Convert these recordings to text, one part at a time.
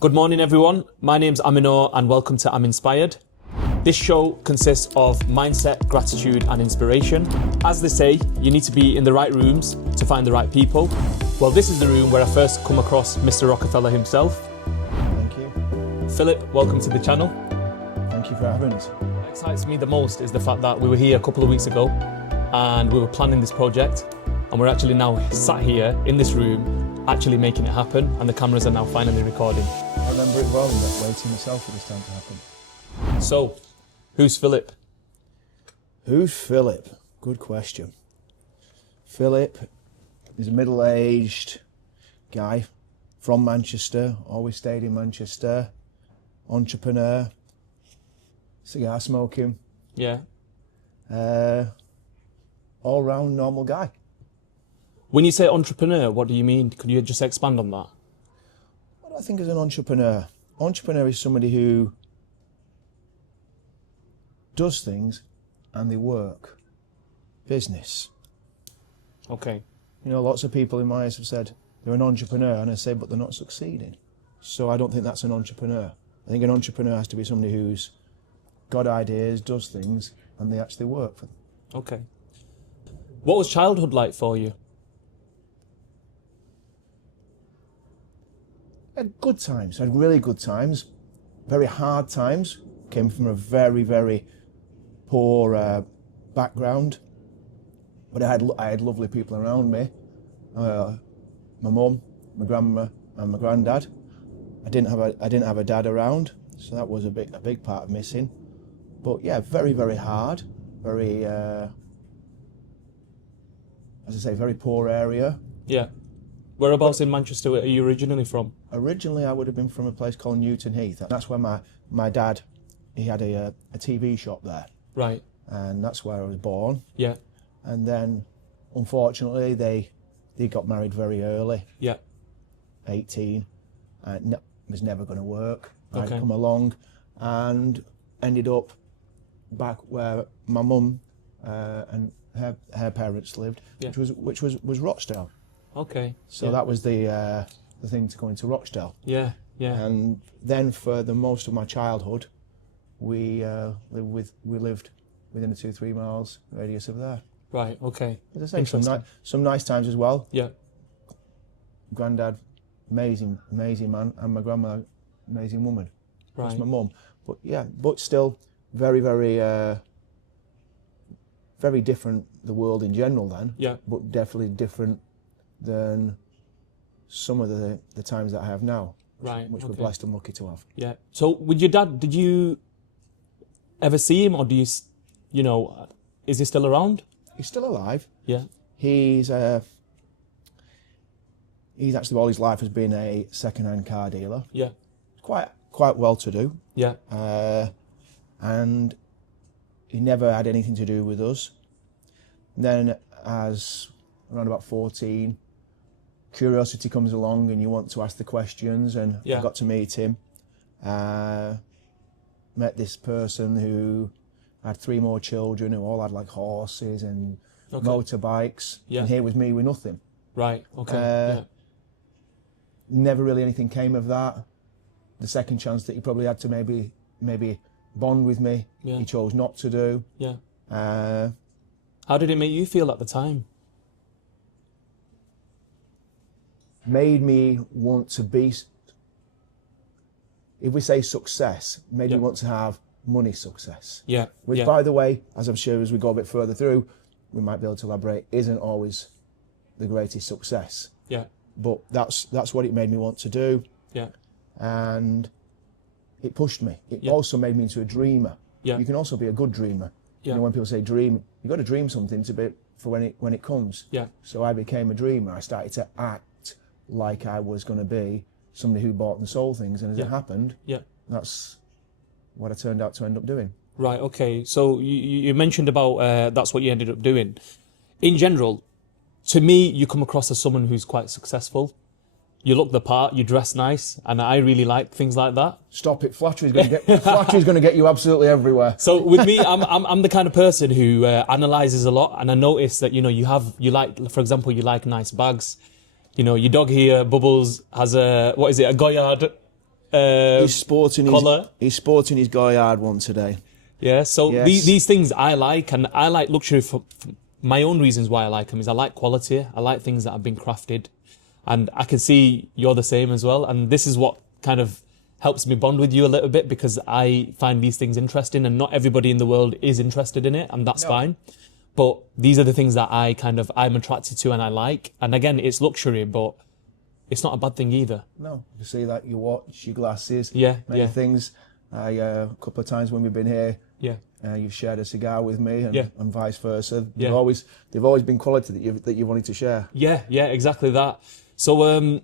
Good morning, everyone. My name's Aminor, and welcome to Amiinspiredd. This show consists of mindset, gratitude, and inspiration. As they say, you need to be in the right rooms to find the right people. Well, this is the room where I first come across Mr. Rockefeller himself. Thank you. Philip, welcome to the channel. Thank you for having us. What excites me the most is the fact that we were here a couple of weeks ago and we were planning this project, and we're actually now sat here in this room actually making it happen, and the cameras are now finally recording. I remember it well, and that waiting myself for this time to happen. So, who's Philip? Who's Philip? Good question. Philip is a middle-aged guy from Manchester, always stayed in Manchester, entrepreneur, cigar smoking, Yeah. all-round normal guy. When you say entrepreneur, what do you mean? Could you just expand on that? What do I think is an entrepreneur? Entrepreneur is somebody who does things and they work. Business. Okay. You know, lots of people in my eyes have said they're an entrepreneur, and I say, but they're not succeeding. So I don't think that's an entrepreneur. I think an entrepreneur has to be somebody who's got ideas, does things, and they actually work for them. Okay. What was childhood like for you? I had good times, I had really good times, very hard times. Came from a very, very poor background, but I had lovely people around me. My mum, my grandma, and my granddad. I didn't have a dad around, so that was a big part of missing. But yeah, very, very hard, very, as I say, very poor area. Yeah. Whereabouts in Manchester are you originally from? Originally, I would have been from a place called Newton Heath. That's where my dad, he had a TV shop there. Right. And that's where I was born. Yeah. And then, unfortunately, they got married very early. Yeah. 18. And it was never going to work. Okay. I'd come along and ended up back where my mum and her parents lived, Yeah. which was Rochdale. Okay. So yeah. that was the thing to go into Rochdale. Yeah. Yeah. And then for the most of my childhood, we lived within a 2-3 miles radius of there. Right. Okay. As I say, some nice times as well. Yeah. Granddad, amazing man, and my grandma, amazing woman. Right. That's my mum. But yeah, but still very, very, very different, the world in general then. Yeah. But definitely different than some of the times that I have now. Right. Which okay. we're blessed and lucky to have. Yeah. So with your dad, did you ever see him, or do you know, is he still around? He's still alive. Yeah. He's actually all his life has been a second-hand car dealer. Yeah. Quite well to do. Yeah. And he never had anything to do with us. Then as around about 14, curiosity comes along and you want to ask the questions, and Yeah. I got to meet him. Met this person who had 3 more children who all had like horses and motorbikes. Yeah. And here was me with nothing. Right. Okay. Yeah. Never really anything came of that. The second chance that he probably had to maybe bond with me, Yeah. he chose not to do. Yeah. Uh, How did it make you feel at the time? made me want to be, if we say success, made Yeah. me want to have money success. Yeah. Which, yeah. by the way, as I'm sure as we go a bit further through, we might be able to elaborate, isn't always the greatest success. Yeah. But that's what it made me want to do. Yeah. And it pushed me. It Yeah. also made me into a dreamer. Yeah. You can also be a good dreamer. Yeah. You know, when people say dream, you've got to dream something to be for when it comes. Yeah. So I became a dreamer. I started to act like I was going to be somebody who bought and sold things, and as Yeah. it happened, Yeah. that's what I turned out to end up doing. Right. Okay. So you mentioned about that's what you ended up doing. In general, to me, you come across as someone who's quite successful. You look the part, you dress nice, and I really like things like that. Stop it! Flattery's going to get you absolutely everywhere. So with me, I'm the kind of person who analyzes a lot, and I notice that you like, for example, you like nice bags. You know, your dog here, Bubbles, has a Goyard. He's sporting collar. He's sporting his Goyard one today. Yeah, so Yes. these things I like, and I like luxury for my own reasons why I like them is I like quality. I like things that have been crafted, and I can see you're the same as well. And this is what kind of helps me bond with you a little bit, because I find these things interesting, and not everybody in the world is interested in it, and that's fine. But these are the things that I'm attracted to and I like. And again, it's luxury, but it's not a bad thing either. No, you see that, your watch, your glasses, Yeah, many yeah. things. A couple of times when we've been here, Yeah. you've shared a cigar with me, and, Yeah. and vice versa. Yeah. They've always been quality that you wanted to share. Yeah, yeah, exactly that. So,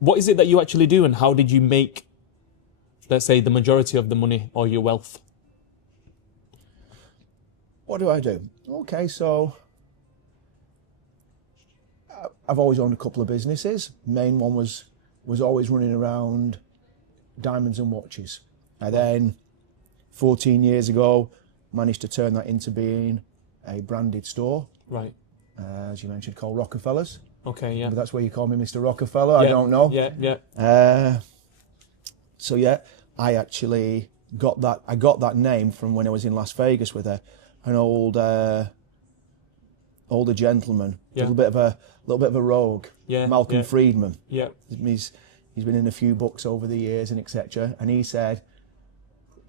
what is it that you actually do, and how did you make, let's say, the majority of the money or your wealth? What do I do? Okay, so I've always owned a couple of businesses. Main one was always running around diamonds and watches. I then, 14 years ago, managed to turn that into being a branded store, Right. as you mentioned, called Rockefellers. Okay, yeah. But that's where you call me Mr. Rockefeller. I don't know. Yeah, yeah. So yeah, I actually got that name from when I was in Las Vegas with an older gentleman, Yeah. a little bit of a rogue, Yeah, Malcolm yeah. Friedman. Yeah. He's been in a few books over the years and etc. And he said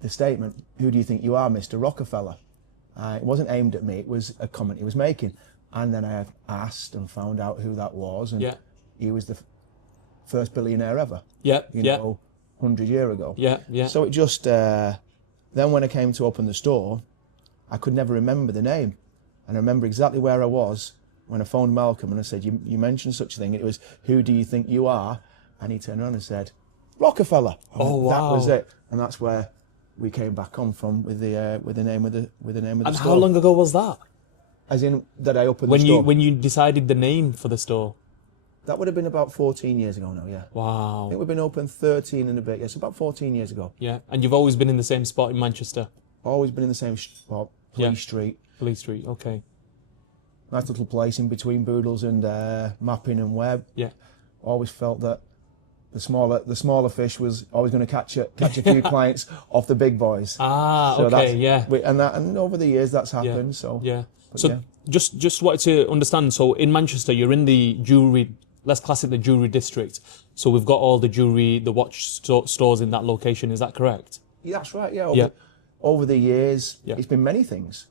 the statement, "Who do you think you are, Mr. Rockefeller?" It wasn't aimed at me; it was a comment he was making. And then I asked and found out who that was, and Yeah. he was the first billionaire ever. Yeah, You yeah. know, 100 years ago. Yeah, yeah. So it just then when I came to open the store, I could never remember the name, and I remember exactly where I was when I phoned Malcolm and I said, "You mentioned such a thing." It was, "Who do you think you are?" And he turned around and said, "Rockefeller." Oh, wow. That was it, and that's where we came back on from with the name of the And store. how long ago was that? As in that I opened When the store. you decided the name for the store? That would have been about 14 years ago now. Yeah. I Wow. think we've been open 13 and a bit. Yes, about 14 years ago. Yeah. And you've always been in the same spot in Manchester? Always been in the same spot, Police Yeah. Street. Police Street, okay. Nice little place in between Boodles and Mappin and Webb. Yeah. Always felt that the smaller fish was always going to catch a few clients off the big boys. Ah, So okay, that's- yeah. And over the years that's happened. So Yeah. But So yeah. just wanted to understand, so in Manchester, you're in the jewellery, let's class it the jewellery district. So we've got all the jewellery, the watch stores in that location, is that correct? Yeah, that's right. Yeah. Yeah. Over the years, Yeah. it's been many things,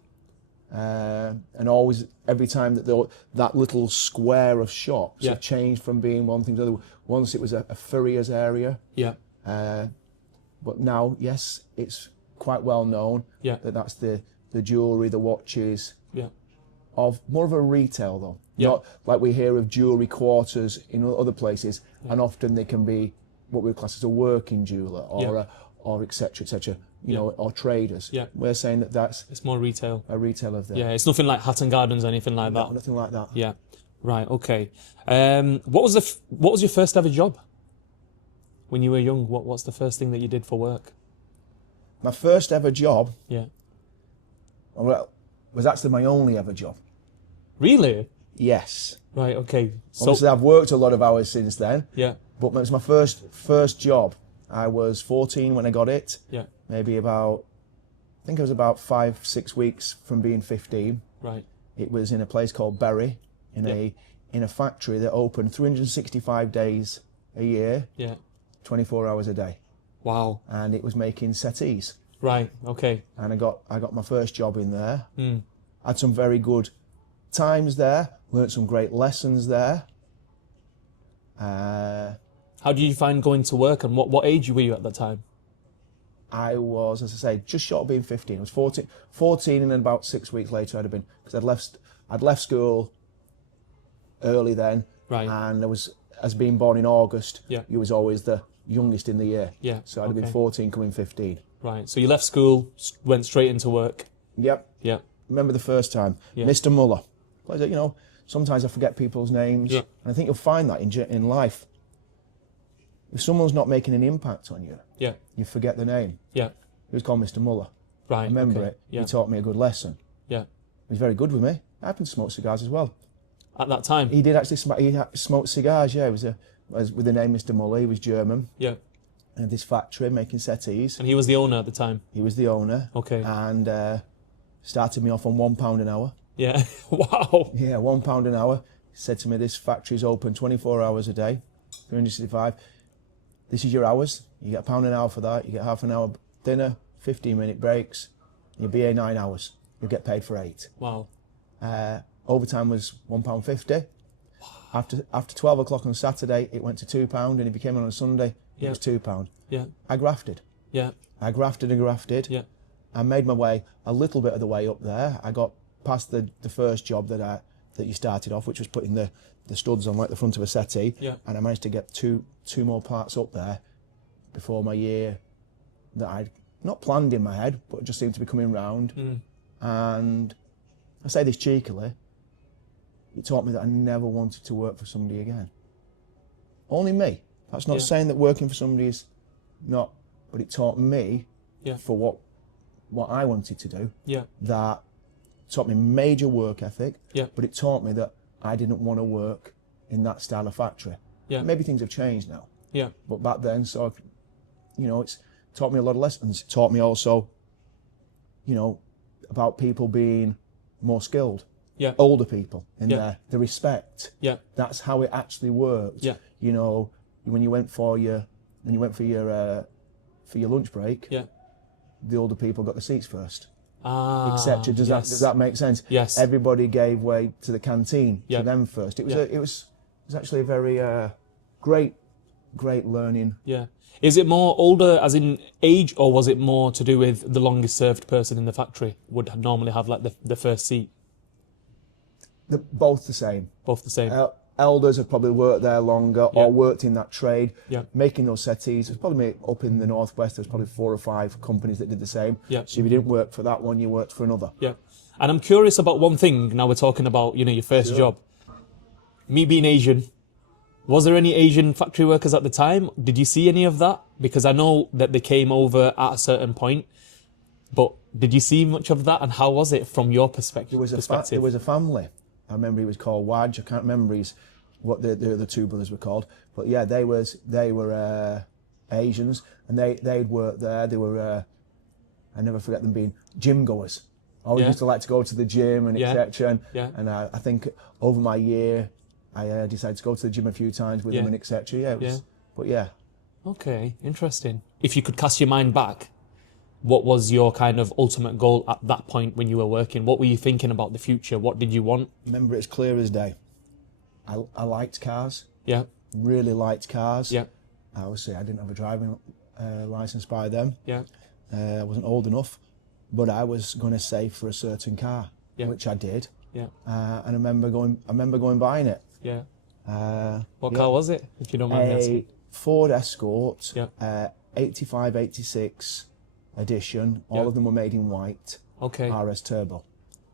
and always every time that little square of shops Yeah. have changed from being one thing to the other. Once it was a furrier's area, Yeah. but now yes, it's quite well known Yeah. that that's the jewellery, the watches. Yeah. Of more of a retail though, Yeah. not like we hear of jewellery quarters in other places, and often they can be what we class as a working jeweller or etc. You know, or traders. Yeah. We're saying that that's It's more retail. a retailer there. Yeah, it's nothing like Hatton Gardens or anything like that. Nothing like that. Yeah. Right, okay. What was your first ever job? When you were young, what's the first thing that you did for work? My first ever job, Yeah. well, was actually my only ever job. Really? Yes. Right, okay. So, Obviously, I've worked a lot of hours since then, yeah, but it was my first job. I was 14 when I got it. yeah, Maybe I think it was about 5-6 weeks from being 15. right. It was in a place called Bury, in a factory that opened 365 days a year, Yeah. 24 hours a day, Wow. and it was making settees. Right, okay. And I got my first job in there. Mm. Had some very good times there. Learned some great lessons there. How did you find going to work, and what age were you at that time? I was, as I say, just short of being 15. I was 14 and then about 6 weeks later I'd have been, because I'd left school early then. Right. And as being born in August, Yeah. you was always the youngest in the year. Yeah, So I'd have been okay. 14 coming 15. Right, so you left school, went straight into work. Yep. Yeah. Remember the first time. Yeah. Mr. Muller. You know, sometimes I forget people's names. Yeah. And I think you'll find that in life. If someone's not making an impact on you, Yeah. you forget the name. Yeah. He was called Mr. Muller. Right. I remember okay. it. Yeah. He taught me a good lesson. Yeah. He was very good with me. I happened to smoke cigars as well. At that time. He did actually smoked cigars, yeah. He was with the name Mr. Muller. He was German. Yeah. this factory making settees. And he was the owner at the time? He was the owner. Okay. And started me off on £1 an hour. Yeah. Wow. Yeah, £1 an hour. He said to me, this factory's open 24 hours a day, 365. This is your hours. You get £1 an hour for that. You get half an hour dinner, 15-minute breaks. You'll be here 9 hours. You'll get paid for 8. Wow. Overtime was £1.50. After 12 o'clock on Saturday, it went to £2, and if you came on a Sunday, it was £2. Yeah. I grafted. Yeah. I grafted and grafted. Yeah. I made my way a little bit of the way up there. I got past the first job that you started off, which was putting the studs on like the front of a settee. Yeah. And I managed to get two more parts up there before my year that I'd not planned in my head, but it just seemed to be coming round. And I say this cheekily, it taught me that I never wanted to work for somebody again. Only me. That's not saying that working for somebody is not, but it taught me for what I wanted to do. Yeah. That taught me major work ethic. Yeah. But it taught me that I didn't want to work in that style of factory. Yeah. Maybe things have changed now. Yeah. But back then, so it's taught me a lot of lessons. It taught me also, about people being more skilled. Yeah. Older people in there, the respect. Yeah. That's how it actually worked. Yeah. When you went for your lunch break, the older people got the seats first. Etc. Does that make sense? Yes. Everybody gave way to the canteen to them first. It was actually a very great learning. Yeah. Is it more older as in age, or was it more to do with the longest served person in the factory would normally have like the first seat? Both the same. Both the same. Elders have probably worked there longer or worked in that trade, making those settees. It's probably up in the northwest. There's probably 4 or 5 companies that did the same. Yeah. So if you didn't work for that one, you worked for another. Yeah. And I'm curious about one thing. Now we're talking about your first job. Me being Asian, was there any Asian factory workers at the time? Did you see any of that? Because I know that they came over at a certain point, but did you see much of that? And how was it from your perspective? There was a family. I remember he was called Waj. I can't remember what the other 2 brothers were called. But yeah, they were Asians, and they'd worked there. They were, I never forget them being gym goers. Always used to like to go to the gym and etc. And I think over my year, I decided to go to the gym a few times with them and etc. But yeah. Okay, interesting. If you could cast your mind back, what was your kind of ultimate goal at that point when you were working? What were you thinking about the future? What did you want? Remember, it's clear as day. I liked cars. Yeah. Really liked cars. Yeah. Obviously, I didn't have a driving license by then. Yeah. I wasn't old enough, but I was going to save for a certain car, which I did. Yeah. And I remember going buying it. Yeah. What car was it, if you don't mind me asking? Ford Escort. Yeah. 85, 86 edition. All of them were made in white. Okay. RS turbo.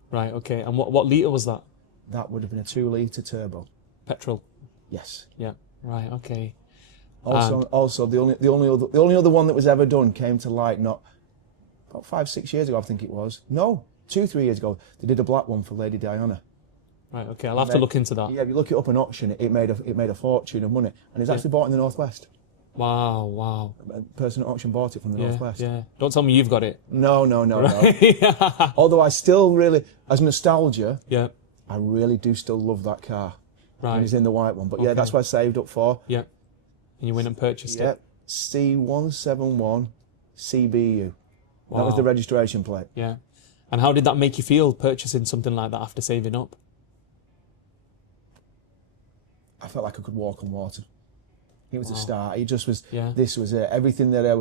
Right. Okay. And what litre was that? That would have been a 2-litre turbo. Petrol. Yes. Yeah. Right. Okay. Also, the only other one that was ever done came to light not about 5-6 years ago. I think it was. No, 2-3 years ago. They did a black one for Lady Diana. Right. Okay. I'll have to look into that. Yeah. If you look it up on auction, it made a fortune of money, and it's actually bought in the northwest. Wow. Wow. A person at auction bought it from the northwest. Yeah. Don't tell me you've got it. No. Although I still really, as nostalgia. Yeah. I really do still love that car. Right. He's in the white one. But yeah, that's what I saved up for. Yeah. And you went and purchased it? C171 CBU. Wow. That was the registration plate. Yeah. And how did that make you feel, purchasing something like that after saving up? I felt like I could walk on water. It was a start. It just was, Yeah. This was it. Everything that I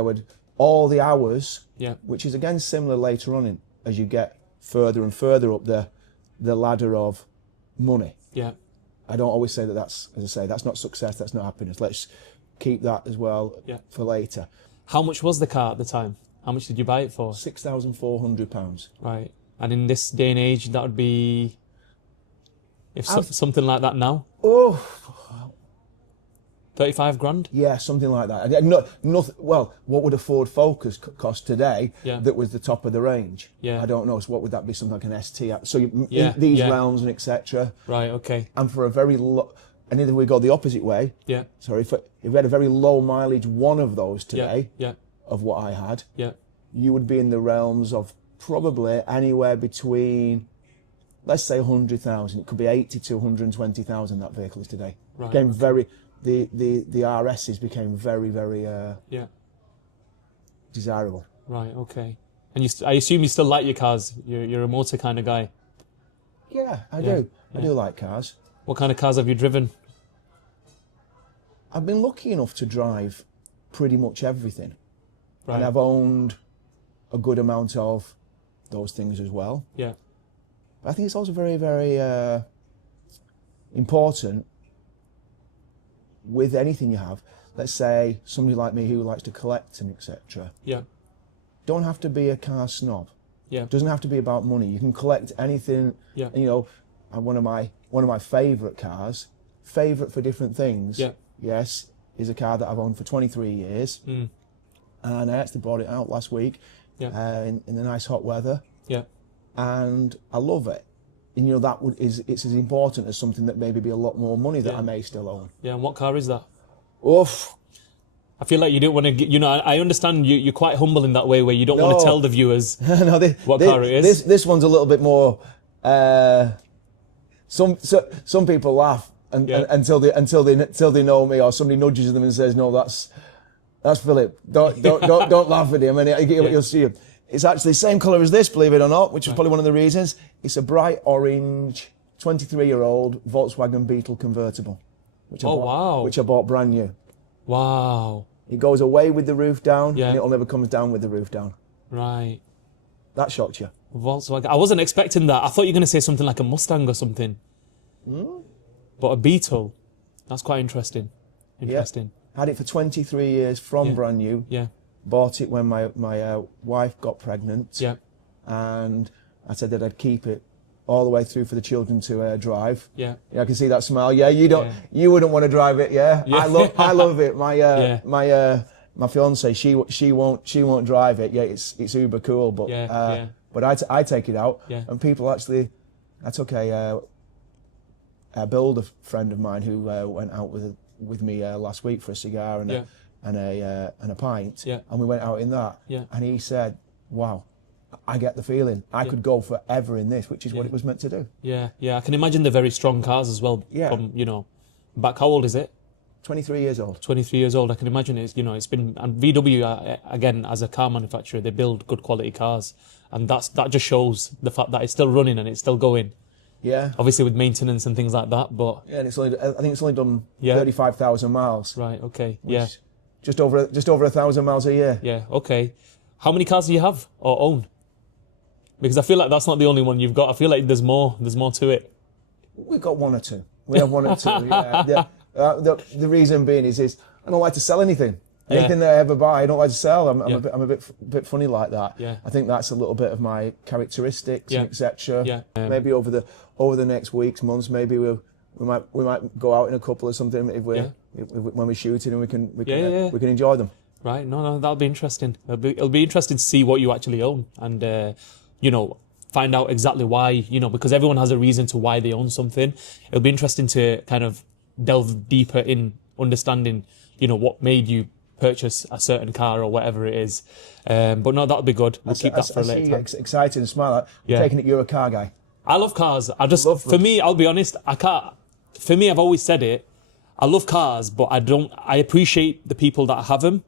would, all the hours, Yeah. which is again similar later on as you get further and further up the ladder of money. Yeah. I don't always say that's, as I say, that's not success, that's not happiness. Let's keep that as well for later. How much was the car at the time? How much did you buy it for? £6,400. Right. And in this day and age, that would be, something like that now? Oh, 35 grand? yeah, something like that. Nothing. Well, what would a Ford Focus cost today that was the top of the range? Yeah. I don't know. So what would that be? Something like an ST? So in Yeah, these yeah. realms and etc. Right, okay. And for a very and if we go the opposite way, Yeah. sorry, if we had a very low mileage one of those today, Yeah. of what I had, Yeah. you would be in the realms of probably anywhere between, let's say 100,000. It could be 80 to 120,000. That vehicle is today. Right. Became the RSs became very, very Yeah. desirable. Right. Okay. And I assume you still like your cars. You're a motor kind of guy. Yeah, I Yeah, do. I do like cars. What kind of cars have you driven? I've been lucky enough to drive pretty much everything. Right. And I've owned a good amount of those things as well. Yeah. But I think it's also very, very important with anything you have. Let's say somebody like me who likes to collect and etc. Yeah. Don't have to be a car snob. Yeah. It doesn't have to be about money. You can collect anything. Yeah. And, you know, one of my favourite cars, favourite for different things. Yeah. Yes, is a car that I've owned for 23 years. Mm. And I actually brought it out last week. Yeah. In the nice hot weather. Yeah. And I love it. And you know, it's as important as something that maybe be a lot more money that I may still own. Yeah. And what car is that? Oof. I feel like you don't want to get, I understand you're quite humble in that way where you don't want to tell the viewers No, what car it is. This one's a little bit more, some people laugh until they know me, or somebody nudges them and says, no, that's Philip. Don't laugh at him, and you'll see him. It's actually the same colour as this, believe it or not, which is probably one of the reasons. It's a bright orange, 23-year-old Volkswagen Beetle convertible. Which I bought brand new. Wow. It goes away with the roof down, Yeah. and it'll never come down with the roof down. Right. That shocked you? Volkswagen. I wasn't expecting that. I thought you were going to say something like a Mustang or something. But a Beetle. That's quite interesting. Interesting. Yeah. Had it for 23 years from brand new. Yeah. Bought it when my wife got pregnant. Yeah. And I said that I'd keep it all the way through for the children to drive. Yeah. Yeah, I can see that smile. Yeah, you wouldn't want to drive it. Yeah, Yeah. I love it. My fiance, she won't drive it. Yeah, it's uber cool. But but I take it out. Yeah. And people actually, I took a builder friend of mine who went out with me last week for a cigar and a pint. Yeah. And we went out in that. Yeah. And he said, "Wow, I get the feeling I could go forever in this," which is what it was meant to do. Yeah. Yeah. I can imagine they're very strong cars as well. Yeah. From, back, how old is it? 23 years old. 23 years old. I can imagine it's been, and VW, again, as a car manufacturer, they build good quality cars. And that just shows the fact that it's still running and it's still going. Yeah. Obviously with maintenance and things like that, but... Yeah, and I think it's only done 35,000 miles. Right, okay, yeah. Just over 1,000 miles a year. Yeah, okay. How many cars do you have or own? Because I feel like that's not the only one you've got. I feel like there's more to it. We've got one or two. We have one or two, yeah. The reason being is I don't like to sell anything. Anything that I ever buy, I don't like to sell. I'm a bit funny like that. Yeah. I think that's a little bit of my characteristics, etc. Yeah. Maybe over the next weeks, months, maybe we might go out in a couple or something if when we're shooting and we can enjoy them. Right. No, that'll be interesting. It'll be interesting to see what you actually own and find out exactly why. Because everyone has a reason to why they own something. It'll be interesting to kind of delve deeper in understanding, what made you purchase a certain car or whatever it is. But no, that'll be good. We'll keep that for later. Excited and smile. Taking it, you're a car guy. I love cars. For me, I'll be honest, for me, I've always said it, I love cars, but I appreciate the people that have them.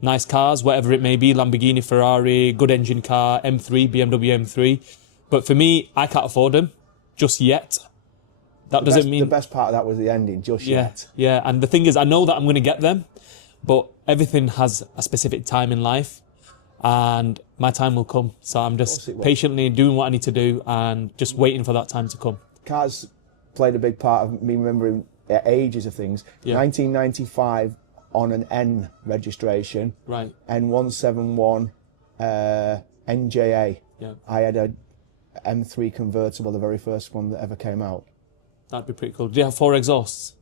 Nice cars, whatever it may be, Lamborghini, Ferrari, good engine car, BMW M3. But for me, I can't afford them just yet. That doesn't mean... The best part of that was the ending, just yet. Yeah, and the thing is, I know that I'm going to get them, but everything has a specific time in life, and my time will come. So I'm just patiently doing what I need to do and just waiting for that time to come. Cars played a big part of me remembering ages of things. Yeah. 1995 on an N registration. Right. N171 NJA. Yeah. I had a M3 convertible, the very first one that ever came out. That'd be pretty cool. Do you have 4 exhausts?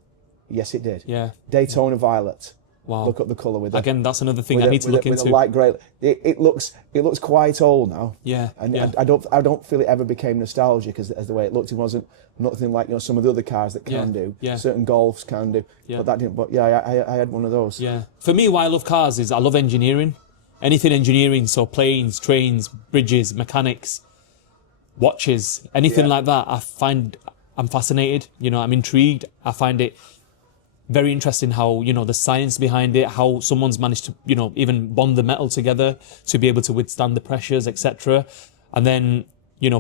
Yes, it did. Yeah. Daytona Violet. Wow. Look at the colour with it. Again, that's another thing I need to look into. With a light grey. It looks quite old now. Yeah. And yeah. I don't feel it ever became nostalgic as the way it looked. It wasn't nothing like some of the other cars that can do. Yeah. Certain Golfs can do. Yeah. But that didn't. But yeah, I had one of those. Yeah. For me, why I love cars is I love engineering. Anything engineering, so planes, trains, bridges, mechanics, watches, anything like that. I'm fascinated. I'm intrigued. I find it very interesting how, the science behind it, how someone's managed to, even bond the metal together to be able to withstand the pressures, etc. And then,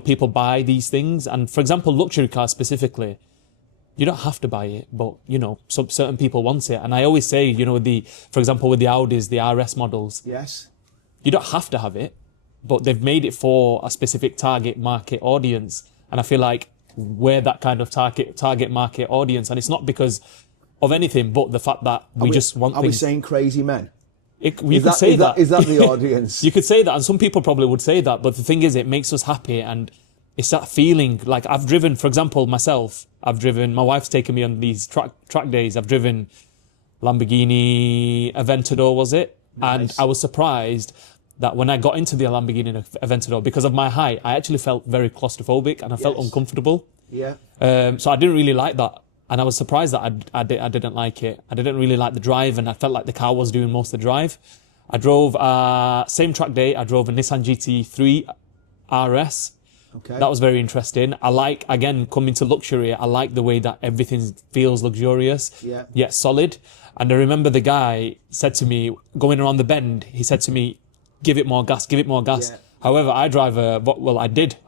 people buy these things. And for example, luxury cars specifically, you don't have to buy it, but, certain people want it. And I always say, for example, with the Audis, the RS models, Yes. you don't have to have it, but they've made it for a specific target market audience. And I feel like we're that kind of target market audience. And it's not because of anything, but the fact that we just want things. Are we saying crazy men? You could say that. Is that the audience? You could say that, and some people probably would say that, but the thing is, it makes us happy, and it's that feeling. Like I've driven, for example, myself, my wife's taken me on these track days, I've driven Lamborghini Aventador, was it? Nice. And I was surprised that when I got into the Lamborghini Aventador, because of my height, I actually felt very claustrophobic, and I felt uncomfortable. Yeah. So I didn't really like that. And I was surprised that I didn't like it. I didn't really like the drive, and I felt like the car was doing most of the drive. I drove, same track day, I drove a Nissan GT3 RS. Okay. That was very interesting. I like, again, coming to luxury, I like the way that everything feels luxurious, yet solid. And I remember the guy said to me, going around the bend, he said to me, give it more gas, give it more gas. Yeah. However, I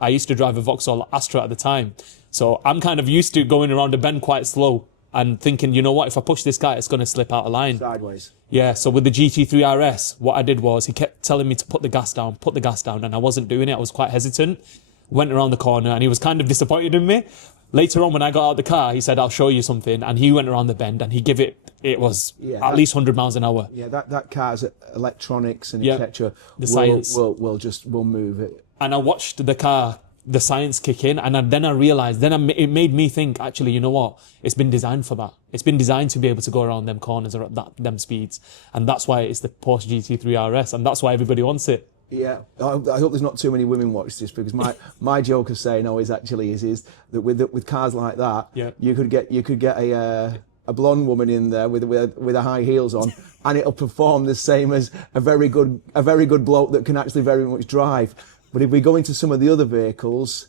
used to drive a Vauxhall Astra at the time. So I'm kind of used to going around the bend quite slow and thinking, you know what, if I push this car, it's going to slip out of line. Sideways. Yeah, so with the GT3 RS, what I did was he kept telling me to put the gas down, and I wasn't doing it. I was quite hesitant. Went around the corner and he was kind of disappointed in me. Later on, when I got out of the car, he said, I'll show you something. And he went around the bend and it was at least 100 miles an hour. Yeah, that car's electronics and etc. The science. will move it. And I watched the car, the science kick in, and then I realised, it made me think, actually, you know what? It's been designed for that. It's been designed to be able to go around them corners or at them speeds. And that's why it's the Porsche GT3 RS, and that's why everybody wants it. Yeah, I hope there's not too many women watch this, because my joke of saying always actually is that with cars like that, you could get a blonde woman in there with a high heels on, and it'll perform the same as a very good bloke that can actually very much drive. But if we go into some of the other vehicles,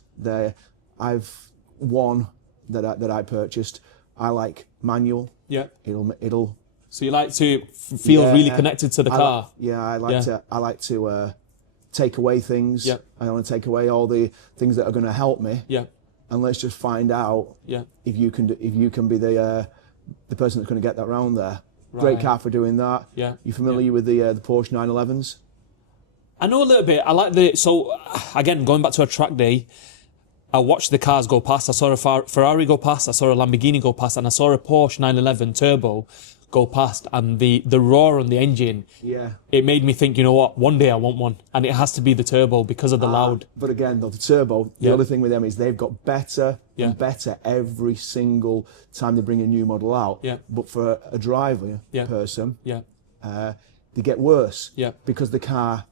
I've one that I purchased. I like manual. Yeah. It'll. So you like to feel really connected to the car. I like to take away things. Yeah. I want to take away all the things that are going to help me. Yeah. And let's just find out if you can be the person that's going to get that round there. Right. Great car for doing that. Yeah. You familiar with the Porsche 911s? I know a little bit. I like so again, going back to a track day, I watched the cars go past. I saw a Ferrari go past, I saw a Lamborghini go past, and I saw a Porsche 911 Turbo go past, and the roar on the engine, it made me think, you know what, one day I want one, and it has to be the Turbo because of the loud. But again, though, the Turbo, the other thing with them is they've got better and better every single time they bring a new model out. Yeah. But for a driver person, they get worse because the car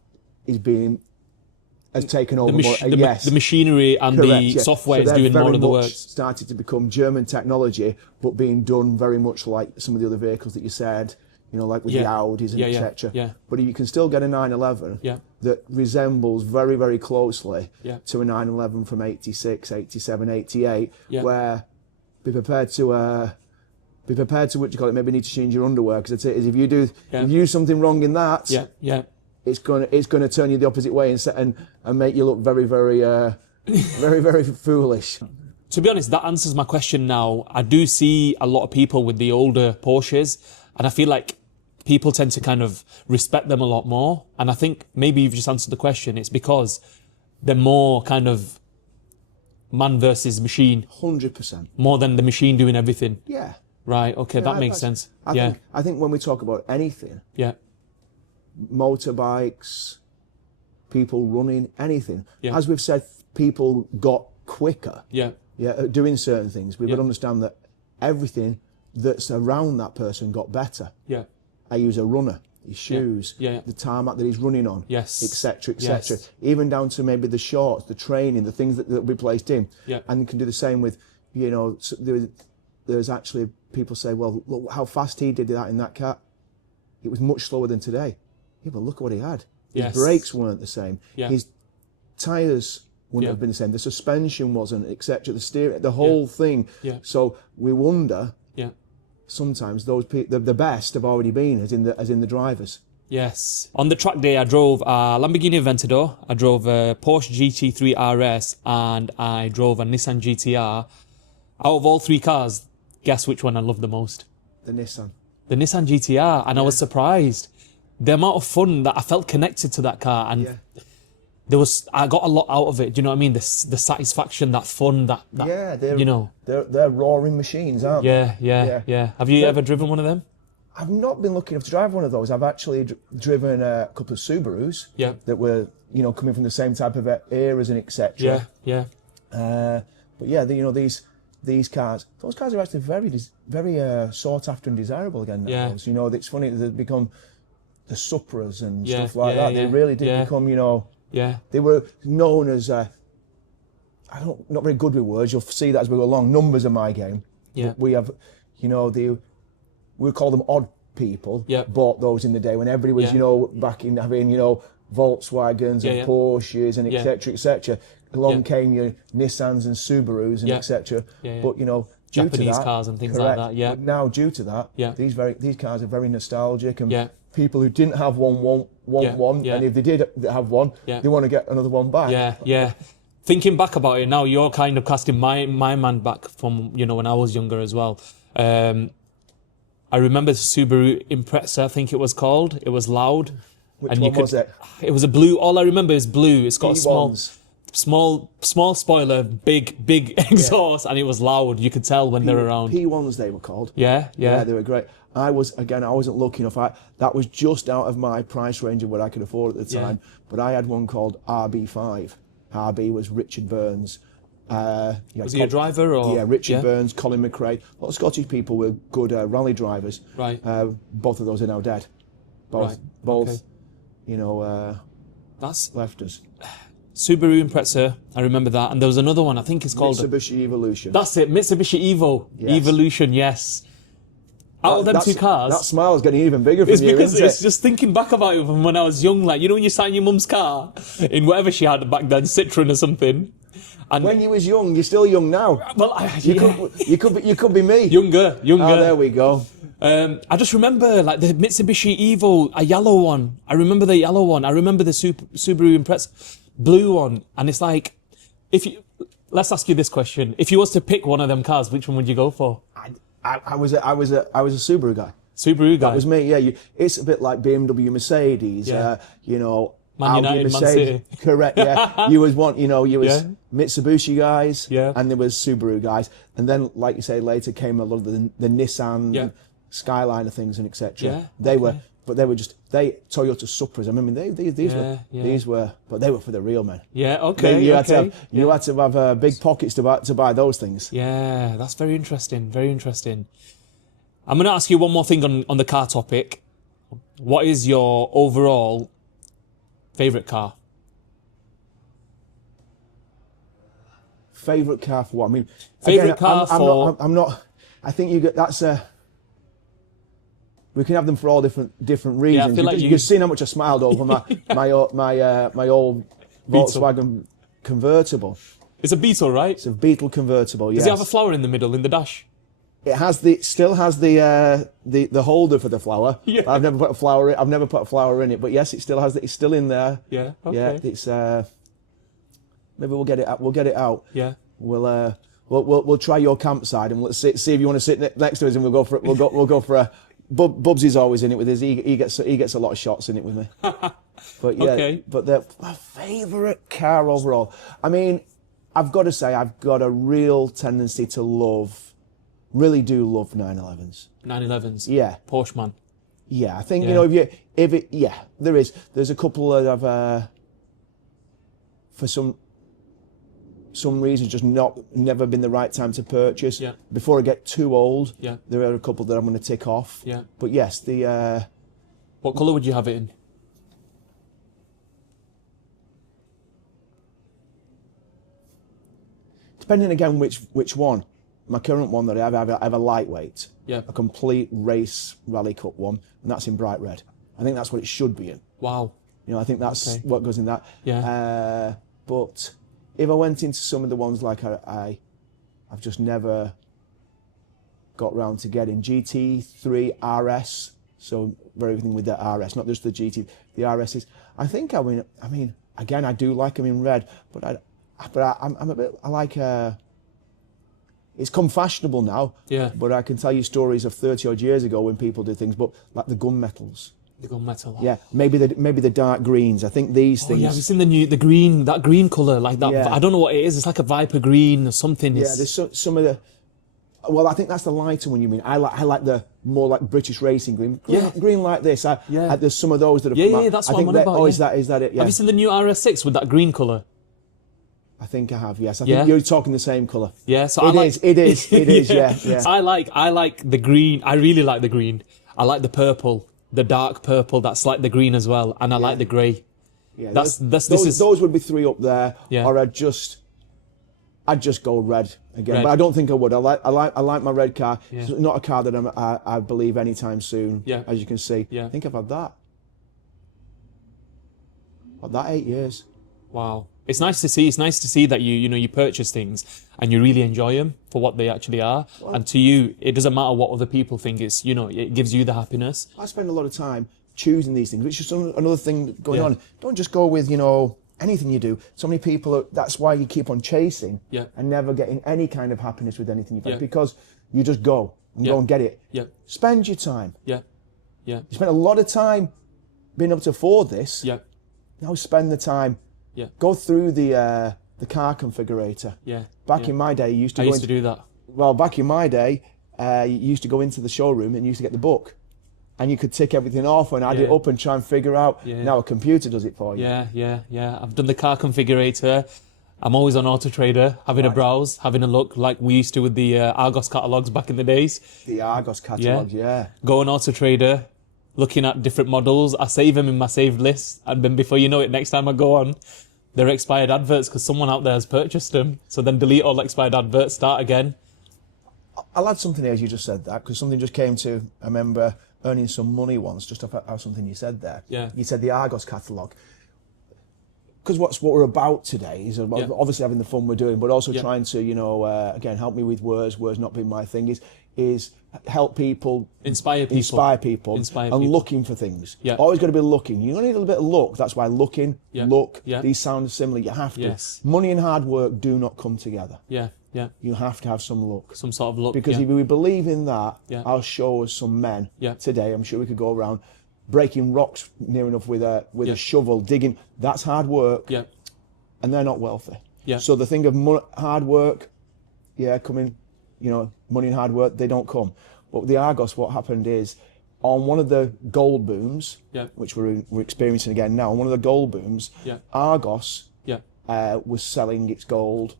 has taken over more. The machinery and the software is doing more of the work. Started to become German technology, but being done very much like some of the other vehicles that you said, like with the Audis and etc. Yeah. But you can still get a 911 that resembles very, very closely to a 911 from 86, 87, 88, where be prepared to what you call it, maybe need to change your underwear, because if you do something wrong in that, it's going to turn you the opposite way and make you look very, very, very, very foolish. To be honest, that answers my question now. I do see a lot of people with the older Porsches, and I feel like people tend to kind of respect them a lot more. And I think maybe you've just answered the question. It's because they're more kind of man versus machine. 100%. More than the machine doing everything. Yeah. Right, okay, that makes sense. I think when we talk about anything, motorbikes, people running, anything, as we've said, people got quicker at doing certain things. We've got to understand that everything that's around that person got better. I use a runner, his shoes, Yeah. the tarmac that he's running on, Yes. etc., etc. Yes. Even down to maybe the shorts, the training, the things that will be placed in. Yeah. And you can do the same with, you know, there's actually people say, well, look how fast he did that in that car. It was much slower than today. Yeah, but look what he had. His Yes. brakes weren't the same. Yeah. His tyres wouldn't have been the same. The suspension wasn't, etc. The steering, the whole thing. Yeah. So we wonder. Yeah. Sometimes those people, the best have already been, as in the drivers. Yes. On the track day, I drove a Lamborghini Aventador, I drove a Porsche GT3 RS, and I drove a Nissan GTR. Out of all three cars, guess which one I loved the most? The Nissan. The Nissan GTR, and I was surprised. The amount of fun that I felt connected to that car, and I got a lot out of it. Do you know what I mean? The satisfaction, that fun, that they're roaring machines, aren't they? Yeah. Have you ever driven one of them? I've not been lucky enough to drive one of those. I've actually driven a couple of Subarus that were, you know, coming from the same type of eras and etc. Yeah. But yeah, these cars, those cars are actually very sought after and desirable again now. Yeah. You know, it's funny, they've become the Supras and stuff like that. They really did become, you know. Yeah. They were known as, not very good with words, you'll see that as we go along. Numbers are my game. Yeah. We have, you know, we call them odd people. Yeah. Bought those in the day when everybody was, you know, back in having, you know, Volkswagens and Porsches and etc. etc. Along came your Nissans and Subarus and etc. But, you know, Japanese due to that, cars and things like that. Yeah. But now, due to that, these cars are very nostalgic, and people who didn't have one want one, and if they did have one, they want to get another one back. Yeah. Thinking back about it now, you're kind of casting my mind back from, you know, when I was younger as well. I remember the Subaru Impreza, I think it was called. It was loud. Which one was it? It was a blue. All I remember is blue. It's got P1s. a small spoiler, big exhaust, and it was loud. You could tell when they're around. P1s they were called. Yeah, they were great. I wasn't lucky enough. That was just out of my price range of what I could afford at the time. But I had one called RB5. RB was Richard Burns. Was he a driver or? Yeah, Richard Burns, Colin McRae. A lot of Scottish people were good rally drivers. Right. Both of those are now dead. Both, Okay. you know, That's left us. Subaru Impreza. I remember that, and there was another one. I think it's called Mitsubishi Evolution. That's it, Mitsubishi Evo. Yes. Evolution. Yes. Out of them two cars. That smile's getting even bigger for you, because isn't it's it? just thinking back about it from when I was young, like, you know when you sat in your mum's car in whatever she had back then, Citroen or something. And when you was young, you're still young now. Well, you could be me. Younger. Oh, there we go. I just remember like the Mitsubishi Evo, a yellow one. I remember the yellow one. I remember the Subaru Impreza blue one. And it's like, let's ask you this question: if you was to pick one of them cars, which one would you go for? I was a Subaru guy. Subaru guy. That was me. Yeah, it's a bit like BMW, Mercedes. You know, Man Audi, United, Man Mercedes. City. Correct. Yeah, you was one. You know, you was Mitsubishi guys. Yeah. And there was Subaru guys, and then, like you say, later came a lot of the Nissan, Skyliner things, and etc. Yeah, They were Toyota Supras. I mean, these were, but they were for the real men. Yeah. Okay. You had to have big pockets to buy those things. Yeah, that's very interesting. Very interesting. I'm going to ask you one more thing on the car topic. What is your overall favourite car? Favourite car for what? I mean, favourite again, car for... I'm not. I think you get that's a. We can have them for all different reasons. Yeah, I feel like you can see how much I smiled over my old Volkswagen convertible. It's a Beetle, right? It's a Beetle convertible. Yes. Does it have a flower in the middle in the dash? It still has the holder for the flower. Yeah. I've never put a flower in it, but yes, it still has it's still in there. Yeah. Okay. Yeah. It's maybe we'll get it out. Yeah. We'll try your campside and let's see if you want to sit next to us, and we'll go for a. Bubsy's always in it with us. He gets a lot of shots in it with me. But yeah, okay. But my favourite car overall. I mean, I've got to say I've got a real tendency to really do love 911s. 911s. Yeah. Porsche man. Yeah, I think you know there's a couple that I've for some reason just never been the right time to purchase. Yeah. Before I get too old. Yeah. There are a couple that I'm going to tick off. Yeah. But yes, the What colour would you have it in? Depending again which one. My current one that I have a lightweight, Yeah. a complete race Rally Cup one, and that's in bright red. I think that's what it should be in. Wow. You know, I think that's Okay. what goes in that. Yeah. But if I went into some of the ones like I've just never got round to getting GT3 RS, so everything with the RS, not just the GT, the RSs. I think I mean, again, I do like them in red, but I'm a bit, I like. It's come fashionable now. Yeah. But I can tell you stories of 30 odd years ago when people did things, but like the gunmetals. The gunmetal. Yeah, maybe the dark greens. I think these things. Yeah, have you seen the green, that green colour, like that? Yeah. I don't know what it is. It's like a Viper green or something. Yeah, there's some of the. Well, I think that's the lighter one you mean. I like the more like British racing green. Green like this. There's some of those that have come out. That's I what think I'm on about. Oh, yeah. is that it? Yeah. Have you seen the new RS6 with that green colour? I think I have. Yes, I Yeah. think you're talking the same colour. Yeah, so It is. Yeah. So I like the green. I really like the green. I like the purple, the dark purple. That's like the green as well, and I like the grey. Yeah, Those would be three up there. Yeah. Or I'd just go red again. Red. But I don't think I would. I like my red car. Yeah. It's not a car that I believe anytime soon. Yeah. As you can see. Yeah. I think I've had that. What, that 8 years. Wow. It's nice to see. It's nice to see that you purchase things and you really enjoy them for what they actually are. And to you, it doesn't matter what other people think. It's, it gives you the happiness. I spend a lot of time choosing these things, which is another thing going Yeah. on. Don't just go with, anything you do. So many people, that's why you keep on chasing Yeah. and never getting any kind of happiness with anything you've Yeah. had, because you just go and go and get it. Yeah. Spend your time. Yeah. Yeah. You spent a lot of time being able to afford this. Yeah. Now spend the time. Yeah. Go through the car configurator. Yeah. Back yeah. in my day, you used to I go used to do that. Well, back in my day, you used to go into the showroom and you used to get the book. And you could tick everything off and add it Yeah. up and try and figure out. Yeah. Now a computer does it for you. Yeah. I've done the car configurator. I'm always on Auto Trader, having a browse, having a look, like we used to with the Argos catalogs back in the days. The Argos catalogue, yeah. Go on Auto Trader, looking at different models. I save them in my saved list, and then before you know it, next time I go on, they're expired adverts because someone out there has purchased them. So then delete all expired adverts, start again. I'll add something here as you just said that, because something just came to, I remember earning some money once, just off something you said there. Yeah. You said the Argos catalogue. Because what we're about today is obviously having the fun we're doing, but also trying to, again, help me with words not being my thing, is help people, Inspire people. Inspire and people. looking for things. Yeah. Always got to be looking. You're going to need a little bit of luck. That's why looking, look, Yeah. these sound similar. You have to. Yes. Money and hard work do not come together. Yeah. You have to have some luck. Some sort of look. Because if we believe in that, Yeah. I'll show us some men Yeah. today. I'm sure we could go around breaking rocks near enough with a shovel, digging. That's hard work, Yeah. and they're not wealthy. Yeah. So the thing of hard work, coming, money and hard work, they don't come. But with the Argos, what happened is, on one of the gold booms, Yeah. which we're experiencing again now, on one of the gold booms, Yeah. Argos Yeah. was selling its gold.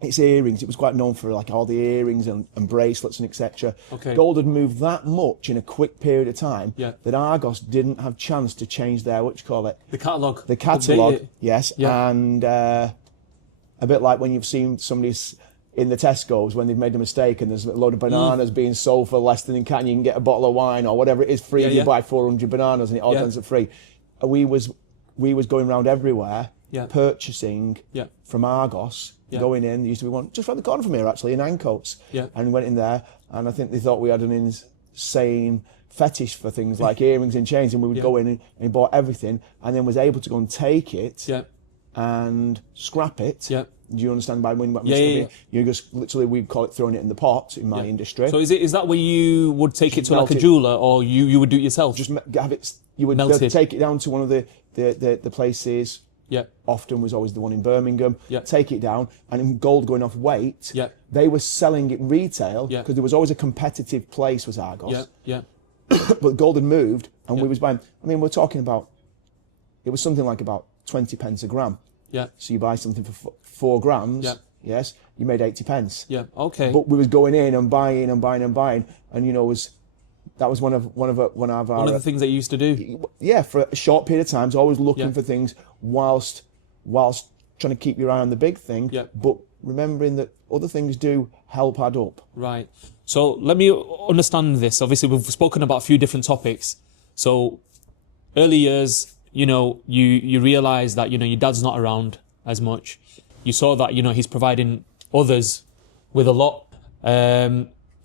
Its earrings, it was quite known for like all the earrings and bracelets and etc. Okay. Gold had moved that much in a quick period of time Yeah. that Argos didn't have chance to change their, The catalogue. the catalogue, Update it. yes, Yeah. and a bit like when you've seen somebody in the Tesco's when they've made a mistake and there's a load of bananas being sold for less than you can get a bottle of wine or whatever it is free. Yeah, You yeah. buy 400 bananas and it all Yeah. ends up free. We was going around everywhere Yeah. purchasing Yeah. from Argos. Yeah. Going in, there used to be one just around the corner from here actually in Ancoats. Yeah. And went in there, and I think they thought we had an insane fetish for things like earrings and chains, and we would go in and he bought everything, and then was able to go and take it Yeah. and scrap it. Yeah. Do you understand by when Yeah. you just literally, we call it throwing it in the pot in my industry. So is that where you would take it to melt like a it. jeweler, or you would do it yourself? Just have it. You would Melted. take it down to one of the places. Yeah. Often was always the one in Birmingham. Yeah. Take it down, and in gold going off weight. Yeah. They were selling it retail Yeah. because there was always a competitive place was Argos. Yeah. Yeah. But gold had moved, and we was buying. I mean, we're talking about. It was something like about 20 pence a gram. Yeah. So you buy something for 4 grams. Yeah. Yes, you made 80 pence. Yeah. Okay. But we was going in and buying and buying and buying, and was That was one of our One of the things that you used to do. yeah, for a short period of time, always looking Yeah. for things whilst trying to keep your eye on the big thing, Yeah. but remembering that other things do help add up. Right. So let me understand this. Obviously, we've spoken about a few different topics. So early years, you realize that, your dad's not around as much. You saw that, he's providing others with a lot.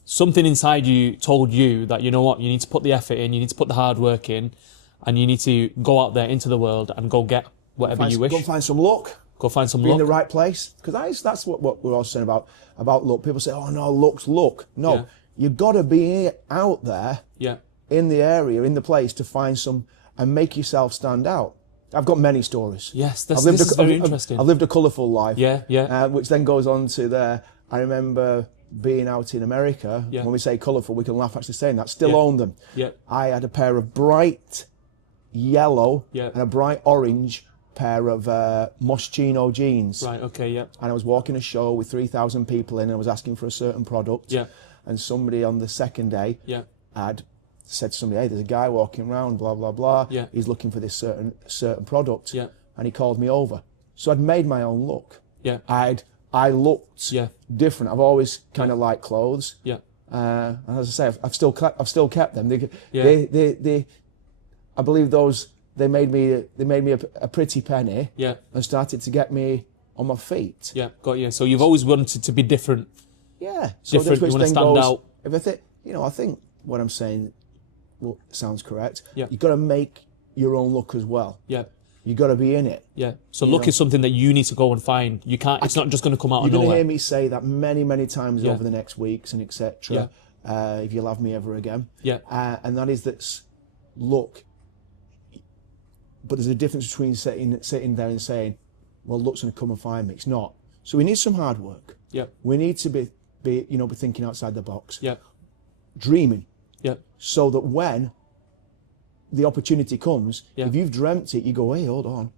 Something inside you told you that, you know what, you need to put the effort in, you need to put the hard work in, and you need to go out there into the world and go get whatever you wish. Go find some luck. Go find some Be in luck. the right place. Because that's what we're all saying about luck. People say, oh no, luck's luck. No, Yeah. you've got to be out there Yeah. in the area, in the place to find some and make yourself stand out. I've got many stories. Yes, this is very interesting. I've lived a colourful life. Yeah. Which then goes on to there. I remember being out in America. Yeah. When we say colourful, we can laugh actually saying that. Still Yeah. own them. Yeah. I had a pair of bright yellow Yeah. and a bright orange pair of Moschino jeans. Right, okay, yeah. And I was walking a show with 3,000 people in and I was asking for a certain product. Yeah. And somebody on the second day Yeah. had said to somebody, hey, there's a guy walking around, blah, blah, blah. Yeah. He's looking for this certain product. Yeah. And he called me over. So I'd made my own look. Yeah. I looked Yeah. different. I've always kind of liked clothes. Yeah. And as I say, I've still kept them. Yeah. They I believe they made me a pretty penny. Yeah. And started to get me on my feet. Yeah, got you. So you've always wanted to be different. Yeah. So Different, which you wanna then stand goes, out. If I think what I'm saying sounds correct. Yeah. You've got to make your own look as well. Yeah. You've got to be in it. Yeah. So luck is something that you need to go and find. You can't. It's not just going to come out You're of going to nowhere. hear me say that many, many times Yeah. over the next weeks and etc. If you'll have me ever again. Yeah. And that is that luck. But there's a difference between sitting there and saying, well, luck's going to come and find me. It's not. So we need some hard work. Yeah. We need to be thinking outside the box. Yeah. Dreaming. Yeah. So that when the opportunity comes, Yeah. if you've dreamt it, you go, hey, hold on.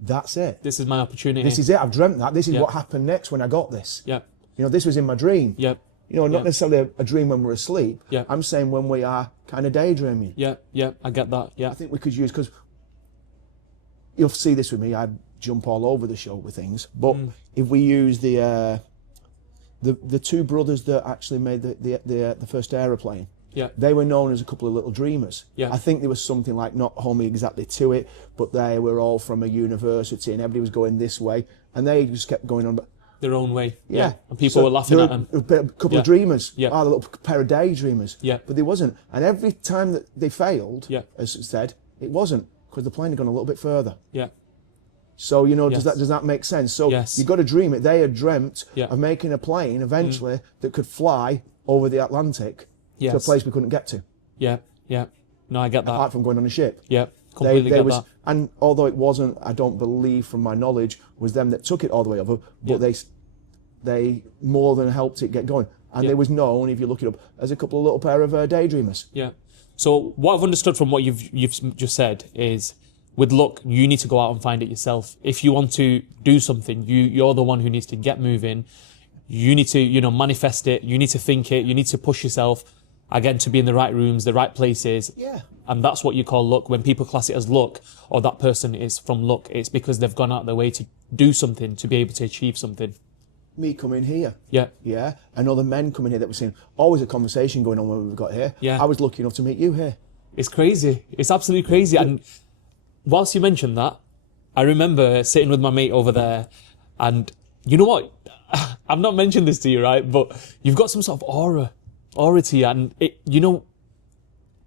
That's it. This is my opportunity. This is it. I've dreamt that. This is Yeah. what happened next when I got this. Yeah. This was in my dream. Yeah. Not Yeah. necessarily a dream when we're asleep. Yeah. I'm saying when we are kind of daydreaming. Yeah. Yeah. I get that. Yeah. I think we could use, because you'll see this with me, I jump all over the show with things. But if we use the two brothers that actually made the first aeroplane, Yeah. they were known as a couple of little dreamers. Yeah. I think there was something like, not holding exactly to it, but they were all from a university and everybody was going this way and they just kept going on. Their own way. Yeah. And people were laughing there at them. were a couple Yeah. of dreamers. Yeah. Oh, the little pair of daydreamers. Yeah. But there wasn't. And every time that they failed, Yeah. as it said, it wasn't, because the plane had gone a little bit further. Yeah. So, Yes. does that make sense? So Yes. you've got to dream it. They had dreamt Yeah. of making a plane eventually that could fly over the Atlantic to a Yes. place we couldn't get to, Yeah. Yeah. No, I get that. apart from going on a ship. Yeah. Completely get that. And although it wasn't, I don't believe from my knowledge, was them that took it all the way over, but Yeah. they more than helped it get going. And Yeah. they was known, if you look it up, as a couple of little pair of daydreamers. Yeah. So what I've understood from what you've just said is, with luck, you need to go out and find it yourself. If you want to do something, you're the one who needs to get moving. You need to, manifest it. You need to think it. You need to push yourself, again, to be in the right rooms, the right places. Yeah. And that's what you call luck. When people class it as luck, or that person is from luck, it's because they've gone out of their way to do something, to be able to achieve something. Me coming here. Yeah. Yeah. And other men coming here that we're seeing. Always a conversation going on when we got here. Yeah. I was lucky enough to meet you here. It's crazy. It's absolutely crazy. And whilst you mentioned that, I remember sitting with my mate over there, and you know what? I've not mentioned this to you, right? But you've got some sort of aura to you, and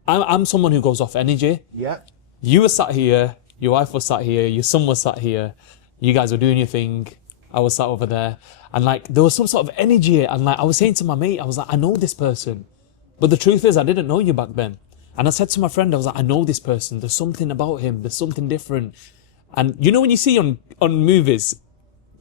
I'm someone who goes off energy. Yeah. You were sat here, your wife was sat here, your son was sat here, you guys were doing your thing, I was sat over there, and there was some sort of energy, and I was saying to my mate, I was like, I know this person. But the truth is, I didn't know you back then. And I said to my friend, I was like, I know this person, there's something about him, there's something different. And when you see on movies,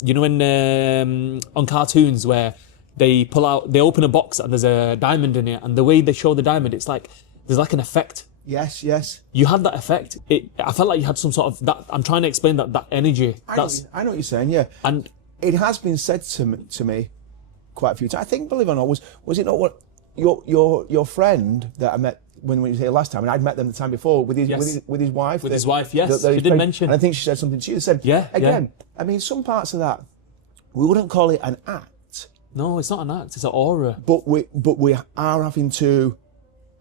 on cartoons where they open a box and there's a diamond in it, and the way they show the diamond, it's like, there's like an effect. Yes, yes. You had that effect. I felt like you had some sort of that. I'm trying to explain that energy. I know what you're saying, yeah. And it has been said to me quite a few times. I think, believe it or not, was it not what your friend that I met when he was here last time, and I'd met them the time before with his with his wife. With his wife, yes. She did mention. And I think she said something to you. Said, again. I mean, some parts of that we wouldn't call it an act. No, it's not an act. It's an aura. But we are having to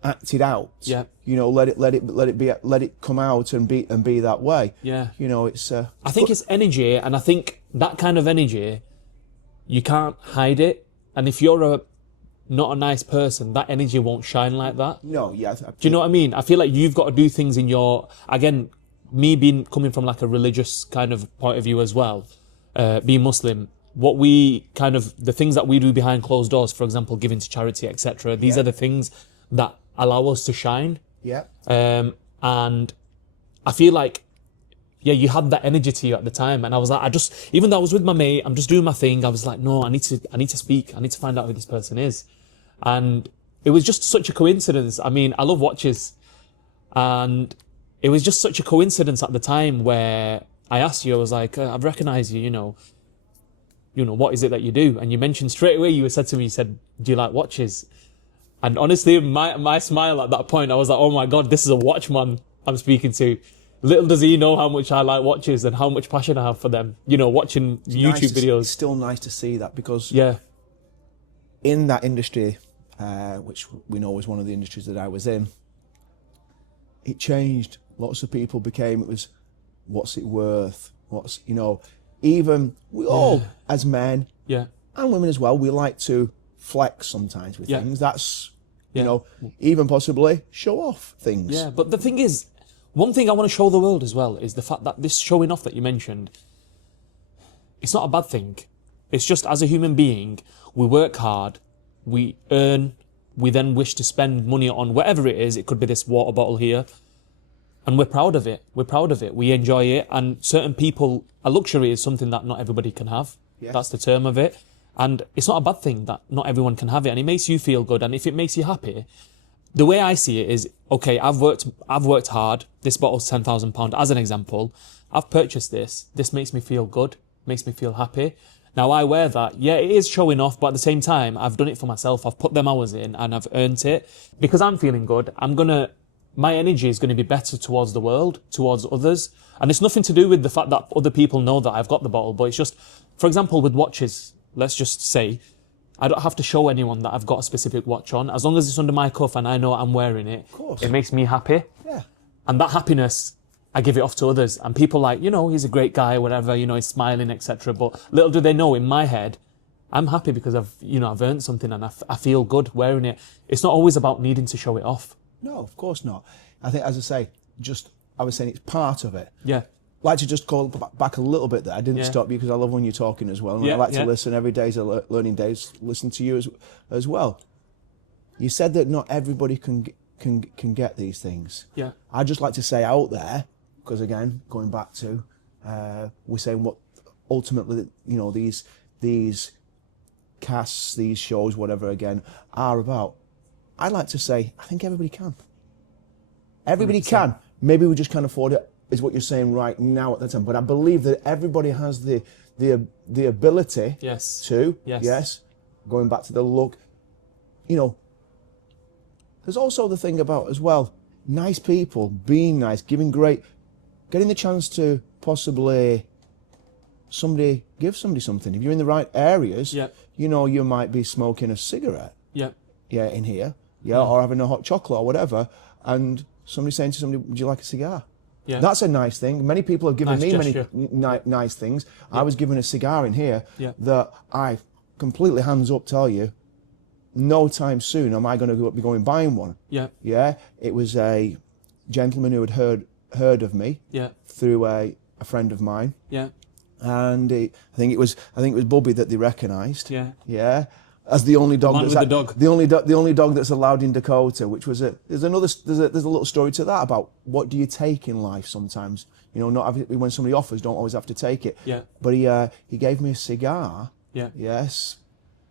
act it out. Yeah. You know, let it come out and be that way. Yeah. You know, it's. I think it's energy, and I think that kind of energy, you can't hide it. And if you're not a nice person, that energy won't shine like that. No, yeah. Do you know what I mean? I feel like you've got to do things in your, again, me coming from like a religious kind of point of view as well, being Muslim, the things that we do behind closed doors, for example, giving to charity, etc. These are the things that allow us to shine. Yeah. And I feel like, you had that energy to you at the time, and I was like, even though I was with my mate, I'm just doing my thing. I was like, no, I need to speak. I need to find out who this person is. And it was just such a coincidence. I mean, I love watches, and it was just such a coincidence at the time where I asked you, I was like, I've recognized you, you know, what is it that you do? And you mentioned straight away, you said to me, you said, do you like watches? And honestly, my smile at that point, I was like, oh my God, this is a watchman I'm speaking to. Little does he know how much I like watches and how much passion I have for them. You know, watching YouTube videos. It's still nice to see that, because in that industry, which we know was one of the industries that I was in, it changed. Lots of people became, it was, what's it worth? What's, you know, even we all, as men and women as well, we like to flex sometimes with things. That's, you know, even possibly show off things. Yeah, but the thing is, one thing I want to show the world as well is the fact that this showing off that you mentioned, it's not a bad thing. It's just, as a human being, we work hard, we earn, we then wish to spend money on whatever it is. It could be this water bottle here. And we're proud of it. We're proud of it. We enjoy it. And certain people, a luxury is something that not everybody can have. Yeah. That's the term of it. And it's not a bad thing that not everyone can have it. And it makes you feel good. And if it makes you happy, the way I see it is, okay, I've worked hard. This bottle's £10,000 as an example. I've purchased this. This makes me feel good, makes me feel happy. Now I wear that. Yeah, it is showing off, but at the same time, I've done it for myself. I've put them hours in and I've earned it. Because I'm feeling good, my energy is going to be better towards the world, towards others. And it's nothing to do with the fact that other people know that I've got the bottle, but it's just, for example, with watches, let's just say, I don't have to show anyone that I've got a specific watch on. As long as it's under my cuff and I know I'm wearing it, of course, it makes me happy. Yeah. And that happiness, I give it off to others. And people like, you know, he's a great guy, whatever, you know, he's smiling, etc. But little do they know, in my head, I'm happy because I've earned something and I feel good wearing it. It's not always about needing to show it off. No, of course not. I think, as I say, I was saying it's part of it. Yeah. I'd like to just call back a little bit there. I didn't stop you because I love when you're talking as well. And I like to listen. Every day's a learning day. Listen to you as well. You said that not everybody can get these things. Yeah. I'd just like to say out there, because again, going back to, we're saying what ultimately, you know, these casts, these shows, whatever, again, are about. I'd like to say, I think everybody can. Everybody 100%. Can. Maybe we just can't afford it, is what you're saying right now at the time. But I believe that everybody has the ability to. Yes. Going back to the look, you know, there's also the thing about as well, nice people, being nice, getting the chance to possibly give somebody something. If you're in the right areas, you know, you might be smoking a cigarette. In here. Or having a hot chocolate or whatever, and somebody saying to somebody, would you like a cigar? Yeah. That's a nice thing. Many people have given me many nice things. I was given a cigar in here that I completely hands up tell you, no time soon am I going to be going buying one. Yeah. It was a gentleman who had heard of me through a friend of mine. And I think it was Bubby that they recognised. As the only dog the only dog that's allowed in Dakota, which was there's a little story to that about what do you take in life sometimes. You know, not when somebody offers, don't always have to take it. But he gave me a cigar. Yes.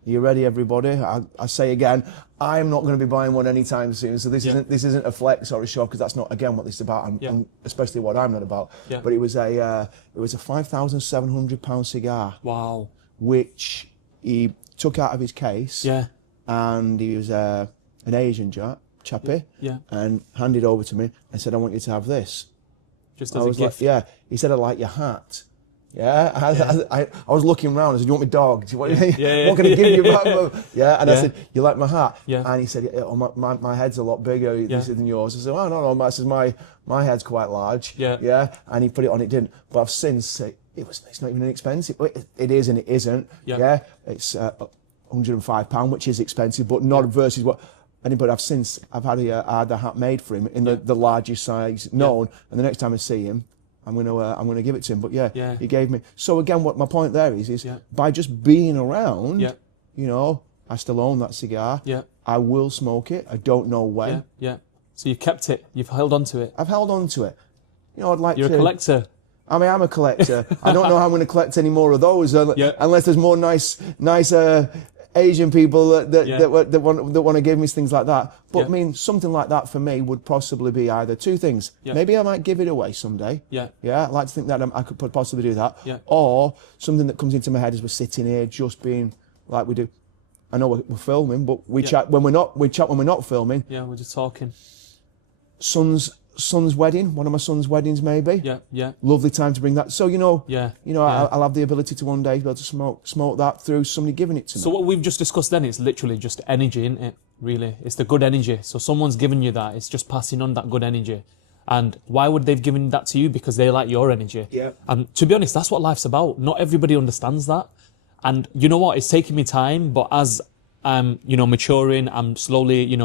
Are you ready, everybody? I say again, I'm not going to be buying one anytime soon. So this isn't a flex or a show, because that's not again what this is about, and especially what I'm not about. But it was a £5,700 cigar. Wow. Which he took out of his case, and he was an Asian chap, chappy, Yeah. and handed over to me and said, I want you to have this. Just I as a was gift. like, yeah. He said, I like your hat. Yeah, I was looking around. I said, "Do you want my dog? Do you want, what can I give you back?" Yeah, and I said, "You like my hat?" Yeah. And he said, "Oh, my head's a lot bigger than yours." I said, "Oh no, I said my head's quite large." Yeah. Yeah, and he put it on. It didn't, but I've since it's not even inexpensive. It is and it isn't. Yeah. Yeah, it's £105, which is expensive, but not versus what. But I've had the hat made for him in the largest size known, and the next time I see him, I'm gonna give it to him. But he gave me. So again, what my point there is by just being around, I still own that cigar. Yeah. I will smoke it. I don't know when. Yeah. So you kept it. You've held on to it. I've held on to it. I'd like You're a collector. I mean, I'm a collector. I don't know how I'm going to collect any more of those unless there's more nice Asian people that want to give me things like that. But I mean, something like that for me would possibly be either two things. Yeah. Maybe I might give it away someday. Yeah. I'd like to think that I could possibly do that. Yeah. Or something that comes into my head as we're sitting here, just being like we do. I know we're filming, but we chat when we're not. We chat when we're not filming. Yeah, we're just talking. Son's wedding, one of my son's weddings, maybe. Yeah. Lovely time to bring that. So I'll have the ability to one day be able to smoke that through somebody giving it to me. So what we've just discussed then is literally just energy, isn't it? Really, it's the good energy. So someone's given you that. It's just passing on that good energy. And why would they've given that to you? Because they like your energy. Yeah. And to be honest, that's what life's about. Not everybody understands that. And you know what? It's taking me time, but as I'm, maturing, I'm slowly,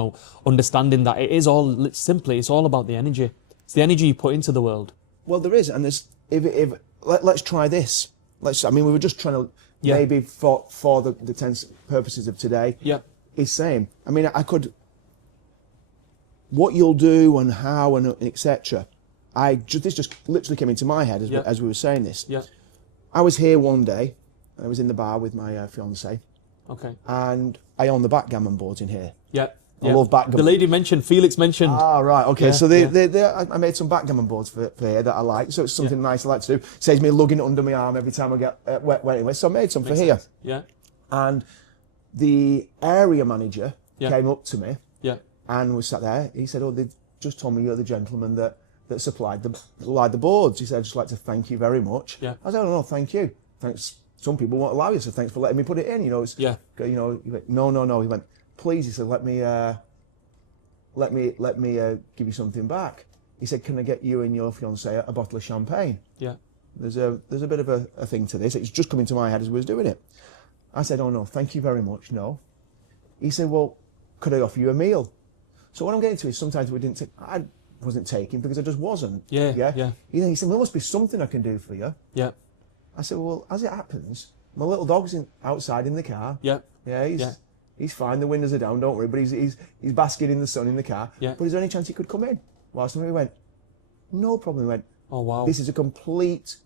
understanding that it is all simply, it's all about the energy. It's the energy you put into the world. Well, there is, and there's. Let's try this. We were just trying to maybe for the tense purposes of today. Yeah. Is same. I mean, I could. What you'll do and how and etc. This just literally came into my head as we were saying this. Yeah. I was here one day. I was in the bar with my fiance. Okay. And I own the backgammon boards in here. Yeah. I love backgammon. The lady mentioned, Felix mentioned. Ah, right, okay. Yeah, So I made some backgammon boards for here that I like. So it's something nice I like to do. Saves me lugging it under my arm every time I get wet anyway. So I made some for here. Yeah. And the area manager came up to me Yeah. and was sat there. He said, they just told me you're the gentleman that supplied the boards. He said, I'd just like to thank you very much. Yeah. I said, oh, no, thank you. Thanks. Some people won't allow you, so thanks for letting me put it in. He went, no. He went, please. He said, let me give you something back. He said, can I get you and your fiancée a bottle of champagne? Yeah. There's a bit of a thing to this. It's just coming to my head as we was doing it. I said, oh no, thank you very much. No. He said, well, could I offer you a meal? So what I'm getting to is sometimes I wasn't taking because I just wasn't. Yeah. He said, well, there must be something I can do for you. Yeah. I said, well, as it happens, my little dog's outside in the car. Yeah. Yeah, he's fine. The windows are down, don't worry. But he's basking in the sun in the car. Yeah. But is there any chance he could come in? Whilst we went, no problem. He went, oh wow. This is a complete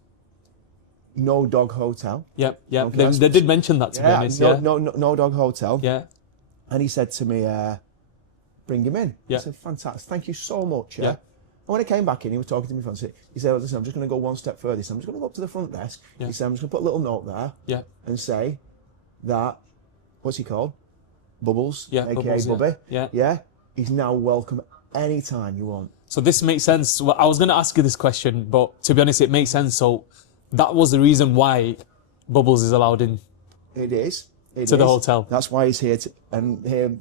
no dog hotel. Yeah. Okay, they did mention that to be honest. No dog hotel. Yeah. And he said to me, bring him in. Yeah. I said, fantastic. Thank you so much. Yeah. And when I came back in, he was talking to me. He said, listen, I'm just going to go one step further. So I'm just going to go up to the front desk. Yeah. He said, I'm just going to put a little note there. Yeah. And say that, what's he called? Bubbles. Yeah. AKA Bubbles, Bubby. Yeah. Yeah. He's now welcome anytime you want. So this makes sense. Well, I was going to ask you this question, but to be honest, it makes sense. So that was the reason why Bubbles is allowed in. It is. To the hotel. That's why he's here here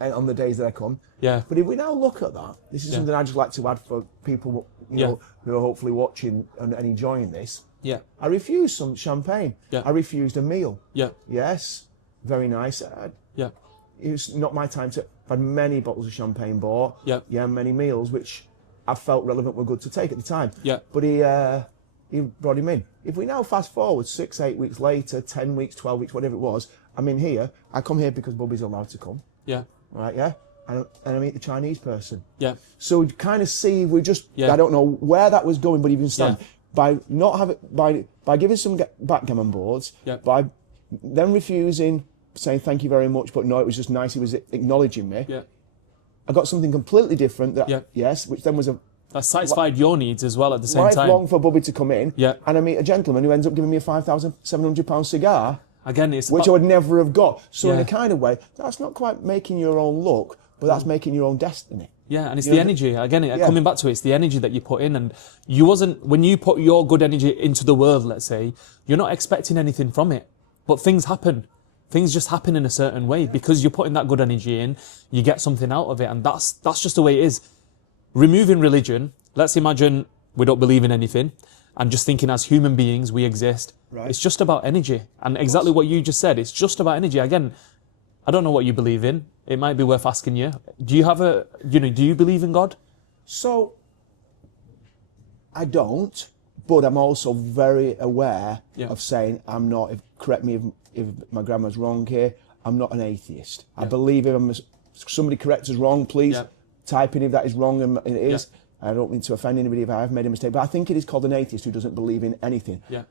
on the days that I come. Yeah. But if we now look at that, this is something I'd just like to add for people who are hopefully watching and enjoying this. Yeah. I refused some champagne. Yeah. I refused a meal. Yeah. Yes. Very nice. Yeah. It was not my time to. I've had many bottles of champagne bought. Yeah. Yeah, many meals which I felt relevant were good to take at the time. Yeah. But he brought him in. If we now fast forward 6, 8 weeks later, 10 weeks, 12 weeks, whatever it was, I'm in here. I come here because Bubby's allowed to come. Yeah. Right, yeah? And I meet the Chinese person. Yeah. So we kind of see, I don't know where that was going, but even stand. Yeah. By giving some backgammon boards, by them refusing, saying thank you very much, but no, it was just nice, he was acknowledging me. Yeah. I got something completely different which then was that satisfied your needs as well at the same time. Lifelong for Bubby to come in. Yeah. And I meet a gentleman who ends up giving me a £5,700 cigar. Again, which I would never have got. So in a kind of way, that's not quite making your own luck, but that's making your own destiny. Yeah, and it's You the know, energy. Again, coming back to it, it's the energy that you put in. And when you put your good energy into the world, let's say, you're not expecting anything from it. But things happen. Things just happen in a certain way. Because you're putting that good energy in, you get something out of it. And that's just the way it is. Removing religion, let's imagine we don't believe in anything. And just thinking as human beings, we exist. Right. It's just about energy. And exactly what you just said, it's just about energy. Again, I don't know what you believe in. It might be worth asking you. Do you believe in God? So, I don't, but I'm also very aware of saying I'm not, correct me if my grammar's wrong here, I'm not an atheist. I believe if somebody corrects us wrong, please type in if that is wrong, and it is. I don't mean to offend anybody if I have made a mistake, but I think it is called an atheist who doesn't believe in anything. Yeah.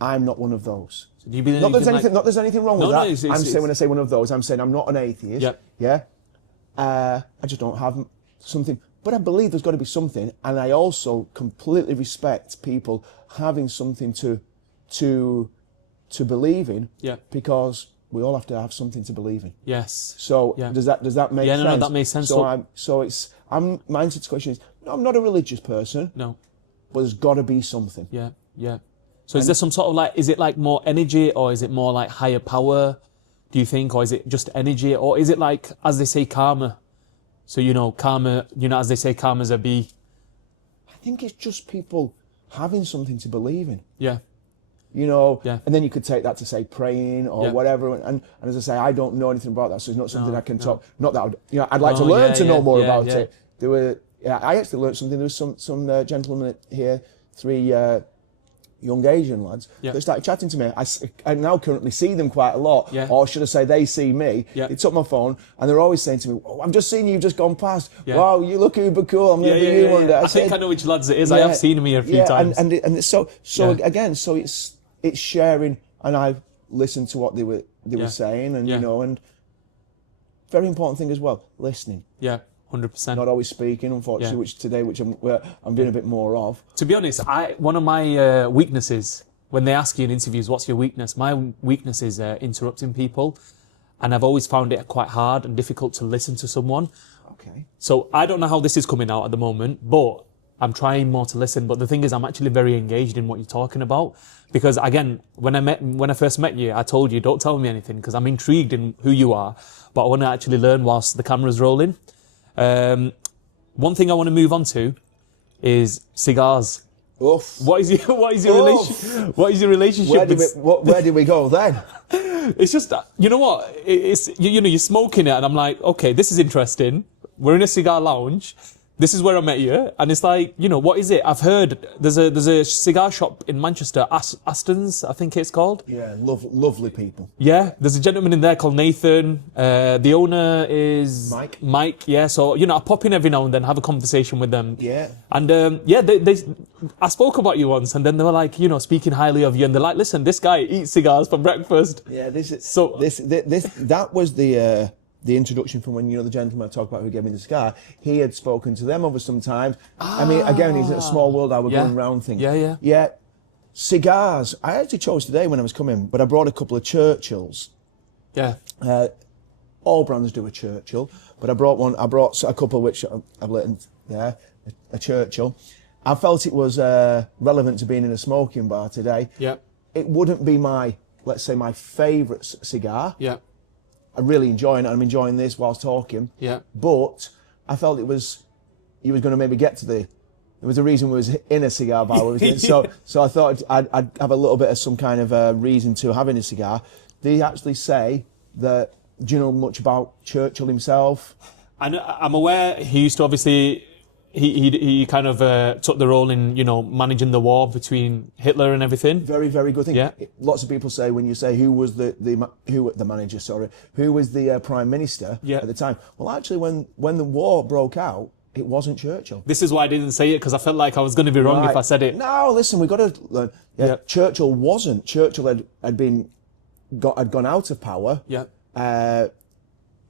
I'm not one of those. So do you believe not there's anything wrong with that. I'm saying when I say one of those, I'm saying I'm not an atheist. Yeah. I just don't have something. But I believe there's got to be something, and I also completely respect people having something to believe in. Yeah. Because we all have to have something to believe in. Yes. So does that make sense? No, that makes sense. So my answer to the question is no, I'm not a religious person. No. But there's got to be something. Yeah. So is there some sort of is it like more energy, or is it more like higher power, do you think? Or is it just energy? Or is it like, as they say, karma? So, karma, as they say, karma's a bee. I think it's just people having something to believe in. Yeah. And then you could take that to say praying or whatever. And as I say, I don't know anything about that, so it's not something I can talk. Not that I'd like to learn to know more about it. I actually learned something. There was some gentlemen here, 3 young Asian lads that started chatting to me. I now currently see them quite a lot, or should I say they see me. They took my phone and they're always saying to me, "Oh, I've just seen you, you've just gone past. Wow, you look uber cool. I'm going to be you one day." I think I know which lads it is. I have seen him here a few times. And so it's sharing, and I've listened to what they were saying, and and very important thing as well, listening. 100%. Not always speaking, unfortunately, which I'm doing a bit more of. To be honest, one of my weaknesses, when they ask you in interviews, what's your weakness? My weakness is interrupting people. And I've always found it quite hard and difficult to listen to someone. Okay. So I don't know how this is coming out at the moment, but I'm trying more to listen. But the thing is, I'm actually very engaged in what you're talking about. Because again, when I first met you, I told you, don't tell me anything, because I'm intrigued in who you are. But I want to actually learn whilst the camera's rolling. One thing I want to move on to is cigars. Oof. What is your relationship with... Where did we go then? It's just, you know what? You're smoking it, and I'm like, okay, this is interesting. We're in a cigar lounge. This is where I met you, and it's like, what is it? I've heard there's a cigar shop in Manchester, Aston's, I think it's called. Yeah, lovely people. Yeah, there's a gentleman in there called Nathan. The owner is Mike. Yeah, so I pop in every now and then, have a conversation with them. Yeah. And I spoke about you once, and then they were like, speaking highly of you, and they're like, listen, this guy eats cigars for breakfast. Yeah, that was the introduction from when, the gentleman I talked about who gave me the cigar, he had spoken to them over some time. I mean, again, he's in a small world, I was going around things. Yeah. Cigars, I actually chose today when I was coming, but I brought a couple of Churchills. Yeah. All brands do a Churchill, but I brought a couple which I've lit a Churchill. I felt it was relevant to being in a smoking bar today. Yeah. It wouldn't be my favourite cigar. Yeah. I'm really enjoying it. I'm enjoying this whilst talking. Yeah. But I felt you was going to maybe get to there was a reason we was in a cigar bar. So I thought I'd have a little bit of some kind of reason to having a cigar. They actually say that, do you know much about Churchill himself? I'm aware he used to obviously... He kind of took the role in, managing the war between Hitler and everything. Very, very good thing. Yeah. Lots of people say, when you say who was the manager, who was the Prime Minister at the time. Well, actually, when the war broke out, it wasn't Churchill. This is why I didn't say it, because I felt like I was going to be wrong if I said it. No, listen, we've got to learn. Yeah. Churchill wasn't. Churchill had gone out of power. Yeah.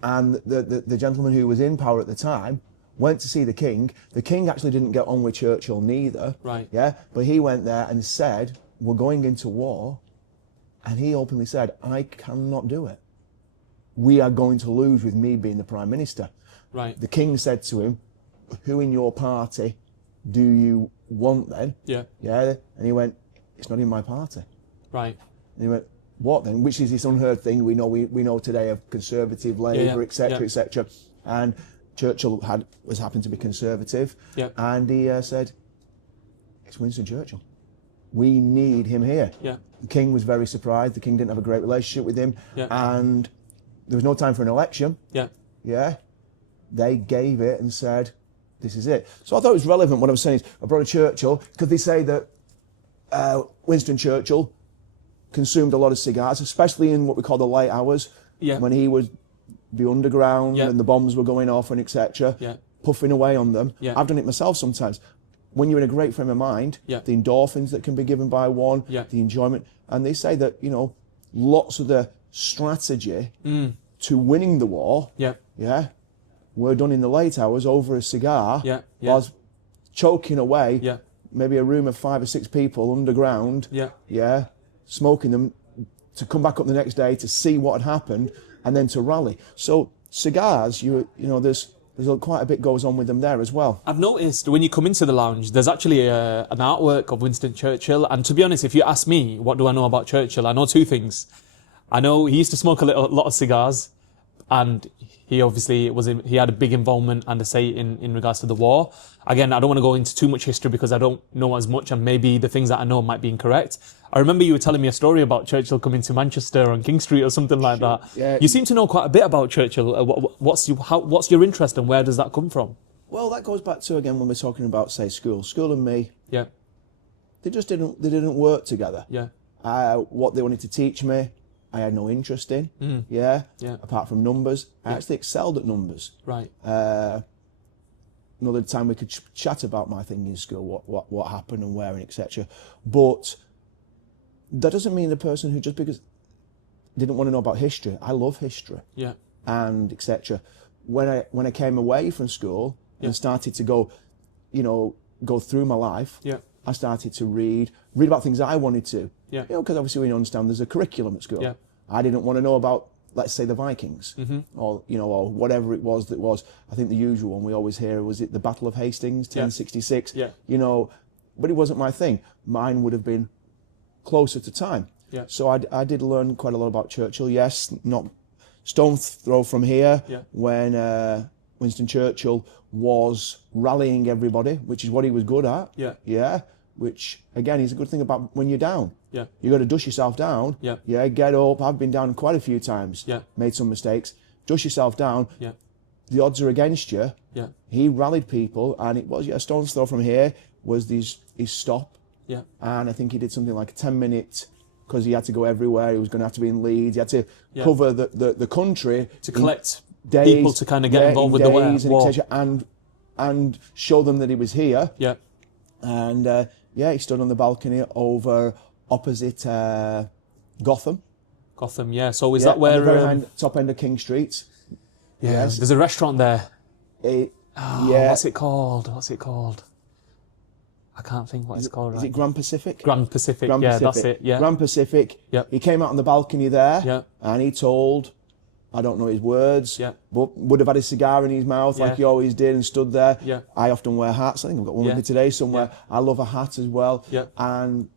And the gentleman who was in power at the time went to see the king. The king actually didn't get on with Churchill neither. Right. Yeah. But he went there and said, we're going into war. And he openly said, I cannot do it. We are going to lose with me being the Prime Minister. Right. The king said to him, who in your party do you want then? Yeah. Yeah. And he went, it's not in my party. Right. And he went, what then? Which is this unheard thing we know today of Conservative, Labour, etc., etc. And Churchill was happened to be Conservative. Yeah. And he said, it's Winston Churchill. We need him here. Yeah. The king was very surprised. The king didn't have a great relationship with him. Yeah. And there was no time for an election. Yeah. Yeah. They gave it and said, this is it. So I thought it was relevant. What I was saying is, I brought a Churchill because they say that Winston Churchill consumed a lot of cigars, especially in what we call the late hours, when he would be underground and the bombs were going off and etc. Puffing away on them. I've done it myself sometimes. When you're in a great frame of mind, the endorphins that can be given by one, the enjoyment, and they say that, you know, lots of the strategy to winning the war, were done in the late hours over a cigar, whilst choking away maybe a room of 5 or 6 people underground, smoking them, to come back up the next day to see what had happened and then to rally. So cigars, you know, there's quite a bit goes on with them there as well. I've noticed when you come into the lounge, there's actually an artwork of Winston Churchill. And to be honest, if you ask me, what do I know about Churchill? I know 2 things. I know he used to smoke a lot of cigars, and he obviously he had a big involvement and a say in regards to the war. Again, I don't want to go into too much history because I don't know as much, and maybe the things that I know might be incorrect. I remember you were telling me a story about Churchill coming to Manchester on King Street or something like that. Yeah. You seem to know quite a bit about Churchill. What's your interest and where does that come from? Well, that goes back to, again, when we're talking about, say, school and me. Yeah. They just didn't work together. Yeah. What they wanted to teach me, I had no interest in. Apart from numbers. I actually excelled at numbers. Right. Another time we could chat about my thing in school, what happened and where and etc. But that doesn't mean the person who just because didn't want to know about history. I love history. Yeah. And etc. When I came away from school and started to go through my life, I started to read about things I wanted to. Yeah. You know, because obviously we understand there's a curriculum at school. Yeah. I didn't want to know about, let's say, the Vikings, or whatever it was that was. I think the usual one we always hear was it the Battle of Hastings, 1066. Yeah. You know, but it wasn't my thing. Mine would have been closer to time. Yeah. So I did learn quite a lot about Churchill. Yes, not stone's throw from here. Yeah. When Winston Churchill was rallying everybody, which is what he was good at. Yeah. Yeah. Which again is a good thing about when you're down. Yeah. You got to dust yourself down. Yeah. Yeah. Get up. I've been down quite a few times. Yeah. Made some mistakes. Dust yourself down. Yeah. The odds are against you. Yeah. He rallied people, and it was a stone's throw from here was his stop. Yeah. And I think he did something like a 10-minute, because he had to go everywhere. He was going to have to be in Leeds. He had to cover the country To collect days, people to kind of get involved with the war. And show them that he was here. Yeah. And he stood on the balcony opposite Gotham. Gotham, yeah. So is that where... on the very top end of King Street. Yeah, Yes. there's a restaurant there. What's it called? I can't think what it's called. Is it Grand Pacific? Grand Pacific, Grand yeah, Pacific. that's it, yeah. Grand Pacific. Yeah. He came out on the balcony there, Yeah. and he told, I don't know his words, Yeah. but would have had a cigar in his mouth like he always did and stood there. Yeah. I often wear hats. I think I've got one with me today somewhere. Yeah. I love a hat as well. Yeah. And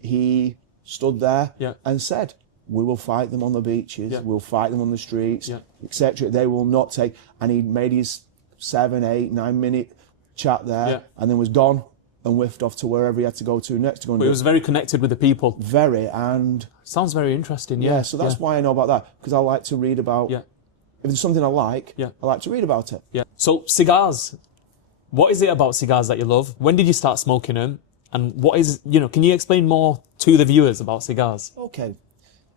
he stood there and said, we will fight them on the beaches, we'll fight them on the streets, etc. They will not take... And he made his 7, 8, 9 minute chat there and then was gone and whiffed off to wherever he had to go to next. To go and But he was very connected with the people. Very, and... Sounds very interesting, Yeah, so that's why I know about that, because I like to read about... Yeah. If there's something I like, I like to read about it. Yeah. So cigars. What is it about cigars that you love? When did you start smoking them? And what is, can you explain more to the viewers about cigars? Okay.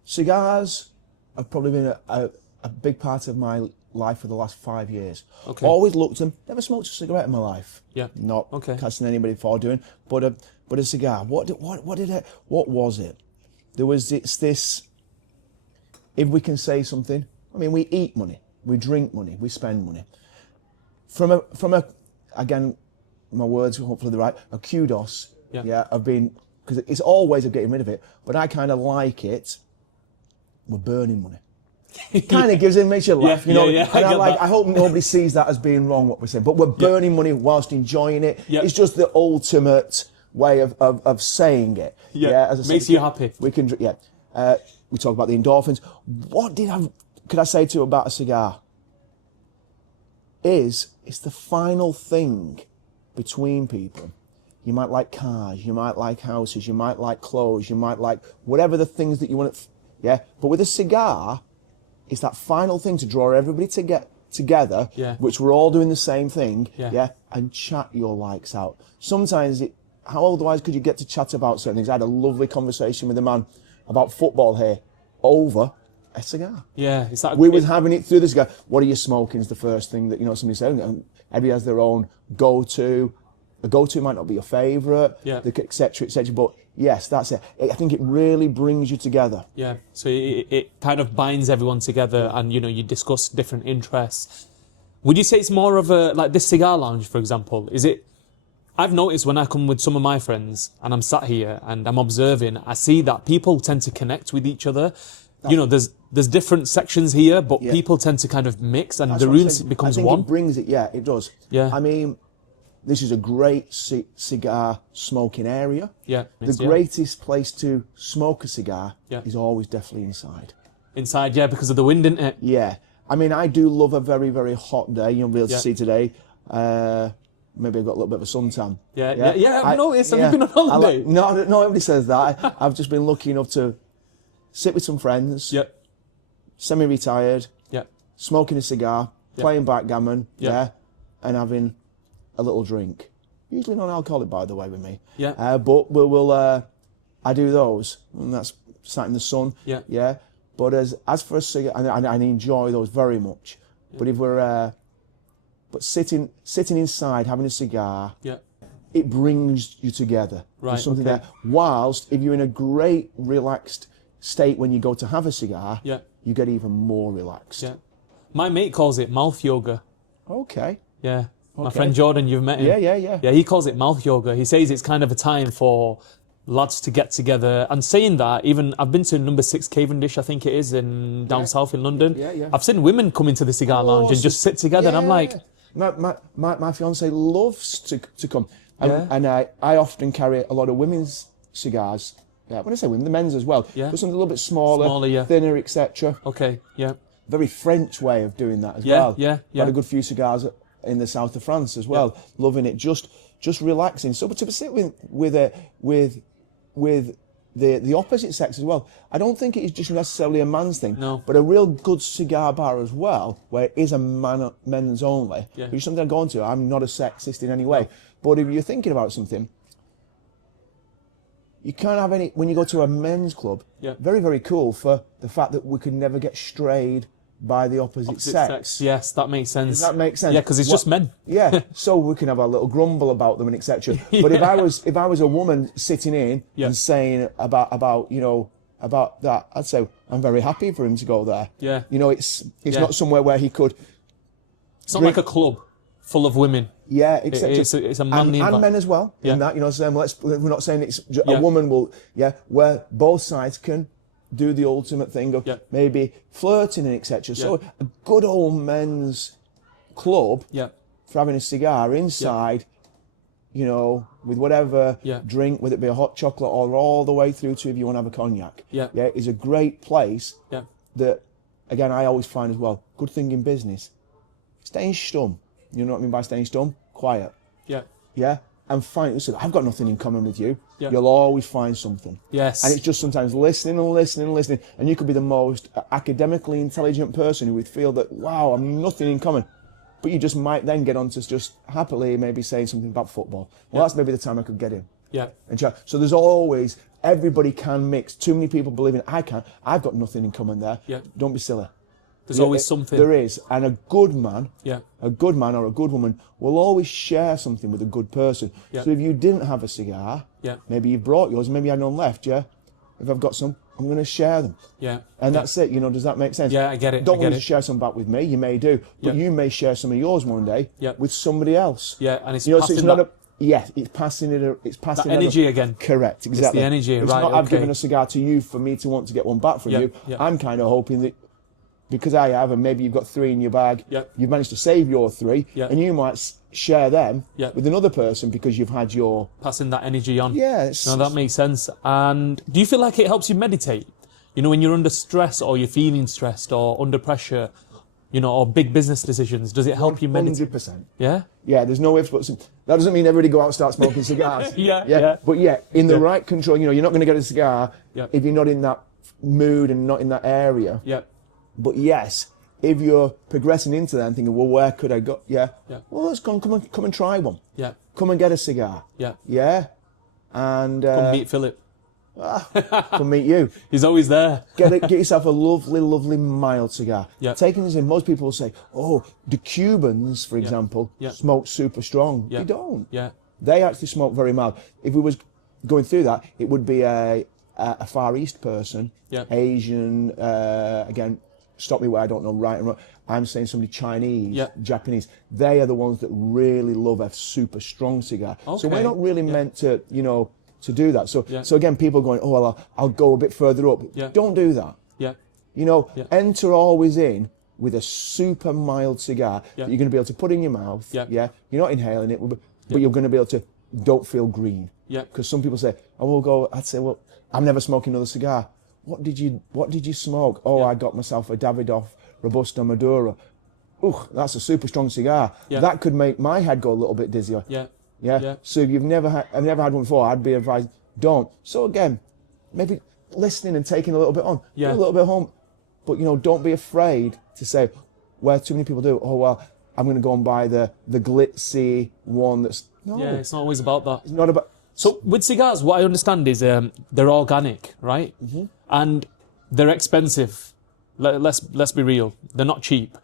Cigars have probably been a big part of my life for the last 5 years. Okay. Always looked at them. Never smoked a cigarette in my life. Yeah. Not casting anybody for doing, but a cigar. What was it? There was this. If we can say something, I mean, we eat money, we drink money, we spend money. From a again, my words hopefully the right. A kudos. Yeah. Of being, because it's all ways of getting rid of it, but I kind of like it. We're burning money. kind of gives it, makes you laugh, you know. Yeah, and I I hope nobody sees that as being wrong what we're saying. But we're burning money whilst enjoying it. Yep. It's just the ultimate way of saying it. Yeah, as I said, makes you happy. We can, we talk about the endorphins. What could I say to you about a cigar? It's the final thing between people. You might like cars, you might like houses, you might like clothes, you might like whatever the things that you want to, But with a cigar, it's that final thing to draw everybody to get together, which we're all doing the same thing, and chat your likes out. Sometimes how otherwise could you get to chat about certain things? I had a lovely conversation with a man about football here over a cigar. Yeah, is that we was having it through the cigar. What are you smoking is the first thing that somebody said. And everybody has their own go-to. A go-to might not be your favourite, et cetera, but yes, that's it. I think it really brings you together. Yeah, so it kind of binds everyone together and, you discuss different interests. Would you say it's more of like this cigar lounge, for example? I've noticed when I come with some of my friends and I'm sat here and I'm observing, I see that people tend to connect with each other. There's different sections here, but people tend to kind of mix and the room becomes one. I think it brings it, it does. Yeah. I mean, this is a great cigar smoking area. Yeah. The greatest place to smoke a cigar is always definitely inside. Inside, because of the wind, isn't it? Yeah. I mean, I do love a very, very hot day. You'll be able to see today. Maybe I've got a little bit of a suntan. Yeah, I've noticed. Have you been on holiday? No, nobody says that. I've just been lucky enough to sit with some friends. Yep. Semi-retired. Yep. Smoking a cigar. Playing backgammon. Yep. And having a little drink. Usually non-alcoholic, by the way, with me. Yeah. But I do those, and that's sat in the sun. Yeah. Yeah. But as for a cigar, and I enjoy those very much. Yeah. But if we're sitting inside having a cigar, it brings you together. Right. There's something there. Whilst if you're in a great relaxed state when you go to have a cigar, you get even more relaxed. Yeah. My mate calls it mouth yoga. Okay. Yeah. My friend Jordan, you've met him. Yeah. Yeah, he calls it mouth yoga. He says it's kind of a time for lads to get together. And saying that, even I've been to number 6 Cavendish, I think it is, down south in London. Yeah. I've seen women come into the cigar lounge and just sit together, and I'm like... My fiance loves to come. And I often carry a lot of women's cigars. Yeah, when I say women, the men's as well. Yeah. But something a little bit smaller, thinner, etc. Okay, yeah. Very French way of doing that as well. Yeah. Had a good few cigars in the south of France as well. Yeah. Loving it, just relaxing. So, but to sit with the opposite sex as well, I don't think it is just necessarily a man's thing. No. But a real good cigar bar as well, where it is a men's only, which is something I go into. I'm not a sexist in any way. No. But if you're thinking about something, you can't have any, when you go to a men's club, very, very cool for the fact that we could never get strayed by the opposite sex. Yes, that makes sense. Does that make sense? Yeah, because it's just men. Yeah, so we can have a little grumble about them and etc. But if I was a woman sitting in and saying about that, I'd say I'm very happy for him to go there. Yeah. It's not somewhere where he could. It's not like a club full of women. Yeah, etc. It's a manly and men as well. In that, saying we're not saying it's a woman will. Yeah, where both sides can do the ultimate thing of maybe flirting and etc. So a good old men's club for having a cigar inside, with whatever drink, whether it be a hot chocolate or all the way through to if you want to have a cognac. Is a great place that, again, I always find as well, good thing in business, staying stum. You know what I mean by staying stum? Quiet. Yeah? And listen, I've got nothing in common with you. You'll always find something. Yes. And it's just sometimes listening. And you could be the most academically intelligent person who would feel that, wow, I'm nothing in common. But you just might then get on to just happily maybe saying something about football. Well, that's maybe the time I could get in. Yeah. And chat. So there's always, everybody can mix. Too many people believe in, I can't. I've got nothing in common there. Yeah. Don't be silly. There's always something. There is. And a good man or a good woman will always share something with a good person. So if you didn't have a cigar, maybe you brought yours, maybe you had none left, If I've got some, I'm going to share them. And that's it, does that make sense? Yeah, I get it. Don't want to share some back with me, you may do, but you may share some of yours one day with somebody else. Yeah, and it's passing so it's not it's passing it. It's passing that energy again. Correct, exactly. It's the energy, it's right? Not I've given a cigar to you for me to want to get one back from you. I'm kind of hoping that because I have, and maybe you've got 3 in your bag, Yep. you've managed to save your 3, Yep. and you might share them Yep. with another person because you've had your... Passing that energy on. Yeah. No, that makes sense. And do you feel like it helps you meditate? You know, when you're under stress or you're feeling stressed or under pressure, you know, or big business decisions, does it help you meditate? 100%. Yeah? Yeah, there's no ifs, buts. That doesn't mean everybody go out and start smoking cigars. Yeah. But yeah, in the right control, you know, you're not going to get a cigar Yeah. if you're not in that mood and not in that area. Yeah. But yes, if you're progressing into that and thinking, well, where could I go? Yeah. Well, let's come and try one. Yeah. Come and get a cigar. Yeah. Yeah. And Come meet Philip. come meet you. He's always there. Get yourself a lovely mild cigar. Yeah. Taking this in, most people will say, oh, the Cubans, for example, smoke super strong. Yeah. They don't. Yeah. They actually smoke very mild. If we was going through that, it would be a Far East person, Yeah. Asian, again, stop me where I don't know right and wrong. I'm saying somebody Chinese, Yeah. Japanese. They are the ones that really love a super strong cigar. So Okay. we're not really meant to, you know, to do that. So, Yeah. so again, people going, oh, well, I'll go a bit further up. Yeah. Don't do that. Yeah. You know, Yeah. enter always in with a super mild cigar Yeah. that you're going to be able to put in your mouth. Yeah. You're not inhaling it, but you're going to be able to, don't feel green. Yeah. Because some people say, oh, we'll go, I'd say, well, I'm never smoking another cigar. What did you smoke? Oh, Yeah. I got myself a Davidoff Robusto Maduro. Ooh, that's a super strong cigar. Yeah. That could make my head go a little bit dizzier. Yeah. Yeah. Yeah. So if I've never had one before, I'd be advised, don't. So again, maybe listening and taking a little bit on, Yeah. do a little bit home, but you know, don't be afraid to say where too many people do. Oh well, I'm going to go and buy the glitzy one. That's no. Yeah, it's not always about that. It's not about. So with cigars, what I understand is they're organic, right? Mm-hmm. And they're expensive. Let's be real. They're not cheap.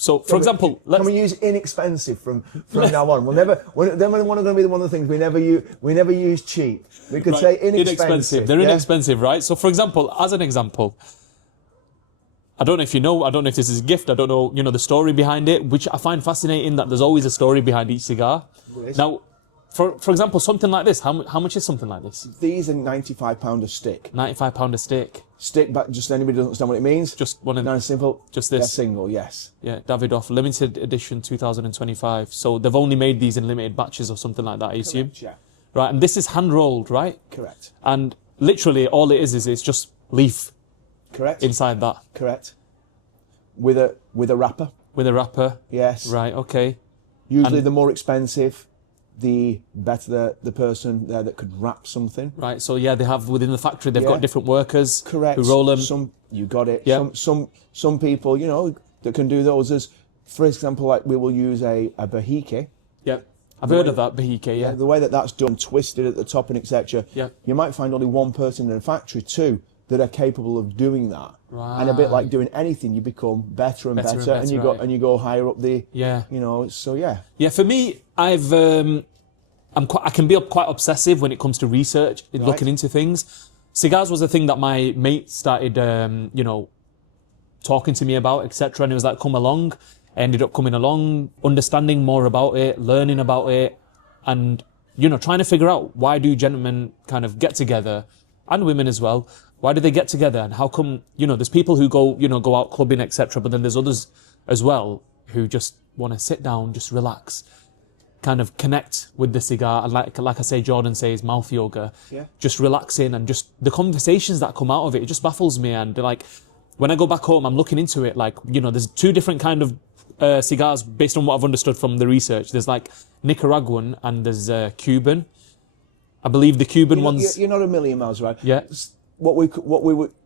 So, for example, Can we use inexpensive from now on? Then we're going to be one of the things we never use cheap. We could say inexpensive. They're yeah? inexpensive, right? So, for example, as an example, I don't know if you know, I don't know if this is a gift, I don't know, you know, the story behind it, which I find fascinating that there's always a story behind each cigar. Yes. Now, for example, something like this, how much is something like this? These are £95 a stick. £95 a stick. Stick, but just anybody doesn't understand what it means. Just one of Nice, simple. just They're this. single, yes. Yeah, Davidoff, limited edition 2025. So they've only made these in limited batches or something like that, I assume. Correct, yeah. Right, and this is hand rolled, right? Correct. And literally all it is it's just leaf Correct. inside that Correct. With a wrapper. with a wrapper. Yes. Right, okay. Usually the more expensive, the better the person there that could wrap something. Right, so yeah, they have within the factory, they've Yeah. got different workers Correct. who roll them. You got it. Yeah. Some people, you know, that can do those as, for example, like we will use a bahike. Yeah, I've heard of that, Bahike, yeah. The way that's done, twisted at the top and etc. Yeah. You might find only one person in a factory, two, that are capable of doing that. And a bit like doing anything, you become better and better, and you right. go higher up the. Yeah. You know. So yeah. Yeah, for me, I can be quite obsessive when it comes to research, looking into things. Cigars was a thing that my mate started, you know, talking to me about, etc. And it was like, come along. I ended up coming along, understanding more about it, learning about it, and, you know, trying to figure out why do gentlemen kind of get together, and women as well. Why do they get together, and how come, you know, there's people who go out clubbing, etc. But then there's others as well who just want to sit down, just relax, kind of connect with the cigar, and like I say, Jordan says, mouth yoga, just relaxing, and just the conversations that come out of it just baffles me. And like when I go back home, I'm looking into it, like, you know, there's two different kind of cigars based on what I've understood from the research. There's like Nicaraguan and there's Cuban. I believe the Cuban ones. You're not a million miles right. Yeah. What we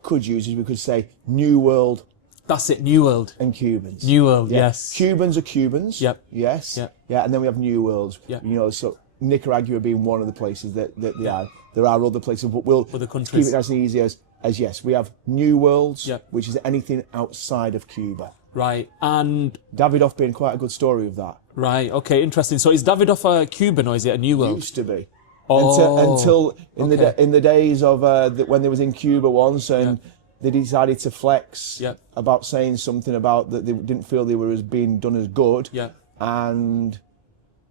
could use is we could say New World. That's it, New World. And Cubans. New World, Yeah. yes. Cubans are Cubans. Yep. Yes. Yep. Yeah, and then we have New Worlds. Yep. You know, so Nicaragua being one of the places that they are. There are other places, but we'll Other countries. keep it as easy as yes. We have New Worlds, Yep. which is anything outside of Cuba. Right, and Davidoff being quite a good story of that. right, okay, interesting. So is Davidoff a Cuban or is it a New World? Used to be. Oh, until in okay. in the days of when they was in Cuba once, and they decided to flex Yep. about saying something about that they didn't feel they were being done as good. Yeah. And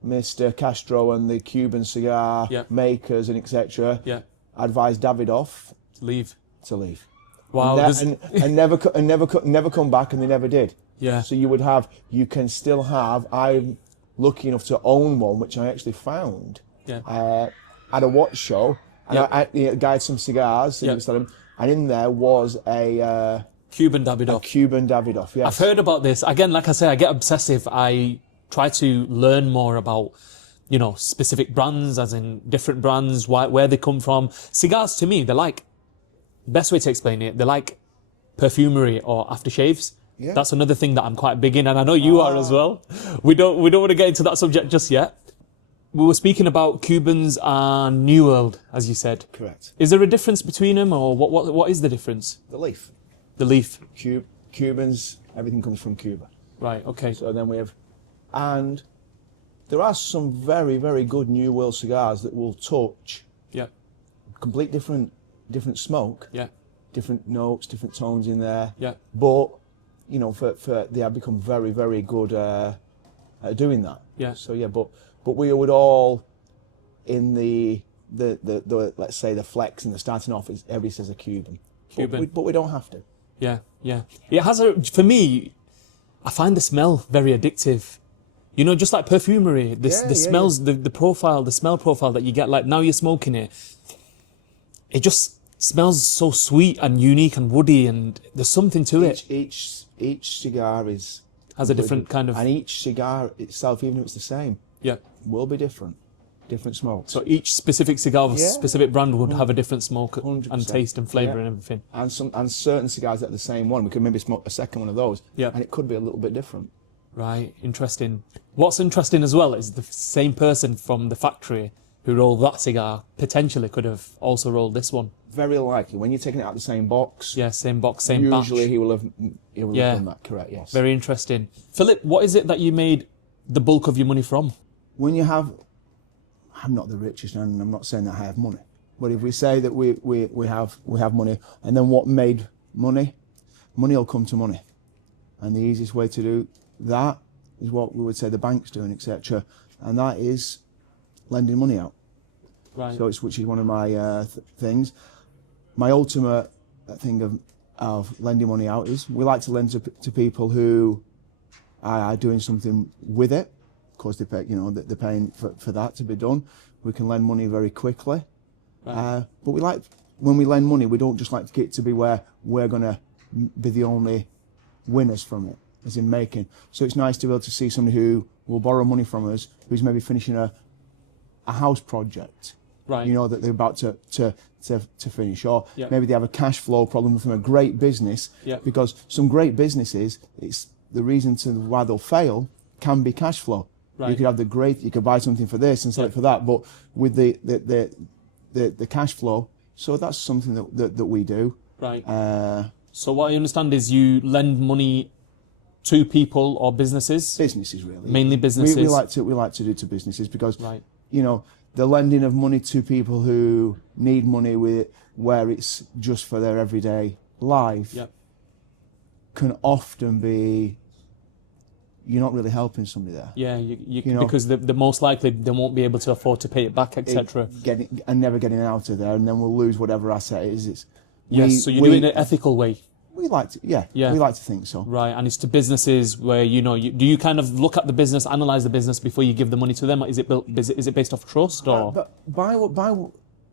Mr. Castro and the Cuban cigar Yep. makers and etc. Yeah. advised Davidoff Leave. to leave. Wow. Never come back, and they never did. Yeah. So you can still have. I'm lucky enough to own one, which I actually found at a watch show, and I guy had some cigars, and in there was a Cuban Davidoff. A Cuban Davidoff. Yes. I've heard about this. Again, like I say, I get obsessive. I try to learn more about, specific brands, as in different brands, where they come from. Cigars, to me, they're like, best way to explain it, they're like perfumery or aftershaves. Yeah. That's another thing that I'm quite big in, and I know you are as well. We don't want to get into that subject just yet. We were speaking about Cubans and New World, as you said. Correct. Is there a difference between them, or what is the difference? The leaf. The leaf. Cubans, everything comes from Cuba. Right, okay. So then we have, and there are some very, very good New World cigars that will touch. Yeah. Complete different smoke. Yeah. Different notes, different tones in there. Yeah. But, for they have become very, very good at doing that. Yeah. So yeah, but we would all in the let's say the flex and the starting off is everybody says a Cuban. But we don't have to. Yeah, yeah. It has for me, I find the smell very addictive. Just like perfumery, the smells, the profile, the smell profile that you get, like now you're smoking it, it just smells so sweet and unique and woody, and there's something to it. Each cigar has a different kind of... And each cigar itself, even if it's the same, will be different smokes. So each specific cigar, specific brand would have a different smoke 100%. And taste and flavour and everything. And certain cigars that are the same one, we could maybe smoke a second one of those, and it could be a little bit different. Right, interesting. What's interesting as well is the same person from the factory who rolled that cigar potentially could have also rolled this one. Very likely. When you're taking it out of the same box. Yeah, same box, same batch. Usually he will have done that, correct, yes. Very interesting. Philip, what is it that you made the bulk of your money from? When you have... I'm not the richest, and I'm not saying that I have money. But if we say that we have money, and then what made money? Money will come to money. And the easiest way to do that is what we would say the bank's doing, etc. And that is lending money out. Right. So which is one of my things. My ultimate thing of lending money out is we like to lend to people who are doing something with it. Of course, they pay, they're paying for that to be done. We can lend money very quickly. Right. But when we lend money, we don't just like it to be where we're going to be the only winners from it, as in making. So it's nice to be able to see somebody who will borrow money from us, who's maybe finishing a house project. Right. That they're about to finish, or maybe they have a cash flow problem from a great business. Because some great businesses, it's the reason why they'll fail can be cash flow. Right. You could buy something for this and sell it for that, but with the cash flow, so that's something that we do. Right. So what I understand is you lend money to people or businesses. Businesses, really. Mainly businesses. We like to do to businesses because the lending of money to people who need money where it's just for their everyday life can often be, you're not really helping somebody there. Yeah, because they're most likely they won't be able to afford to pay it back, etc. And never getting out of there, and then we'll lose whatever asset it is. So you're doing it in an ethical way. We like to, we like to think so. Right, and it's to businesses where do you kind of look at the business, analyze the business before you give the money to them? Or is it based off trust or? But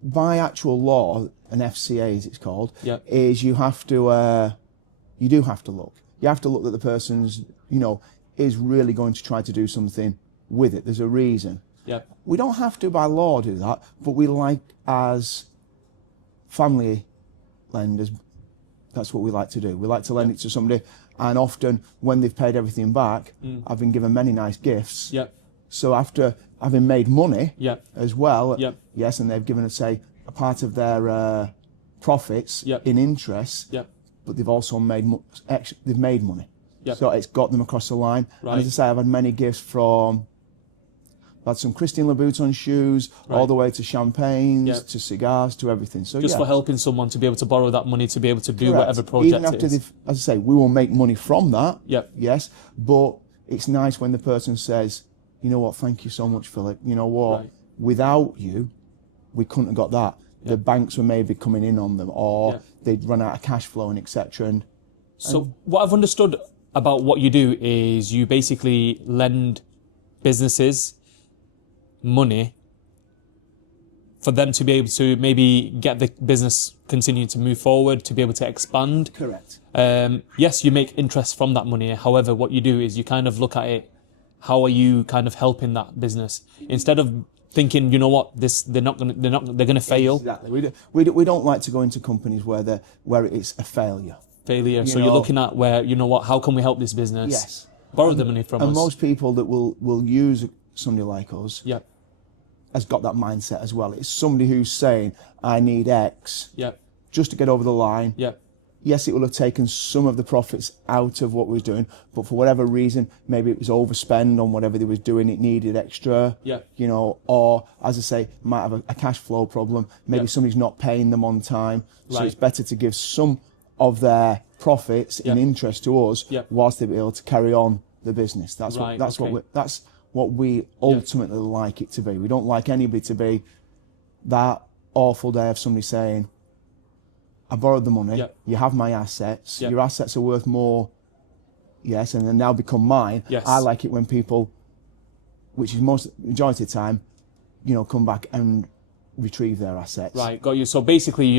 by actual law, an FCA as it's called, is you do have to look. You have to look that the person's is really going to try to do something with it. There's a reason. We don't have to by law do that, but we like as family lenders. That's what we like to do. We like to lend it to somebody, and often when they've paid everything back, I've been given many nice gifts. So after having made money as well, yes, and they've given us, say, a part of their profits in interest, but they've also made money. So it's got them across the line. Right. And as I say, I've had many gifts from. I've had some Christian Louboutin shoes, all the way to champagnes, to cigars, to everything. So just for helping someone to be able to borrow that money to be able to do whatever project. Even after as I say, we will make money from that. Yes, but it's nice when the person says, "You know what? Thank you so much, Philip. You know what? Without you, we couldn't have got that." the banks were maybe coming in on them, or Yeah. they'd run out of cash flow and etc. So what I've understood about what you do is you basically lend businesses money for them to be able to maybe get the business continue to move forward, to be able to expand. Correct. Yes, you make interest from that money. However, what you do is you kind of look at it, how are you kind of helping that business? Instead of thinking, you know what, they're gonna fail. Exactly. We don't like to go into companies where it's a failure. Failure. So you're looking at where, you know what, how can we help this business? Yes. Borrow the money from us. And most people that will use somebody like us Yeah. has got that mindset as well. It's somebody who's saying, I need X Yeah. just to get over the line. Yeah. Yes, it will have taken some of the profits out of what we was doing, but for whatever reason, maybe it was overspend on whatever they was doing, it needed extra, Yeah. Or, as I say, might have a cash flow problem, maybe Yeah. somebody's not paying them on time, so Right. it's better to give some of their profits in Yeah. interest to us, Yeah. whilst they're able to carry on the business. That's Right, that's what we ultimately like it to be. We don't like anybody to be that awful day of somebody saying, I borrowed the money, Yeah. you have my assets, Yeah. your assets are worth more, yes, and then now become mine. Yes. I like it when people, which is majority of the time, come back and retrieve their assets. Right, got you. So basically,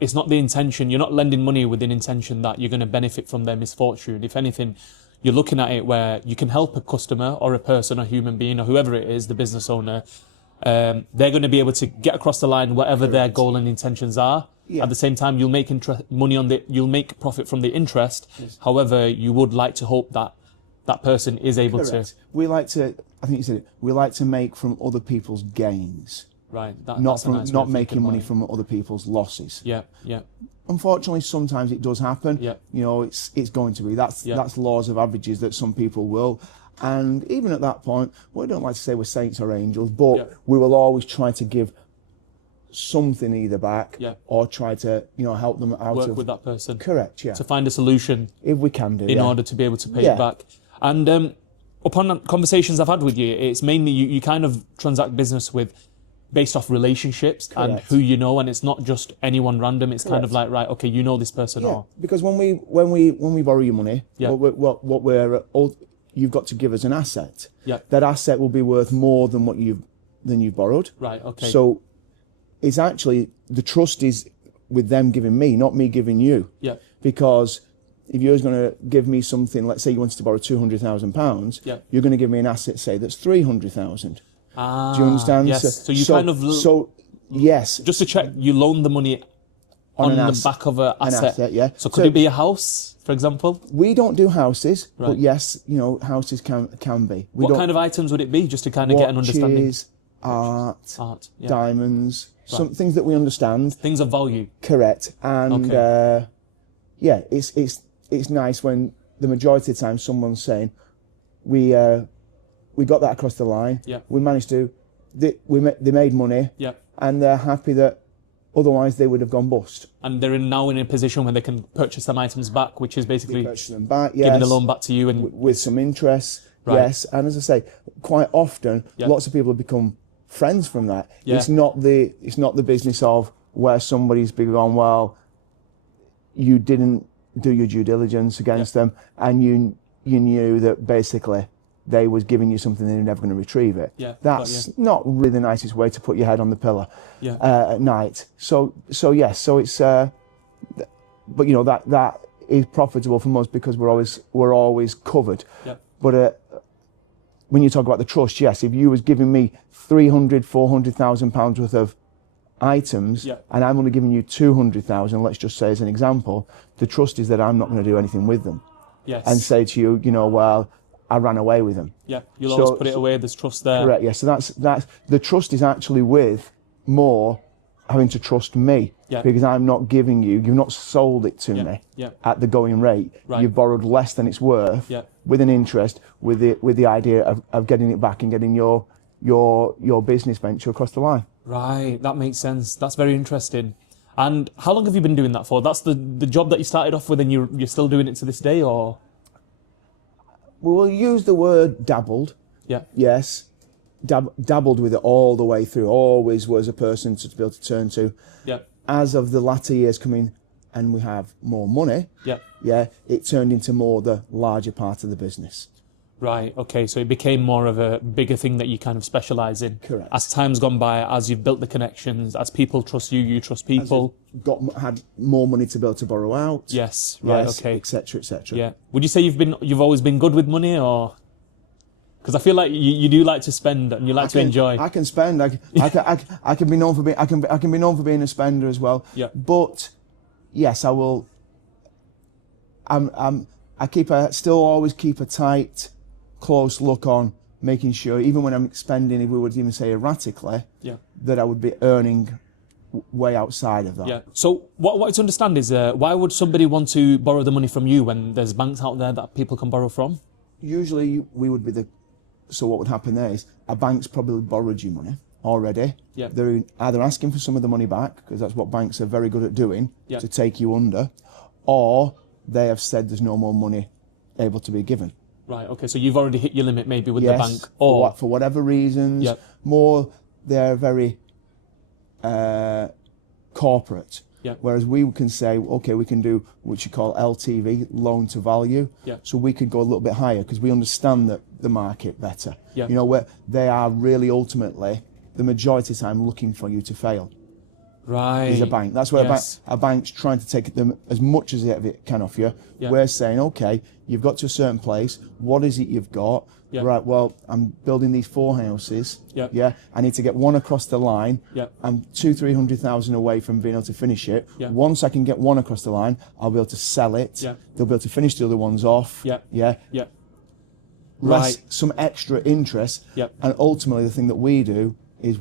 it's not the intention, you're not lending money with an intention that you're going to benefit from their misfortune. If anything, you're looking at it where you can help a customer or a person, a human being, or whoever it is, the business owner. They're going to be able to get across the line, whatever their goal and intentions are. Yeah. At the same time, you'll make you'll make profit from the interest. Yes. However, you would like to hope that that person is able Correct. We like to, I think you said it, we like to make from other people's gains, to, right, not making money from other people's losses. Yeah, yeah, Unfortunately, sometimes it does happen. Yeah. It's going to be. That's laws of averages that some people will. And even at that point, we don't like to say we're saints or angels, but Yeah. we will always try to give something either back, Yeah. or try to help them out work of. with that person Correct. Yeah. to find a solution If we can do. in yeah. order to be able to pay Yeah. it back. And upon conversations I've had with you, it's mainly you kind of transact business with based off relationships and Correct. who you know, and it's not just anyone random. It's kind of like, right, okay, you know this person, Yeah. or Because when we borrow your money, Yeah. what we're you've got to give us an asset. Yeah. That asset will be worth more than what you've borrowed. right, okay, So it's actually, the trust is with them giving me, not me giving you. yeah, Because if you're going to give me something, let's say you wanted to borrow £200,000, Yeah. you're going to give me an asset, say, that's 300,000. ah, Do you understand? Yes, so you kind of yes, just to check, you loan the money on the back of an asset. asset, yeah. So could it be a house, for example? We don't do houses, Right. but yes, houses can be. We What don't, kind of items would it be, just to kind of get an understanding? watches, art, Art, yeah. diamonds, some things that we understand. Things of value. Correct. And it's nice when the majority of the time someone's saying, we got that across the line. Yeah. We managed to. They made money, Yeah. and they're happy that otherwise they would have gone bust. And they're now in a position where they can purchase them items back, which is basically Purchase them back, yes, giving the loan back to you. And with some interest, Right. yes. And as I say, quite often, Yeah. lots of people have become friends from that. Yeah. It's not the business of where somebody's been gone, well, you didn't do your due diligence against them, and you knew that basically they was giving you something and they're never going to retrieve it. Yeah, That's not really the nicest way to put your head on the pillow Yeah. at night. So yes, so it's but that is profitable for us because we're always covered. Yeah. But when you talk about the trust, yes, if you was giving me 400,000 pounds worth of items, Yeah. and I'm only giving you 200,000, let's just say as an example, the trust is that I'm not going to do anything with them Yes. and say to you, well, I ran away with them. Yeah. You'll So- always put it away. There's trust there. Correct. Yeah. So that's the trust is actually with more having to trust me, Yeah. because I'm not giving you've not sold it to Yeah. me Yeah. at the going rate. Right. You've borrowed less than it's worth, Yeah. with an interest, with the idea of getting it back and getting your business venture across the line. Right. That makes sense. That's very interesting. And how long have you been doing that for? That's the job that you started off with, and you're still doing it to this day, or? We will use the word dabbled. Yeah. Yes. dabbled with it all the way through. Always was a person to be able to turn to. Yeah. As of the latter years coming, and we have more money. Yeah. It turned into more the larger part of the business. Right, okay, so it became more of a bigger thing that you kind of specialise in. Correct. As time's gone by, as you've built the connections, as people trust you, you trust people. Had more money to be able to borrow out. Yes, right, okay. Etc. Etc. Yeah. Would you say you've always been good with money, or? Because I feel like you do like to spend and you like to enjoy. I can spend. I can be known for being. I can be known for being a spender as well. Yeah. But yes, I will. Still always keep a tight, close look on making sure, even when I'm spending, if we would even say erratically, that I would be earning way outside of that. Yeah. So what I wanted to understand is why would somebody want to borrow the money from you when there's banks out there that people can borrow from? Usually we would be so what would happen there is a bank's probably borrowed you money already. Yeah. They're either asking for some of the money back, because that's what banks are very good at doing, to take you under, or they have said there's no more money able to be given. Right, okay, so you've already hit your limit maybe with the bank. Or for whatever reasons, they're very corporate. Yeah. Whereas we can say, okay, we can do what you call LTV, loan to value. Yeah. So we could go a little bit higher because we understand the market better. Yeah. You know, where they are really ultimately, the majority of the time, looking for you to fail. Right. Is a bank. That's where a bank's trying to take them as much as it can off you. Yeah. We're saying, okay, you've got to a certain place. What is it you've got? Yeah. Right, well, I'm building these 4 houses. Yeah. Yeah. I need to get one across the line. Yeah. I'm 200,000-300,000 away from being able to finish it. Yeah. Once I can get one across the line, I'll be able to sell it. Yeah. They'll be able to finish the other ones off. Yeah. Yeah. Yeah. Less, Right. some extra interest. Yeah. And ultimately, the thing that we do is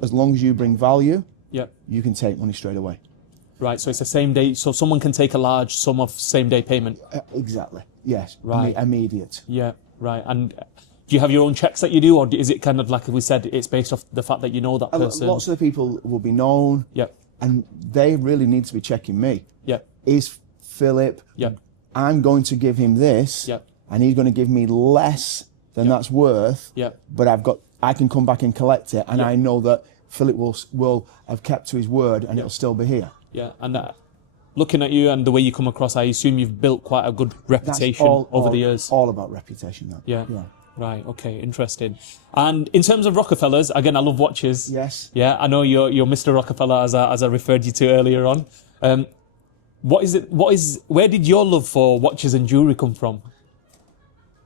as long as you bring value, you can take money straight away. Right, so it's the same day, so someone can take a large sum of same day payment. Exactly. Yes. Right. Immediate. Yeah, right. And do you have your own checks that you do, or is it kind of like we said, it's based off the fact that you know that person? Lots of the people will be known. Yeah. And they really need to be checking me. Yeah. Is Philip? Yeah. I'm going to give him this. Yeah. And he's going to give me less than that's worth. Yeah. But I can come back and collect it, and I know that Philip will have kept to his word, and it'll still be here. Yeah, and looking at you and the way you come across, I assume you've built quite a good reputation over the years. All about reputation, that. Yeah. Right, okay, interesting. And in terms of Rockefellers, again, I love watches. Yes. Yeah, I know you're Mr. Rockefeller, as I referred you to earlier on. Where did your love for watches and jewellery come from?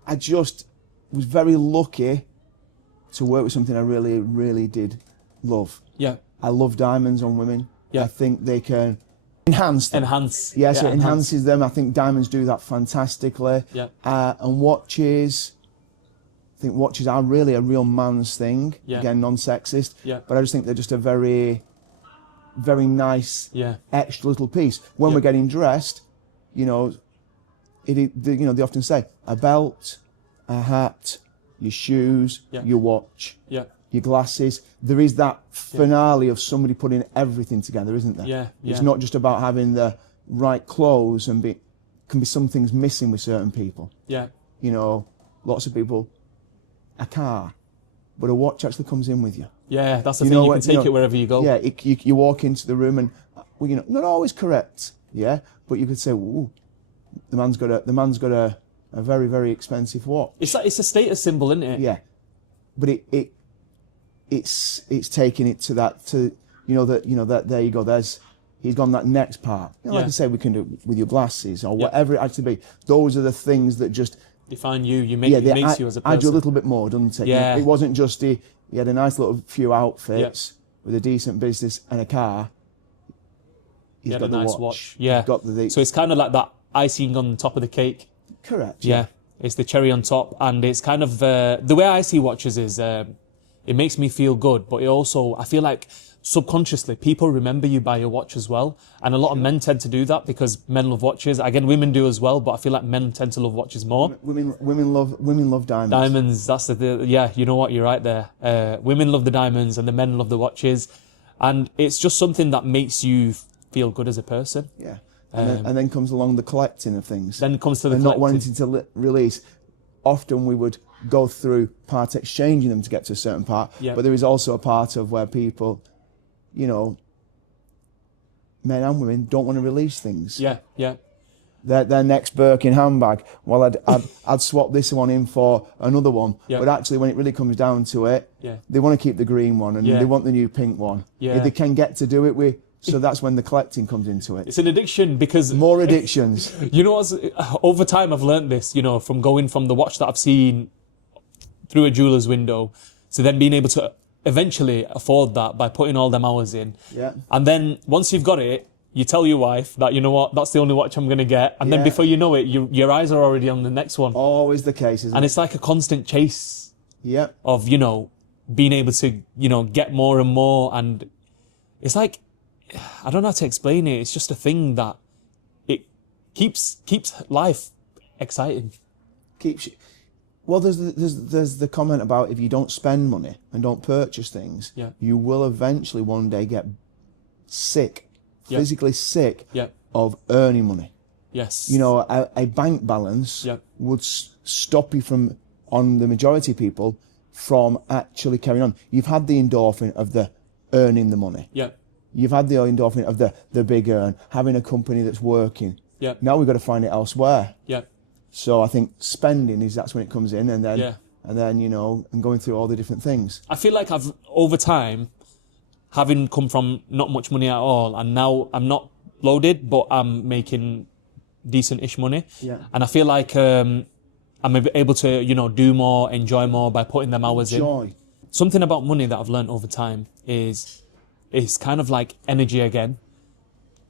I just was very lucky to work with something I really, really did love. Yeah. I love diamonds on women. Yeah. I think they can enhance them. Enhance. Yes, it enhances them. I think diamonds do that fantastically. Yeah. And watches, I think watches are really a real man's thing. Yeah. Again, non-sexist. Yeah. But I just think they're just a very, very nice extra little piece. When we're getting dressed, you know, they often say a belt, a hat, your shoes, your watch, your glasses. There is that finale of somebody putting everything together, isn't there? Yeah. It's not just about having the right clothes, and can be some things missing with certain people. Yeah. You know, lots of people, a car, but a watch actually comes in with you. Yeah, that's the thing. You can take it wherever you go. Yeah, you walk into the room and, well, you know, not always correct. Yeah, but you could say, ooh, the man's got a very, very expensive watch. It's a status symbol, isn't it? Yeah, but it's taking it to that that there you go. He's gone that next part. You know, like I say, we can do it with your glasses or whatever it has to be. Those are the things that just define you. It makes you as a person. I do a little bit more, doesn't it? Yeah. It wasn't just he had a nice little few outfits with a decent business and a car. He's got a nice watch. Yeah. He's got so it's kind of like that icing on top of the cake. Correct. Yeah. It's the cherry on top, and it's kind of the way I see watches is it makes me feel good, but it also, I feel like subconsciously people remember you by your watch as well, and a lot of men tend to do that because men love watches. Again, women do as well, but I feel like men tend to love watches more. Women love diamonds. Diamonds, that's you know what, you're right there. Women love the diamonds and the men love the watches, and it's just something that makes you feel good as a person. Yeah. And then comes along the collecting of things. Then comes to the and collecting. not wanting to release. Often we would go through part exchanging them to get to a certain part. Yeah. But there is also a part of where people, you know, men and women don't want to release things. Yeah, yeah. Their next Birkin handbag. Well, I'd swap this one in for another one. Yeah. But actually, when it really comes down to it, Yeah. they want to keep the green one and Yeah. they want the new pink one. Yeah. If they can get to do it with. So that's when the collecting comes into it. It's an addiction because More addictions. you know, over time I've learned this, you know, from going from the watch that I've seen through a jeweler's window to then being able to eventually afford that by putting all them hours in. Yeah. And then once you've got it, you tell your wife that, you know what, that's the only watch I'm going to get. And then Yeah. before you know it, your eyes are already on the next one. Always the case, isn't And it? it's like a constant chase Yeah. of, you know, being able to, you know, get more and more. And it's like, I don't know how to explain it. It's just a thing that it keeps life exciting. Keeps you. Well, there's the comment about if you don't spend money and don't purchase things, Yeah. you will eventually one day get sick, Yeah. physically sick Yeah. of earning money. Yes. You know, a bank balance Yeah. would stop you from, on the majority of people, from actually carrying on. You've had the endorphin of the earning the money. Yeah. You've had the endorphin of the big earn, having a company that's working. Yeah. Now we've got to find it elsewhere. Yeah. So I think spending that's when it comes in, and then Yeah. you know, and going through all the different things. I feel like I've, over time, having come from not much money at all, and now I'm not loaded, but I'm making decent-ish money. Yeah. And I feel like I'm able to, you know, do more, enjoy more by putting them hours in. Joy. Something about money that I've learned over time is it's kind of like energy again.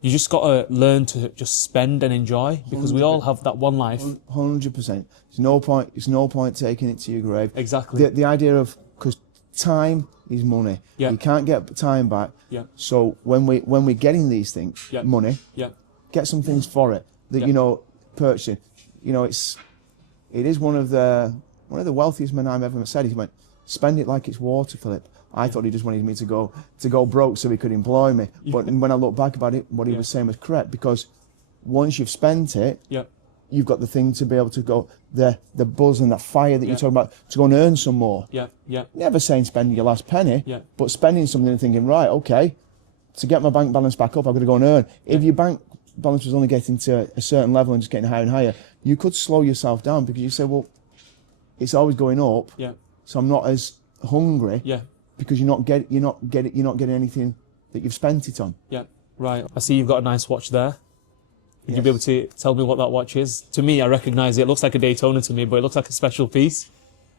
You just got to learn to just spend and enjoy, because we all have that one life. 100%. There's no point. It's no point taking it to your grave. Exactly. The idea of, because time is money. Yeah. You can't get time back. Yeah. So when we're getting these things, Yeah. money, Yeah. get some things for it that Yeah. you know, purchasing. You know, it is one of the wealthiest men I've ever said. He went, spend it like it's water, Philip. I thought he just wanted me to go broke so he could employ me. But when I look back about it, what he was saying was correct, because once you've spent it, Yeah. you've got the thing to be able to go, the buzz and that fire that Yeah. you're talking about, to go and earn some more. Yeah. Yeah. Never saying spend your last penny, Yeah. but spending something and thinking, right, okay, to get my bank balance back up, I've got to go and earn. If your bank balance was only getting to a certain level and just getting higher and higher, you could slow yourself down, because you say, well, it's always going up, Yeah. so I'm not as hungry, Yeah. because you're not getting anything that you've spent it on. Yeah. Right. I see you've got a nice watch there. Would you be able Yes. to tell me what that watch is? To me, I recognise it. It looks like a Daytona to me, but it looks like a special piece.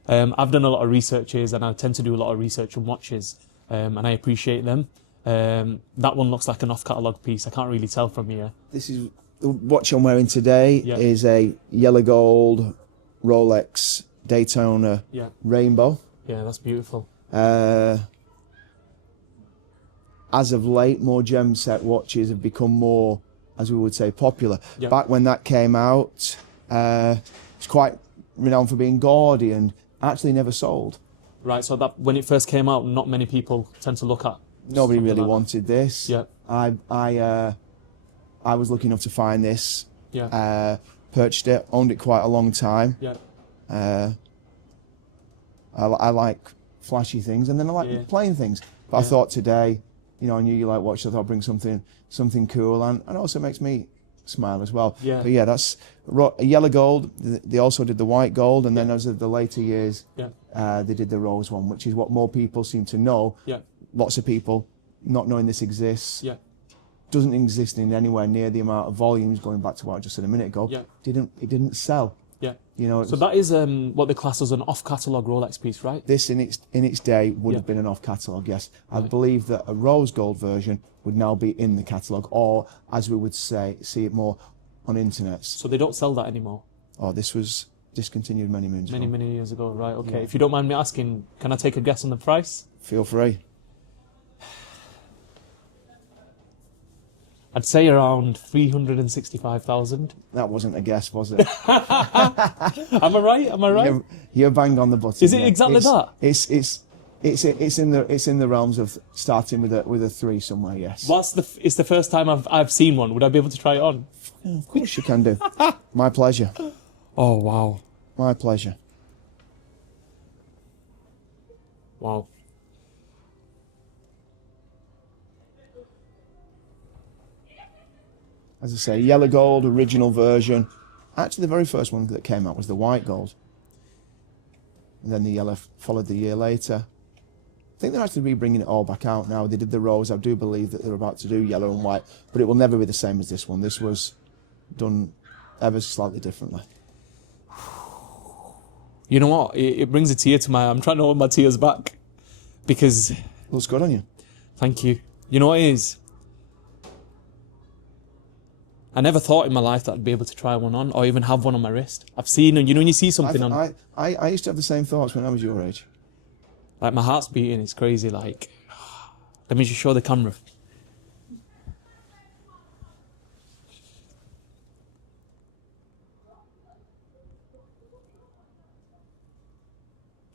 I've done a lot of researches, and I tend to do a lot of research on watches, and I appreciate them. That one looks like an off-catalogue piece. I can't really tell from here. This is the watch I'm wearing today. Yeah. Is a yellow gold Rolex Daytona Yeah. Rainbow. Yeah, that's beautiful. As of late, more gem set watches have become more, as we would say, popular. Yeah. Back when that came out, it's quite renowned for being gaudy and actually never sold. Right, so that when it first came out, not many people tend to look at. Nobody something really like that. wanted this. Yeah. I was lucky enough to find this. Yeah. Purchased it, owned it quite a long time. Yeah. I like flashy things, and then I like Yeah. plain things. But I thought today, you know, I knew you like watches, I thought I'd bring something cool, and also makes me smile as well. Yeah. But yeah, that's a yellow gold. They also did the white gold, and then as of the later years, Yeah. they did the rose one, which is what more people seem to know. Yeah. Lots of people not knowing this exists. Yeah. Doesn't exist in anywhere near the amount of volumes, going back to what I just said a minute ago. Yeah. It didn't sell. Yeah. You know, So that is what they class as an off-catalogue Rolex piece, right? this in its day would Yeah. have been an off catalogue, yes. I believe that a rose gold version would now be in the catalogue, or as we would say, see it more on internets. So they don't sell that anymore. Oh, this was discontinued many moons ago. Many years ago, right? Okay. If you don't mind me asking, can I take a guess on the price? Feel free. I'd say around 365,000. That wasn't a guess, was it? Am I right? Am I right? You're bang on the button. Is it yeah. exactly that? It's in the realms of starting with a 3 somewhere. Yes. It's the first time I've seen one. Would I be able to try it on? Of course you can do. My pleasure. Oh wow. My pleasure. Wow. As I say, yellow gold, original version. Actually, the very first one that came out was the white gold. And then the yellow followed the year later. I think they're actually re-bringing it all back out now. They did the rose. I do believe that they're about to do yellow and white, but it will never be the same as this one. This was done ever slightly differently. You know what? It brings a tear to my eye. I'm trying to hold my tears back because... Looks good on you. Thank you. You know what it is? I never thought in my life that I'd be able to try one on or even have one on my wrist. I've seen, you know, when you see something on... I used to have the same thoughts when I was your age. Like, my heart's beating, it's crazy, like... Let me just show the camera.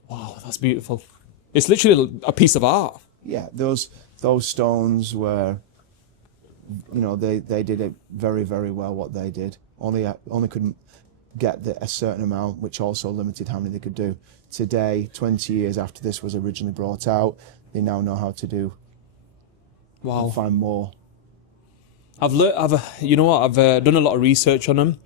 Wow, that's beautiful. It's literally a piece of art. Yeah, those stones were... You know, they did it very, very well, what they did. Only couldn't get a certain amount, which also limited how many they could do. Today, 20 years after this was originally brought out, they now know how to do. Wow. And find more. You know what? I've done a lot of research on them,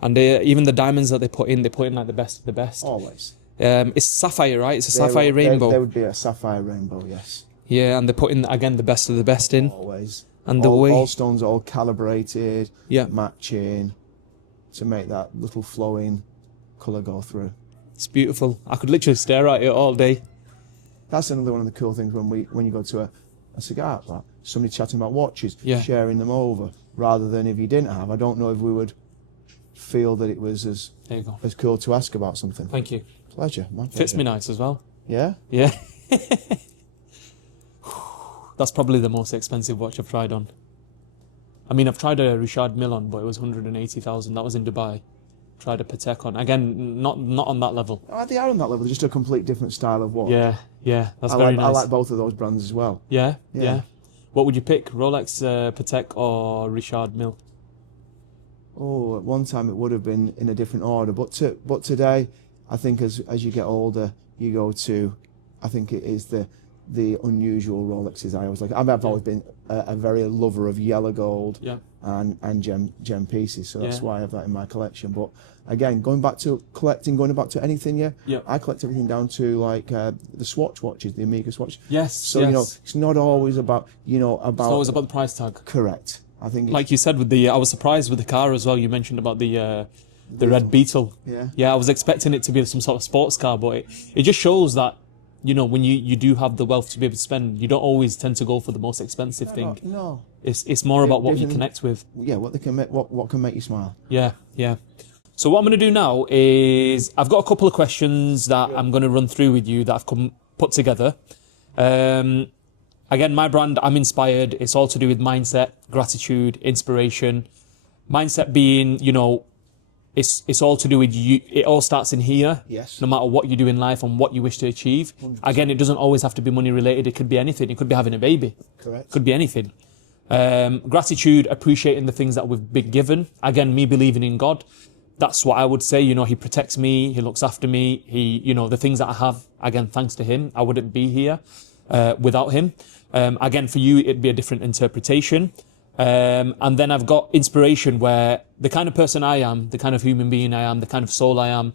and even the diamonds that they put in like the best of the best. Always. It's sapphire, right? It's a sapphire rainbow. There would be a sapphire rainbow, yes. Yeah, and they put in again the best of the best in. Always. And the way all stones are all calibrated, yeah, matching, to make that little flowing colour go through. It's beautiful. I could literally stare at it all day. That's another one of the cool things when you go to a cigar bar, somebody chatting about watches, yeah, sharing them over, rather than if you didn't have. I don't know if we would feel that it was as cool to ask about something. Thank you. Pleasure. My pleasure. Fits me nice as well. Yeah? Yeah. That's probably the most expensive watch I've tried on. I mean, I've tried a Richard Mille on, but it was 180,000. That was in Dubai. Tried a Patek on. Again, not on that level. Oh, they are on that level. Just a complete different style of watch. Yeah, yeah. That's very nice. I like both of those brands as well. Yeah, yeah. What would you pick? Rolex, Patek, or Richard Mille? Oh, at one time it would have been in a different order, but today, I think as you get older, you go to, I think it is the unusual Rolexes. I always like. I've always been a very lover of yellow gold, and gem pieces, so that's why I have that in my collection. But again, going back to collecting, going back to anything, I collect everything down to like the Swatch watches, the Omega Swatch. Yes. So you know, it's not always about It's always about the price tag. Correct. I think. Like you said with I was surprised with the car as well. You mentioned about the Red Beetle. Yeah. Yeah, I was expecting it to be some sort of sports car, but it just shows that, you know, when you do have the wealth to be able to spend, you don't always tend to go for the most expensive thing. No. It's more about what you connect with. Yeah, what can make you smile. Yeah, yeah. So what I'm going to do now is I've got a couple of questions that I'm going to run through with you that I've put together. Again, my brand, Amiinspiredd. It's all to do with mindset, gratitude, inspiration. Mindset being, you know, it's all to do with you. It all starts in here. Yes. No matter what you do in life and what you wish to achieve. 100%. Again, it doesn't always have to be money related. It could be anything. It could be having a baby. Correct. It could be anything. Gratitude, appreciating the things that we've been given. Again, me believing in God. That's what I would say. You know, He protects me. He looks after me. You know, the things that I have, again, thanks to Him, I wouldn't be here without Him. Again, for you, it'd be a different interpretation. And then I've got inspiration, where the kind of person I am, the kind of human being I am, the kind of soul I am,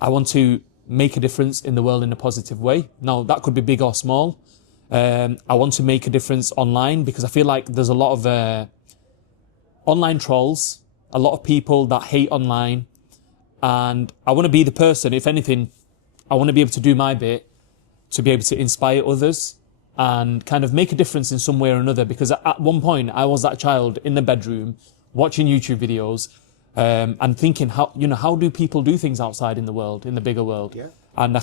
I want to make a difference in the world in a positive way. Now, that could be big or small. I want to make a difference online, because I feel like there's a lot of online trolls, a lot of people that hate online. And I want to be the person, if anything, I want to be able to do my bit to be able to inspire others and kind of make a difference in some way or another. Because at one point I was that child in the bedroom watching YouTube videos and thinking, how do people do things outside in the world, in the bigger world? Yeah. And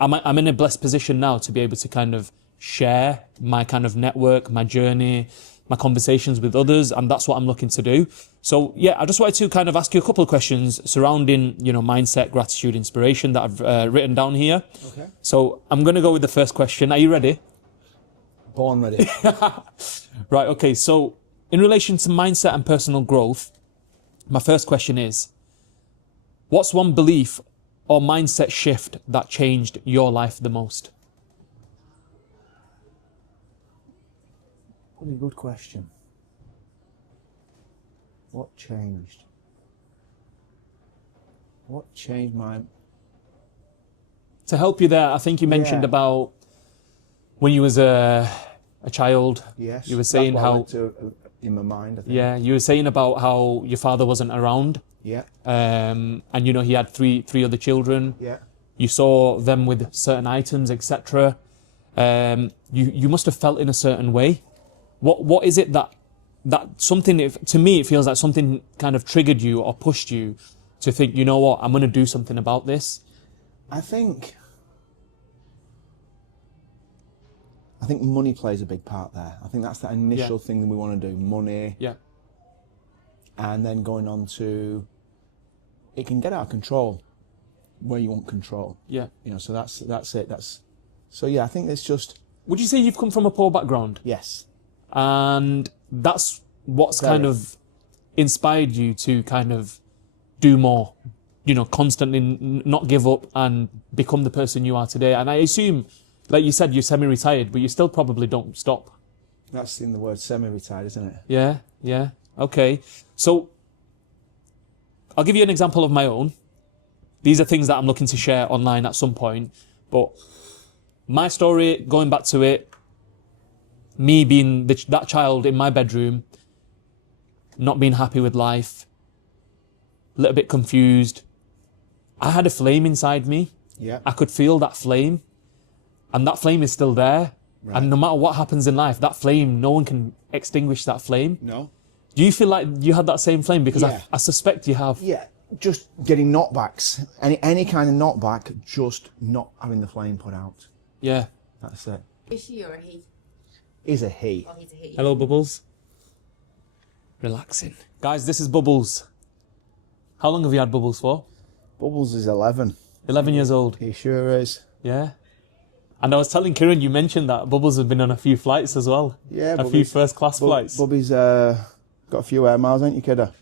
I'm in a blessed position now to be able to kind of share my kind of network, my journey, my conversations with others, and that's what I'm looking to do. So yeah, I just wanted to kind of ask you a couple of questions surrounding, you know, mindset, gratitude, inspiration that I've written down here. Okay. So I'm going to go with the first question. Are you ready? Born ready. Right, okay. So in relation to mindset and personal growth, my first question is, what's one belief or mindset shift that changed your life the most? What a good question. What changed? What changed my... To help you there, I think you mentioned Yeah. about when you was a child. Yes. You were saying that's what I how... went to, in my mind, I think. Yeah, you were saying about how your father wasn't around. Yeah. And you know he had three other children. Yeah. You saw them with certain items, etc. You must have felt in a certain way. What is it that something? To me, it feels like something kind of triggered you or pushed you to think, you know what, I'm going to do something about this. I think money plays a big part there. I think that's the initial thing that we want to do, money. Yeah. And then going on to, it can get out of control where you want control. Yeah. You know, so that's it. So yeah, I think it's just... Would you say you've come from a poor background? Yes. And that's what's Very. kind of inspired you to kind of do more, you know, constantly not give up and become the person you are today. And I assume, like you said, you're semi-retired, but you still probably don't stop. That's in the word semi-retired, isn't it? Yeah, yeah. Okay. So I'll give you an example of my own. These are things that I'm looking to share online at some point. But my story, going back to it, me being that child in my bedroom, not being happy with life, a little bit confused. I had a flame inside me. Yeah. I could feel that flame. And that flame is still there. Right. And no matter what happens in life, that flame, no one can extinguish that flame. No. Do you feel like you had that same flame? Because Yeah. I suspect you have. Yeah, just getting knockbacks. Any kind of knockback, just not having the flame put out. Yeah. That's it. Is she or a he? Is a he. Oh, he's a he. Hello, Bubbles. Relaxing. Guys, this is Bubbles. How long have you had Bubbles for? Bubbles is 11. 11 years old. He sure is. Yeah. And I was telling Kieran, you mentioned that Bubbles has been on a few flights as well. Yeah, a few first-class flights. Bubby's got a few air miles, ain't you, kiddo?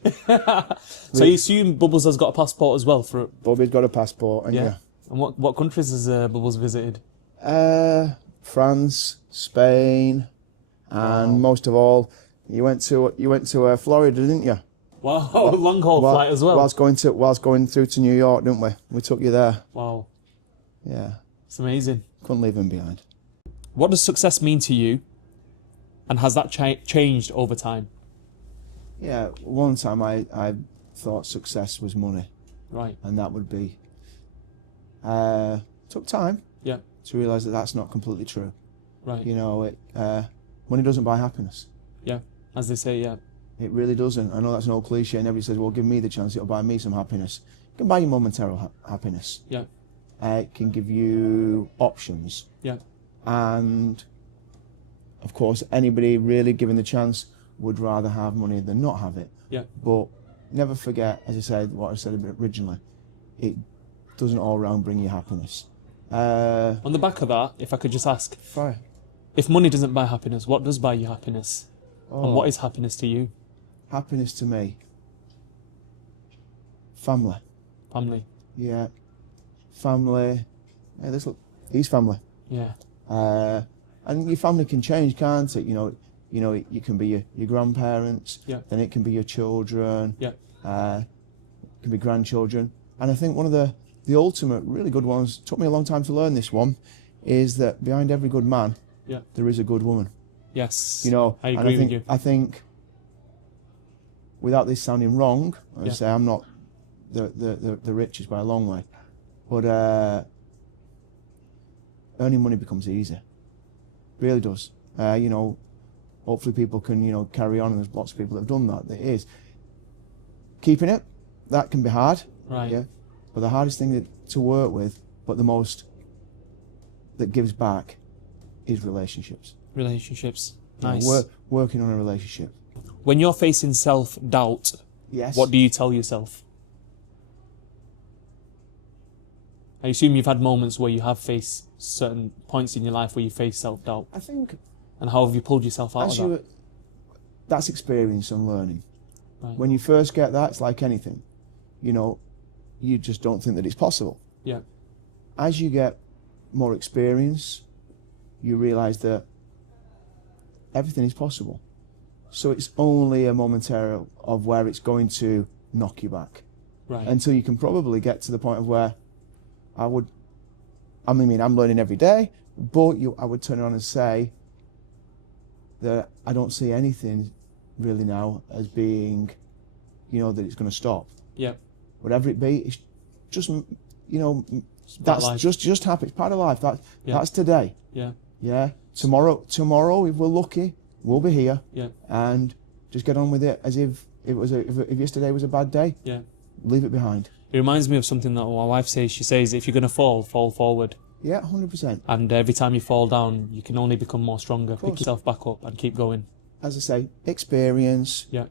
So you assume Bubbles has got a passport as well for... Bubby's got a passport, ain't Yeah. you? And what countries has Bubbles visited? France, Spain, and most of all, you went to Florida, didn't you? Wow, long haul flight as well. Whilst going through to New York, didn't we? We took you there. Wow, Yeah, it's amazing. couldn't leave him behind. What does success mean to you? And has that changed over time? Yeah, one time I thought success was money, Right. and that would be. Took time Yeah. to realise that that's not completely true. Right. You know, money doesn't buy happiness. Yeah. As they say, yeah. It really doesn't. I know that's an old cliche, and everybody says, well, give me the chance, it'll buy me some happiness. It can buy you momentary happiness. Yeah. It can give you options. Yeah. And, of course, anybody really given the chance would rather have money than not have it. Yeah. But never forget, as I said, what I said originally, it doesn't all round bring you happiness. On the back of that, if I could just ask, Fine. if money doesn't buy happiness, what does buy you happiness? Oh, And what is happiness to you? happiness to me? Family. Family. Yeah. Family. Hey, he's family. Yeah. And your family can change, can't it? You know, you can be your grandparents. Yeah. Then it can be your children. Yeah. It can be grandchildren. And I think one of the ultimate, really good ones, took me a long time to learn this one, is that behind every good man, Yeah. there is a good woman. Yes. You know, I and agree with you. I think, without this sounding wrong, I Yeah. say I'm not the richest by a long way, but earning money becomes easy. Really does. You know, hopefully people can, you know, carry on, and there's lots of people that have done that. It is. Keeping it, that can be hard. Right. Yeah. But the hardest thing to work with, but the most that gives back, is relationships. Relationships. You know, Nice. working on a relationship. When you're facing self-doubt, Yes. what do you tell yourself? I assume you've had moments where you have faced certain points in your life where you face self-doubt. I think And how have you pulled yourself out as of that? that's experience and learning. Right. When you first get that, it's like anything. You know, you just don't think that it's possible. Yeah. As you get more experience, you realise that everything is possible. So it's only a momentary of where it's going to knock you back. Right. Until you can probably get to the point of where I'm learning every day, but I would turn around and say that I don't see anything really now as being, that it's going to stop. Yeah. Whatever it be, it's just, that's just happy. It's part of life. That's today. Yeah. Yeah. Tomorrow, if we're lucky, we'll be here. Yeah. And just get on with it as if if yesterday was a bad day. Yeah. Leave it behind. It reminds me of something that my wife says. She says, if you're going to fall forward. Yeah, 100%. And every time you fall down, you can only become more stronger. Pick yourself back up and keep going. As I say, experience. Yeah.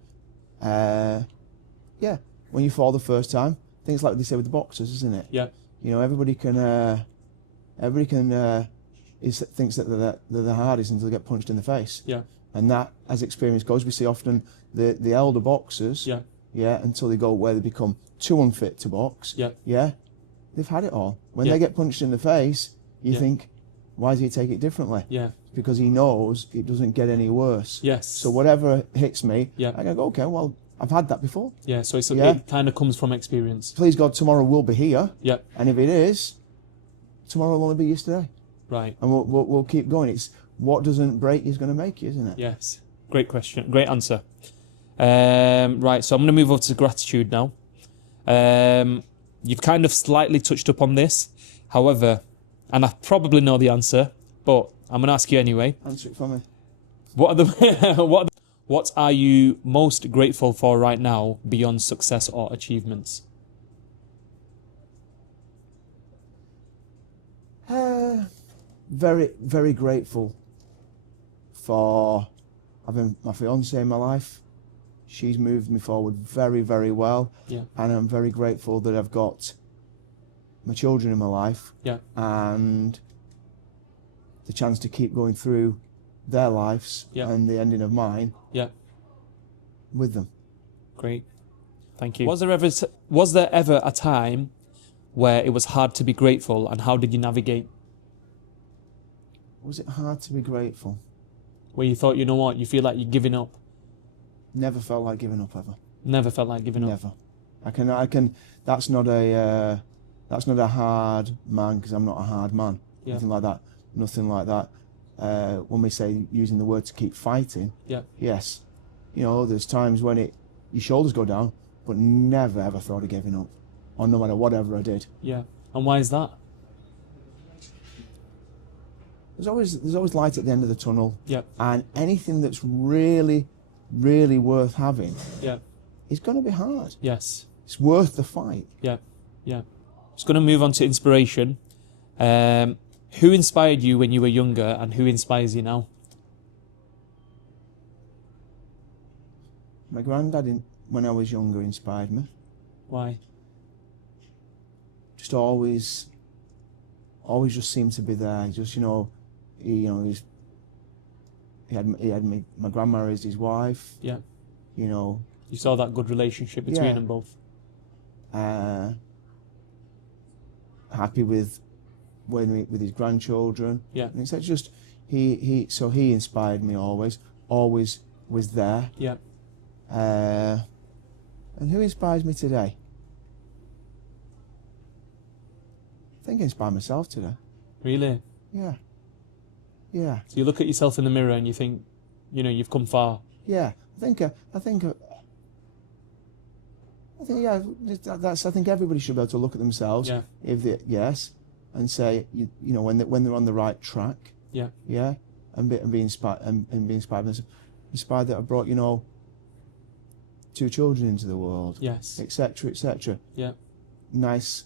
Yeah. When you fall the first time, things like they say with the boxers, isn't it? Yeah. Everybody thinks that they're the hardest until they get punched in the face. Yeah. And that, as experience goes, we see often the elder boxers. Yeah. Yeah. Until they go where they become too unfit to box. Yeah. Yeah. They've had it all. When they get punched in the face, you think, why does he take it differently? Yeah. Because he knows it doesn't get any worse. Yes. So whatever hits me, Yeah. I go, okay, well, I've had that before. Yeah. So it kind of comes from experience. Please God, tomorrow will be here. Yeah. And if it is, tomorrow will only be yesterday. Right. And we'll keep going. It's what doesn't break you is going to make you, isn't it? Yes. Great question. Great answer. Right. So I'm going to move over to gratitude now. You've kind of slightly touched upon this. However, and I probably know the answer, but I'm going to ask you anyway. Answer it for me. What are you most grateful for right now beyond success or achievements? Very, very grateful for having my fiancée in my life. She's moved me forward very, very well. Yeah. And I'm very grateful that I've got my children in my life. Yeah. And the chance to keep going through their lives and the ending of mine with them. Great. Thank you. Was there ever a time where it was hard to be grateful, and how did you navigate? Was it hard to be grateful? Where you thought, you know what, you feel like you're giving up? Never felt like giving up ever. Never felt like giving up? Never. I can. That's not a hard man, because I'm not a hard man. Yeah. Nothing like that. Nothing like that. When we say using the word to keep fighting, yes, there's times when your shoulders go down, but never ever thought of giving up, or no matter whatever I did. Yeah. And why is that? There's always light at the end of the tunnel. Yeah. And anything that's really, really worth having, is going to be hard. Yes. It's worth the fight. Yeah. Yeah. Just going to move on to inspiration. Who inspired you when you were younger, and who inspires you now? My granddad, when I was younger, inspired me. Why? Just always just seemed to be there. Just he had my grandma as his wife. Yeah. You saw that good relationship between them both. Happy with his grandchildren. Yeah. And it's just he inspired me always was there. Yeah. And who inspires me today? I think I inspire myself today. Really? Yeah. Yeah. So you look at yourself in the mirror and you think, you've come far. Yeah. I think everybody should be able to look at themselves. Yeah. And say, when they're on the right track. Yeah. Yeah. And be inspired and be inspired. Inspired that I brought 2 children into the world. Yes. Etc. Etc. Yeah. Nice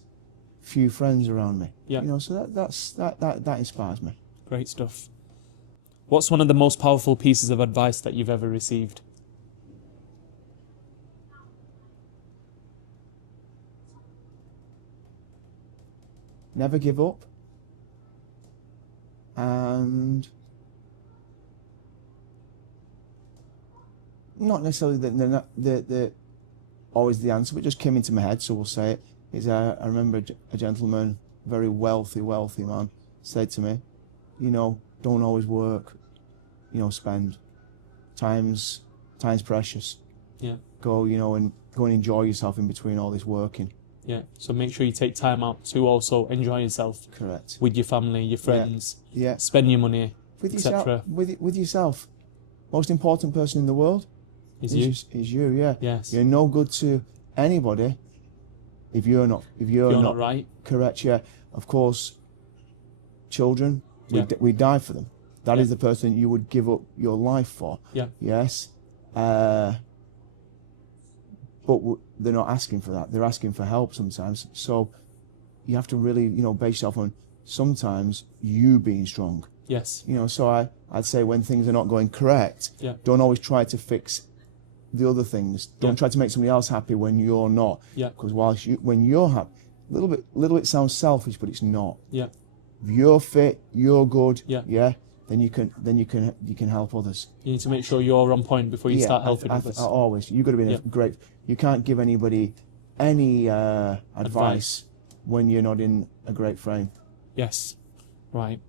few friends around me. Yeah. So that inspires me. Great stuff. What's one of the most powerful pieces of advice that you've ever received? Never give up. And not necessarily the always the answer, but it just came into my head, so we'll say it. I remember a gentleman, very wealthy man, said to me, don't always work, spend. time's precious. Yeah. Go, and go and enjoy yourself in between all this working. Yeah. So make sure you take time out to also enjoy yourself. Correct. With your family, your friends. Yeah. Spend your money, With etc. yourself. With yourself. Most important person in the world Is you. Is you. Yeah. Yes. You're no good to anybody if you're not right. correct. Yeah. Of course. Children. Yeah. We die for them. That Yeah. is the person you would give up your life for. Yeah. Yes. But they're not asking for that. They're asking for help sometimes. So you have to really, base yourself on sometimes you being strong. Yes. So I'd say when things are not going correct, Yeah. don't always try to fix the other things. Don't try to make somebody else happy when you're not. Yeah. Because when you're happy, little bit sounds selfish, but it's not. Yeah. If you're fit, you're good. Yeah. Yeah. Then you can help others. You need to make sure you're on point before you start helping others. Always. You've got to be great. You can't give anybody any advice when you're not in a great frame. Yes. Right.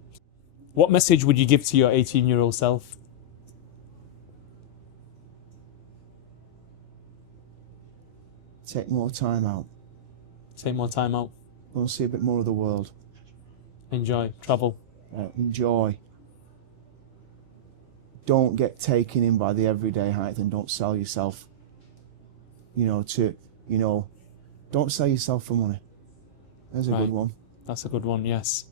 What message would you give to your 18-year-old self? Take more time out. Take more time out. Go and see a bit more of the world. Enjoy. Travel. Enjoy. Don't get taken in by the everyday hype, and don't sell yourself. Don't sell yourself for money. That's a good one. That's a good one, yes.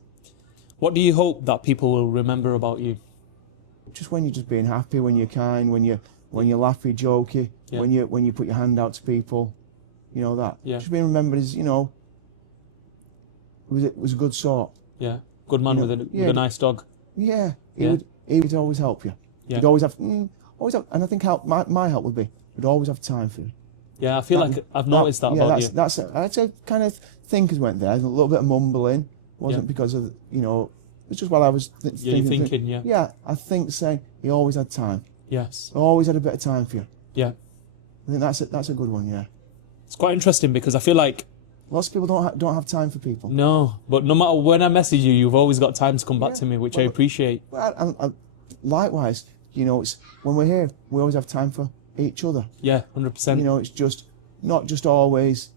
What do you hope that people will remember about you? Just when you're just being happy, when you're kind, when you're laughy, jokey, when you put your hand out to people, that. Yeah. Just being remembered as, was a good sort. Yeah. Good man with a nice dog. Yeah. He would always help you. Yeah. He'd always have, and I think my help would be, we'd always have time for you. Yeah, I feel like I've noticed that about you. That's a kind of think has went there. A little bit of mumbling. Wasn't because of, it's just while I was thinking. Yeah, I think saying he always had time. Yes. Always had a bit of time for you. Yeah. I think that's a good one, yeah. It's quite interesting because I feel like lots of people don't have time for people. No, but no matter when I message you, you've always got time to come back to me, which I appreciate. Well, and likewise, it's when we're here, we always have time for each other. Yeah, 100%. It's just not just always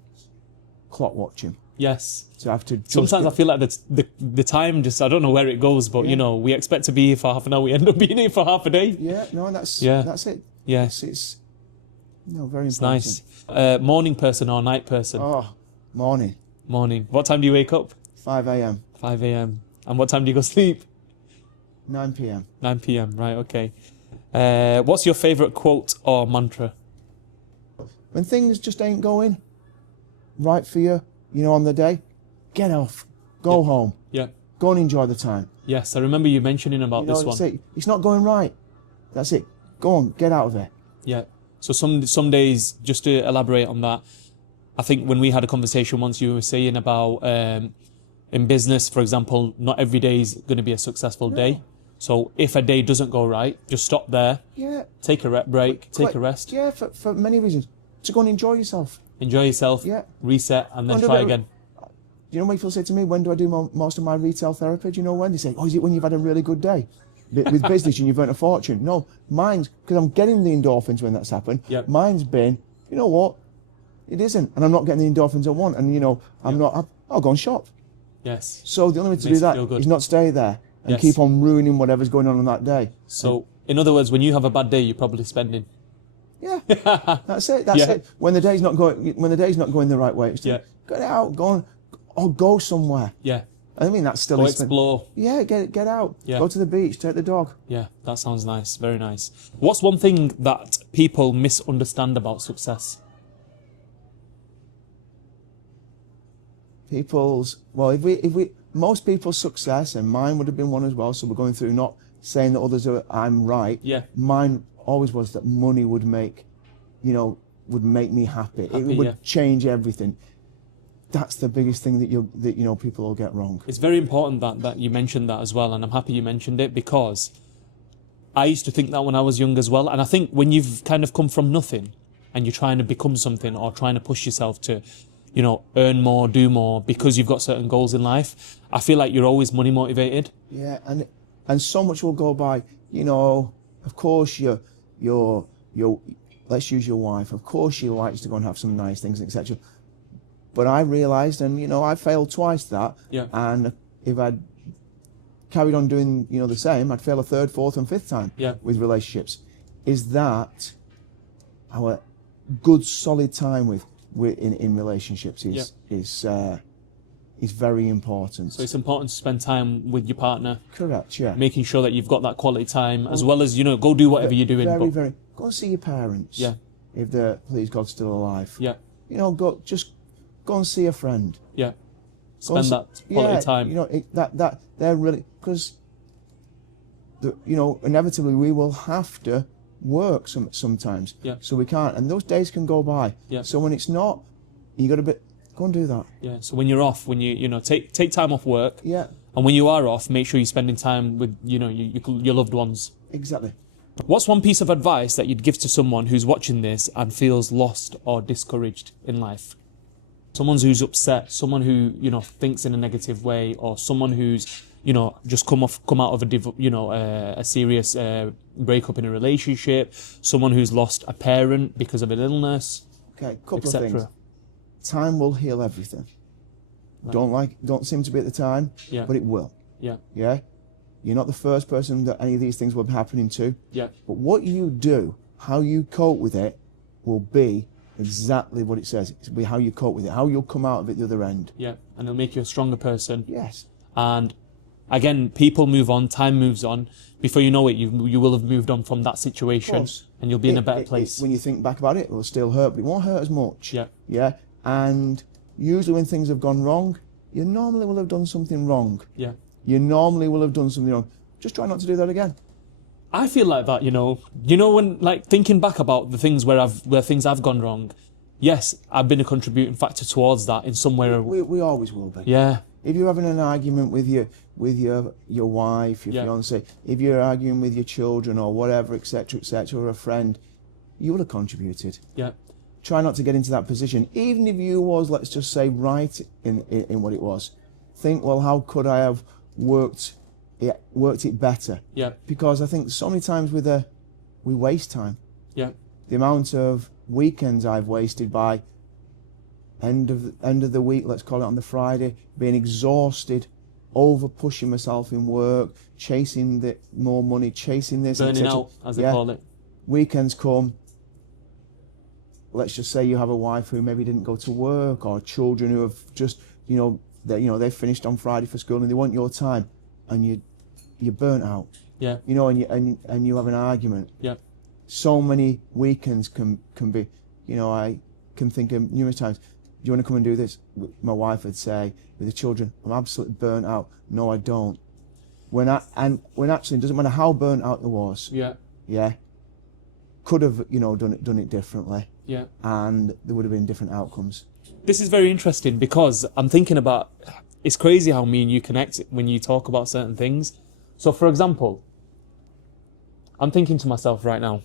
clock watching. Yes. So I have to. Sometimes I feel like the time just, I don't know where it goes, but we expect to be here for half an hour, we end up being here for half a day. Yeah, no, that's it. Yes. It's very important. It's nice. Morning person or night person? Oh, morning. Morning. What time do you wake up? 5 a.m. 5 a.m. And what time do you go sleep? 9 p.m. 9 p.m. Right. Okay. What's your favourite quote or mantra? When things just ain't going right for you, on the day, get off, go home, go and enjoy the time. Yes, I remember you mentioning about this one. It's not going right. That's it. Go on, get out of it. Yeah. So some days, just to elaborate on that, I think when we had a conversation once, you were saying about in business, for example, not every day is going to be a successful day. So if a day doesn't go right, just stop there. Yeah. Take a break. Take a rest. Yeah, for many reasons. To go and enjoy yourself. Enjoy yourself. Yeah. Reset and then try again. You know when people say to me, when do I do most of my retail therapy? Do you know when? They say, is it when you've had a really good day? With business and you've earned a fortune. No, mine's, because I'm getting the endorphins when that's happened. Yep. Mine's been, you know what? It isn't. And I'm not getting the endorphins I want. And, I'll go and shop. Yes. So the only way to do that is not stay there and keep on ruining whatever's going on that day. So, in other words, when you have a bad day, you're probably spending. Yeah, that's it. That's it. When the day's not going the right way, it's get out, go on, or go somewhere. Yeah. I mean, that's still go explore. Yeah, get out. Yeah. Go to the beach, take the dog. Yeah, that sounds nice. Very nice. What's one thing that people misunderstand about success? Most people's success, and mine would have been one as well. So we're going through not saying that others I'm right. Yeah. Mine always was that money would make me happy. It would change everything. That's the biggest thing that people will get wrong. It's very important that you mentioned that as well, and I'm happy you mentioned it because I used to think that when I was young as well. And I think when you've kind of come from nothing and you're trying to become something or trying to push yourself to, earn more, do more because you've got certain goals in life, I feel like you're always money motivated. Yeah, and so much will go by. Of course, let's use your wife. Of course she likes to go and have some nice things, etc. But I realised, and I failed twice that. Yeah. And if I'd carried on doing the same, I'd fail a third, fourth, and fifth time. Yeah. With relationships. Is that our good solid time in relationships is very important. So it's important to spend time with your partner. Correct, yeah. Making sure that you've got that quality time, as well as, go do whatever you're doing. Very. Go and see your parents. Yeah. If they're, please God, still alive. Yeah. Go and see a friend. Yeah. Spend that quality time. That they're really, because inevitably we will have to work sometimes. Yeah. So we can't, and those days can go by. Yeah. So when it's not, you got to go and do that. Yeah. So when you're off, when you take time off work. Yeah. And when you are off, make sure you're spending time with your loved ones. Exactly. What's one piece of advice that you'd give to someone who's watching this and feels lost or discouraged in life? Someone who's upset, someone who thinks in a negative way, or someone who's just come out of a serious breakup in a relationship, someone who's lost a parent because of an illness. Okay, couple of things. Time will heal everything. Right. Don't seem to be at the time, but it will. Yeah. Yeah. You're not the first person that any of these things will be happening to. Yeah. But what you do, how you cope with it, will be exactly what it says. It'll be how you cope with it, how you'll come out of it the other end. Yeah, and it'll make you a stronger person. Yes. And again, people move on, time moves on. Before you know it, you will have moved on from that situation, and you'll be in a better place. When you think back about it, it will still hurt, but it won't hurt as much. Yeah. Yeah. And usually when things have gone wrong, you normally will have done something wrong. Yeah. You normally will have done something wrong. Just try not to do that again. I feel like that, when thinking back about the things where things have gone wrong. Yes, I've been a contributing factor towards that in some way. We always will be. Yeah. If you're having an argument with your wife, your fiance, if you're arguing with your children or whatever, etc., or a friend, you will have contributed. Yeah. Try not to get into that position, even if you was, let's just say, right in what it was. Think, well, how could I have worked it better? Yeah. Because I think so many times we waste time. Yeah. The amount of weekends I've wasted by end of the week, let's call it on the Friday, being exhausted, over pushing myself in work, chasing more money, chasing this, burning out, as they call it. Weekends come. Let's just say you have a wife who maybe didn't go to work, or children who have just they finished on Friday for school and they want your time, and you're burnt out. Yeah. And you have an argument. Yeah. So many weekends can be, I can think of numerous times. Do you want to come and do this? My wife would say, with the children, I'm absolutely burnt out. No, I don't. When actually, it doesn't matter how burnt out it was. Yeah. Yeah. Could have, done it differently. Yeah. And there would have been different outcomes. This is very interesting because I'm thinking about, it's crazy how me and you connect when you talk about certain things. So for example, I'm thinking to myself right now,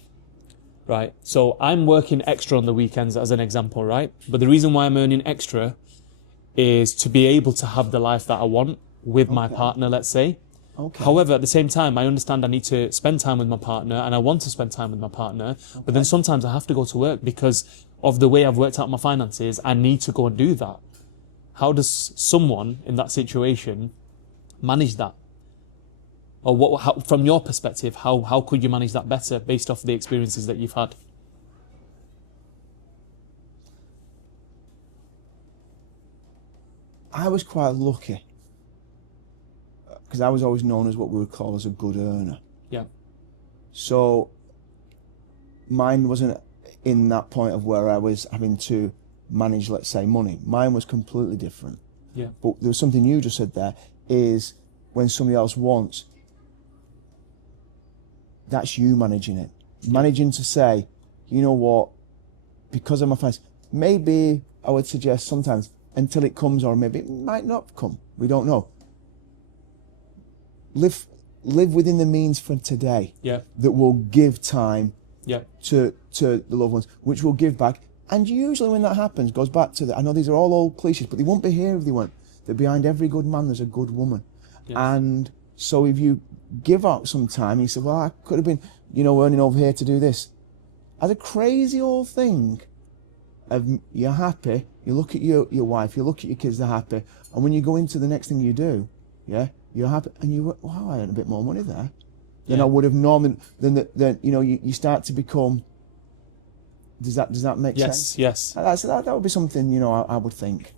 right? So I'm working extra on the weekends as an example, right? But the reason why I'm earning extra is to be able to have the life that I want with my partner, let's say. Okay. However, at the same time, I understand I need to spend time with my partner and I want to spend time with my partner. Okay. But then sometimes I have to go to work because of the way I've worked out my finances. I need to go and do that. How does someone in that situation manage that? Or from your perspective, how could you manage that better based off the experiences that you've had? I was quite lucky because I was always known as what we would call as a good earner. Yeah. So mine wasn't in that point of where I was having to manage, let's say, money. Mine was completely different. Yeah. But there was something you just said there, is when somebody else wants, that's you managing it. Managing to say, you know what, because of my finances, maybe I would suggest sometimes until it comes, or maybe it might not come. We don't know. Live within the means for today. Yeah. That will give time. Yeah. To the loved ones, which will give back. And usually when that happens, goes back to I know these are all old cliches, but they won't be here if they weren't. That behind every good man there's a good woman. Yes. And so if you give up some time. You say, well, I could have been, earning over here to do this. As a crazy old thing of you're happy, you look at your wife, you look at your kids, they're happy, and when you go into the next thing you do, yeah, you're happy, and wow, I earned a bit more money there than I would have normally. Then you start to become. Does that make sense? Yes. That would be something I would think.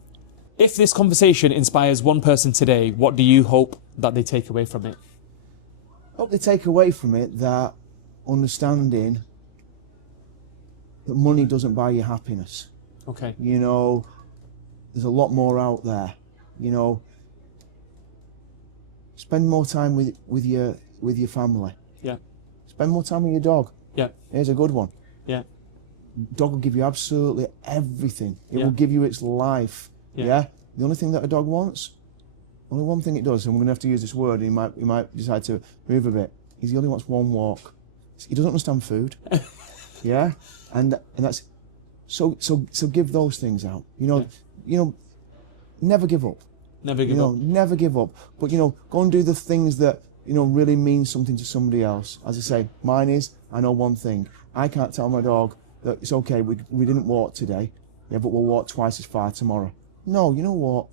If this conversation inspires one person today, what do you hope that they take away from it? I hope they take away from it that understanding that money doesn't buy you happiness. Okay. There's a lot more out there. Spend more time with your family. Yeah. Spend more time with your dog. Yeah. Here's a good one. Yeah. Dog will give you absolutely everything. It will give you its life. Yeah. The only thing that a dog wants, only one thing it does, and we're gonna have to use this word. He might decide to move a bit. He only wants one walk. He doesn't understand food. Yeah. And that's so give those things out. Never give up. Never give up. Never give up. But go and do the things that really mean something to somebody else. As I say, mine is I know one thing. I can't tell my dog that it's okay. We didn't walk today. Yeah, but we'll walk twice as far tomorrow. No, you know what?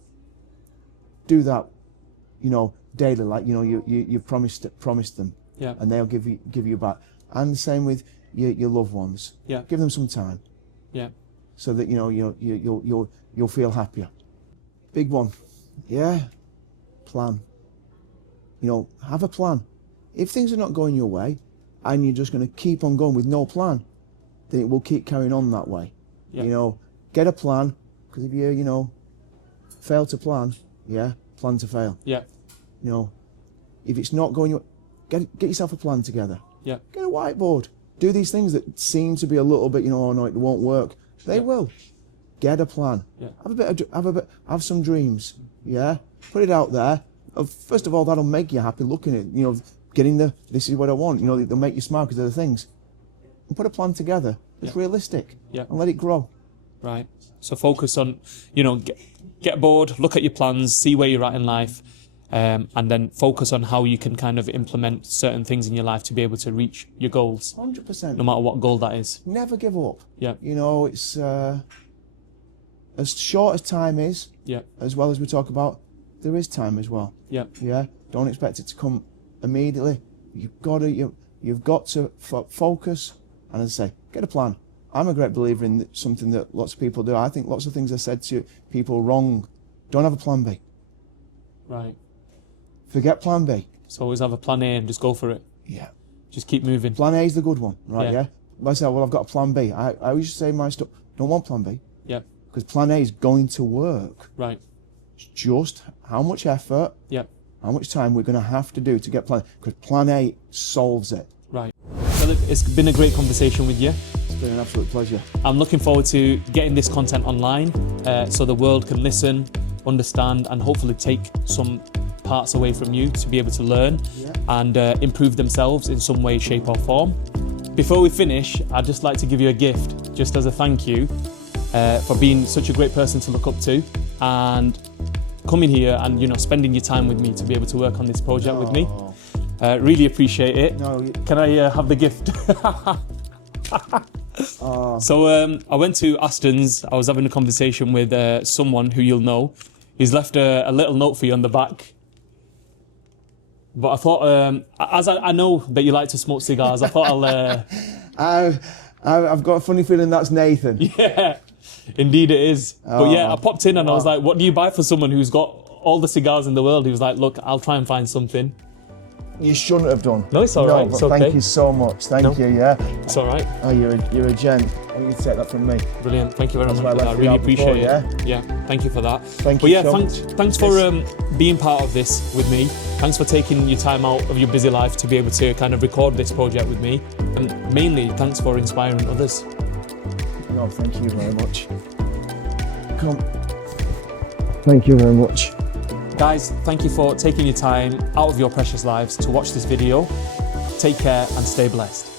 Do that. Daily, like you promised them. Yeah. And they'll give you back. And the same with your loved ones. Yeah. Give them some time. Yeah. So that you'll feel happier. Big one. Yeah. Plan. Have a plan. If things are not going your way, and you're just going to keep on going with no plan, then it will keep carrying on that way. Yeah. Get a plan, because if you fail to plan, plan to fail. Yeah. If it's not going your way, get yourself a plan together. Yeah. Get a whiteboard. Do these things that seem to be a little bit, oh no, it won't work. They will. Get a plan. Yeah. Have some dreams. Yeah. Put it out there. First of all, that'll make you happy looking at it. Getting this is what I want. They'll make you smile because they're the things. And put a plan together. It's realistic. Yeah. And let it grow. Right. So focus on, get bored, look at your plans, see where you're at in life, and then focus on how you can kind of implement certain things in your life to be able to reach your goals. 100%. No matter what goal that is. Never give up. Yeah. It's as short as time is. Yeah. As well as we talk about, there is time as well. Yeah. Yeah. Don't expect it to come immediately. You've got to focus, and as I say, get a plan. I'm a great believer in something that lots of people do. I think lots of things I said to people wrong. Don't have a plan B. Right. Forget plan B. So always have a plan A and just go for it. Yeah. Just keep moving. Plan A is the good one, right? Yeah. I say, well, I've got a plan B. I always say my stuff. Don't want plan B. Yeah. Because plan A is going to work. Right. It's just how much effort, how much time we're going to have to do to get plan. Because plan A solves it. Right. Philip, it's been a great conversation with you. It's been an absolute pleasure. I'm looking forward to getting this content online so the world can listen, understand, and hopefully take some parts away from you to be able to learn and improve themselves in some way, shape, or form. Before we finish, I'd just like to give you a gift, just as a thank you for being such a great person to look up to and coming here and spending your time with me to be able to work on this project with me. Really appreciate it. Can I have the gift? So I went to Aston's. I was having a conversation with someone who you'll know. He's left a little note for you on the back. But I thought, as I know that you like to smoke cigars, I thought I'll... I've got a funny feeling that's Nathan. Yeah, indeed it is. But yeah, I popped in and I was like, what do you buy for someone who's got all the cigars in the world? He was like, look, I'll try and find something. You shouldn't have done. No, it's all right. It's okay. Thank you so much. Thank you, yeah. It's all right. Oh, you're a gent. I want you to take that from me. Brilliant. Thank you very That's much for that. I really appreciate it. Yeah, thank you for that. Thank you so much. Thanks for being part of this with me. Thanks for taking your time out of your busy life to be able to kind of record this project with me. And mainly, thanks for inspiring others. No, thank you very much. Come. Thank you very much. Guys, thank you for taking your time out of your precious lives to watch this video. Take care and stay blessed.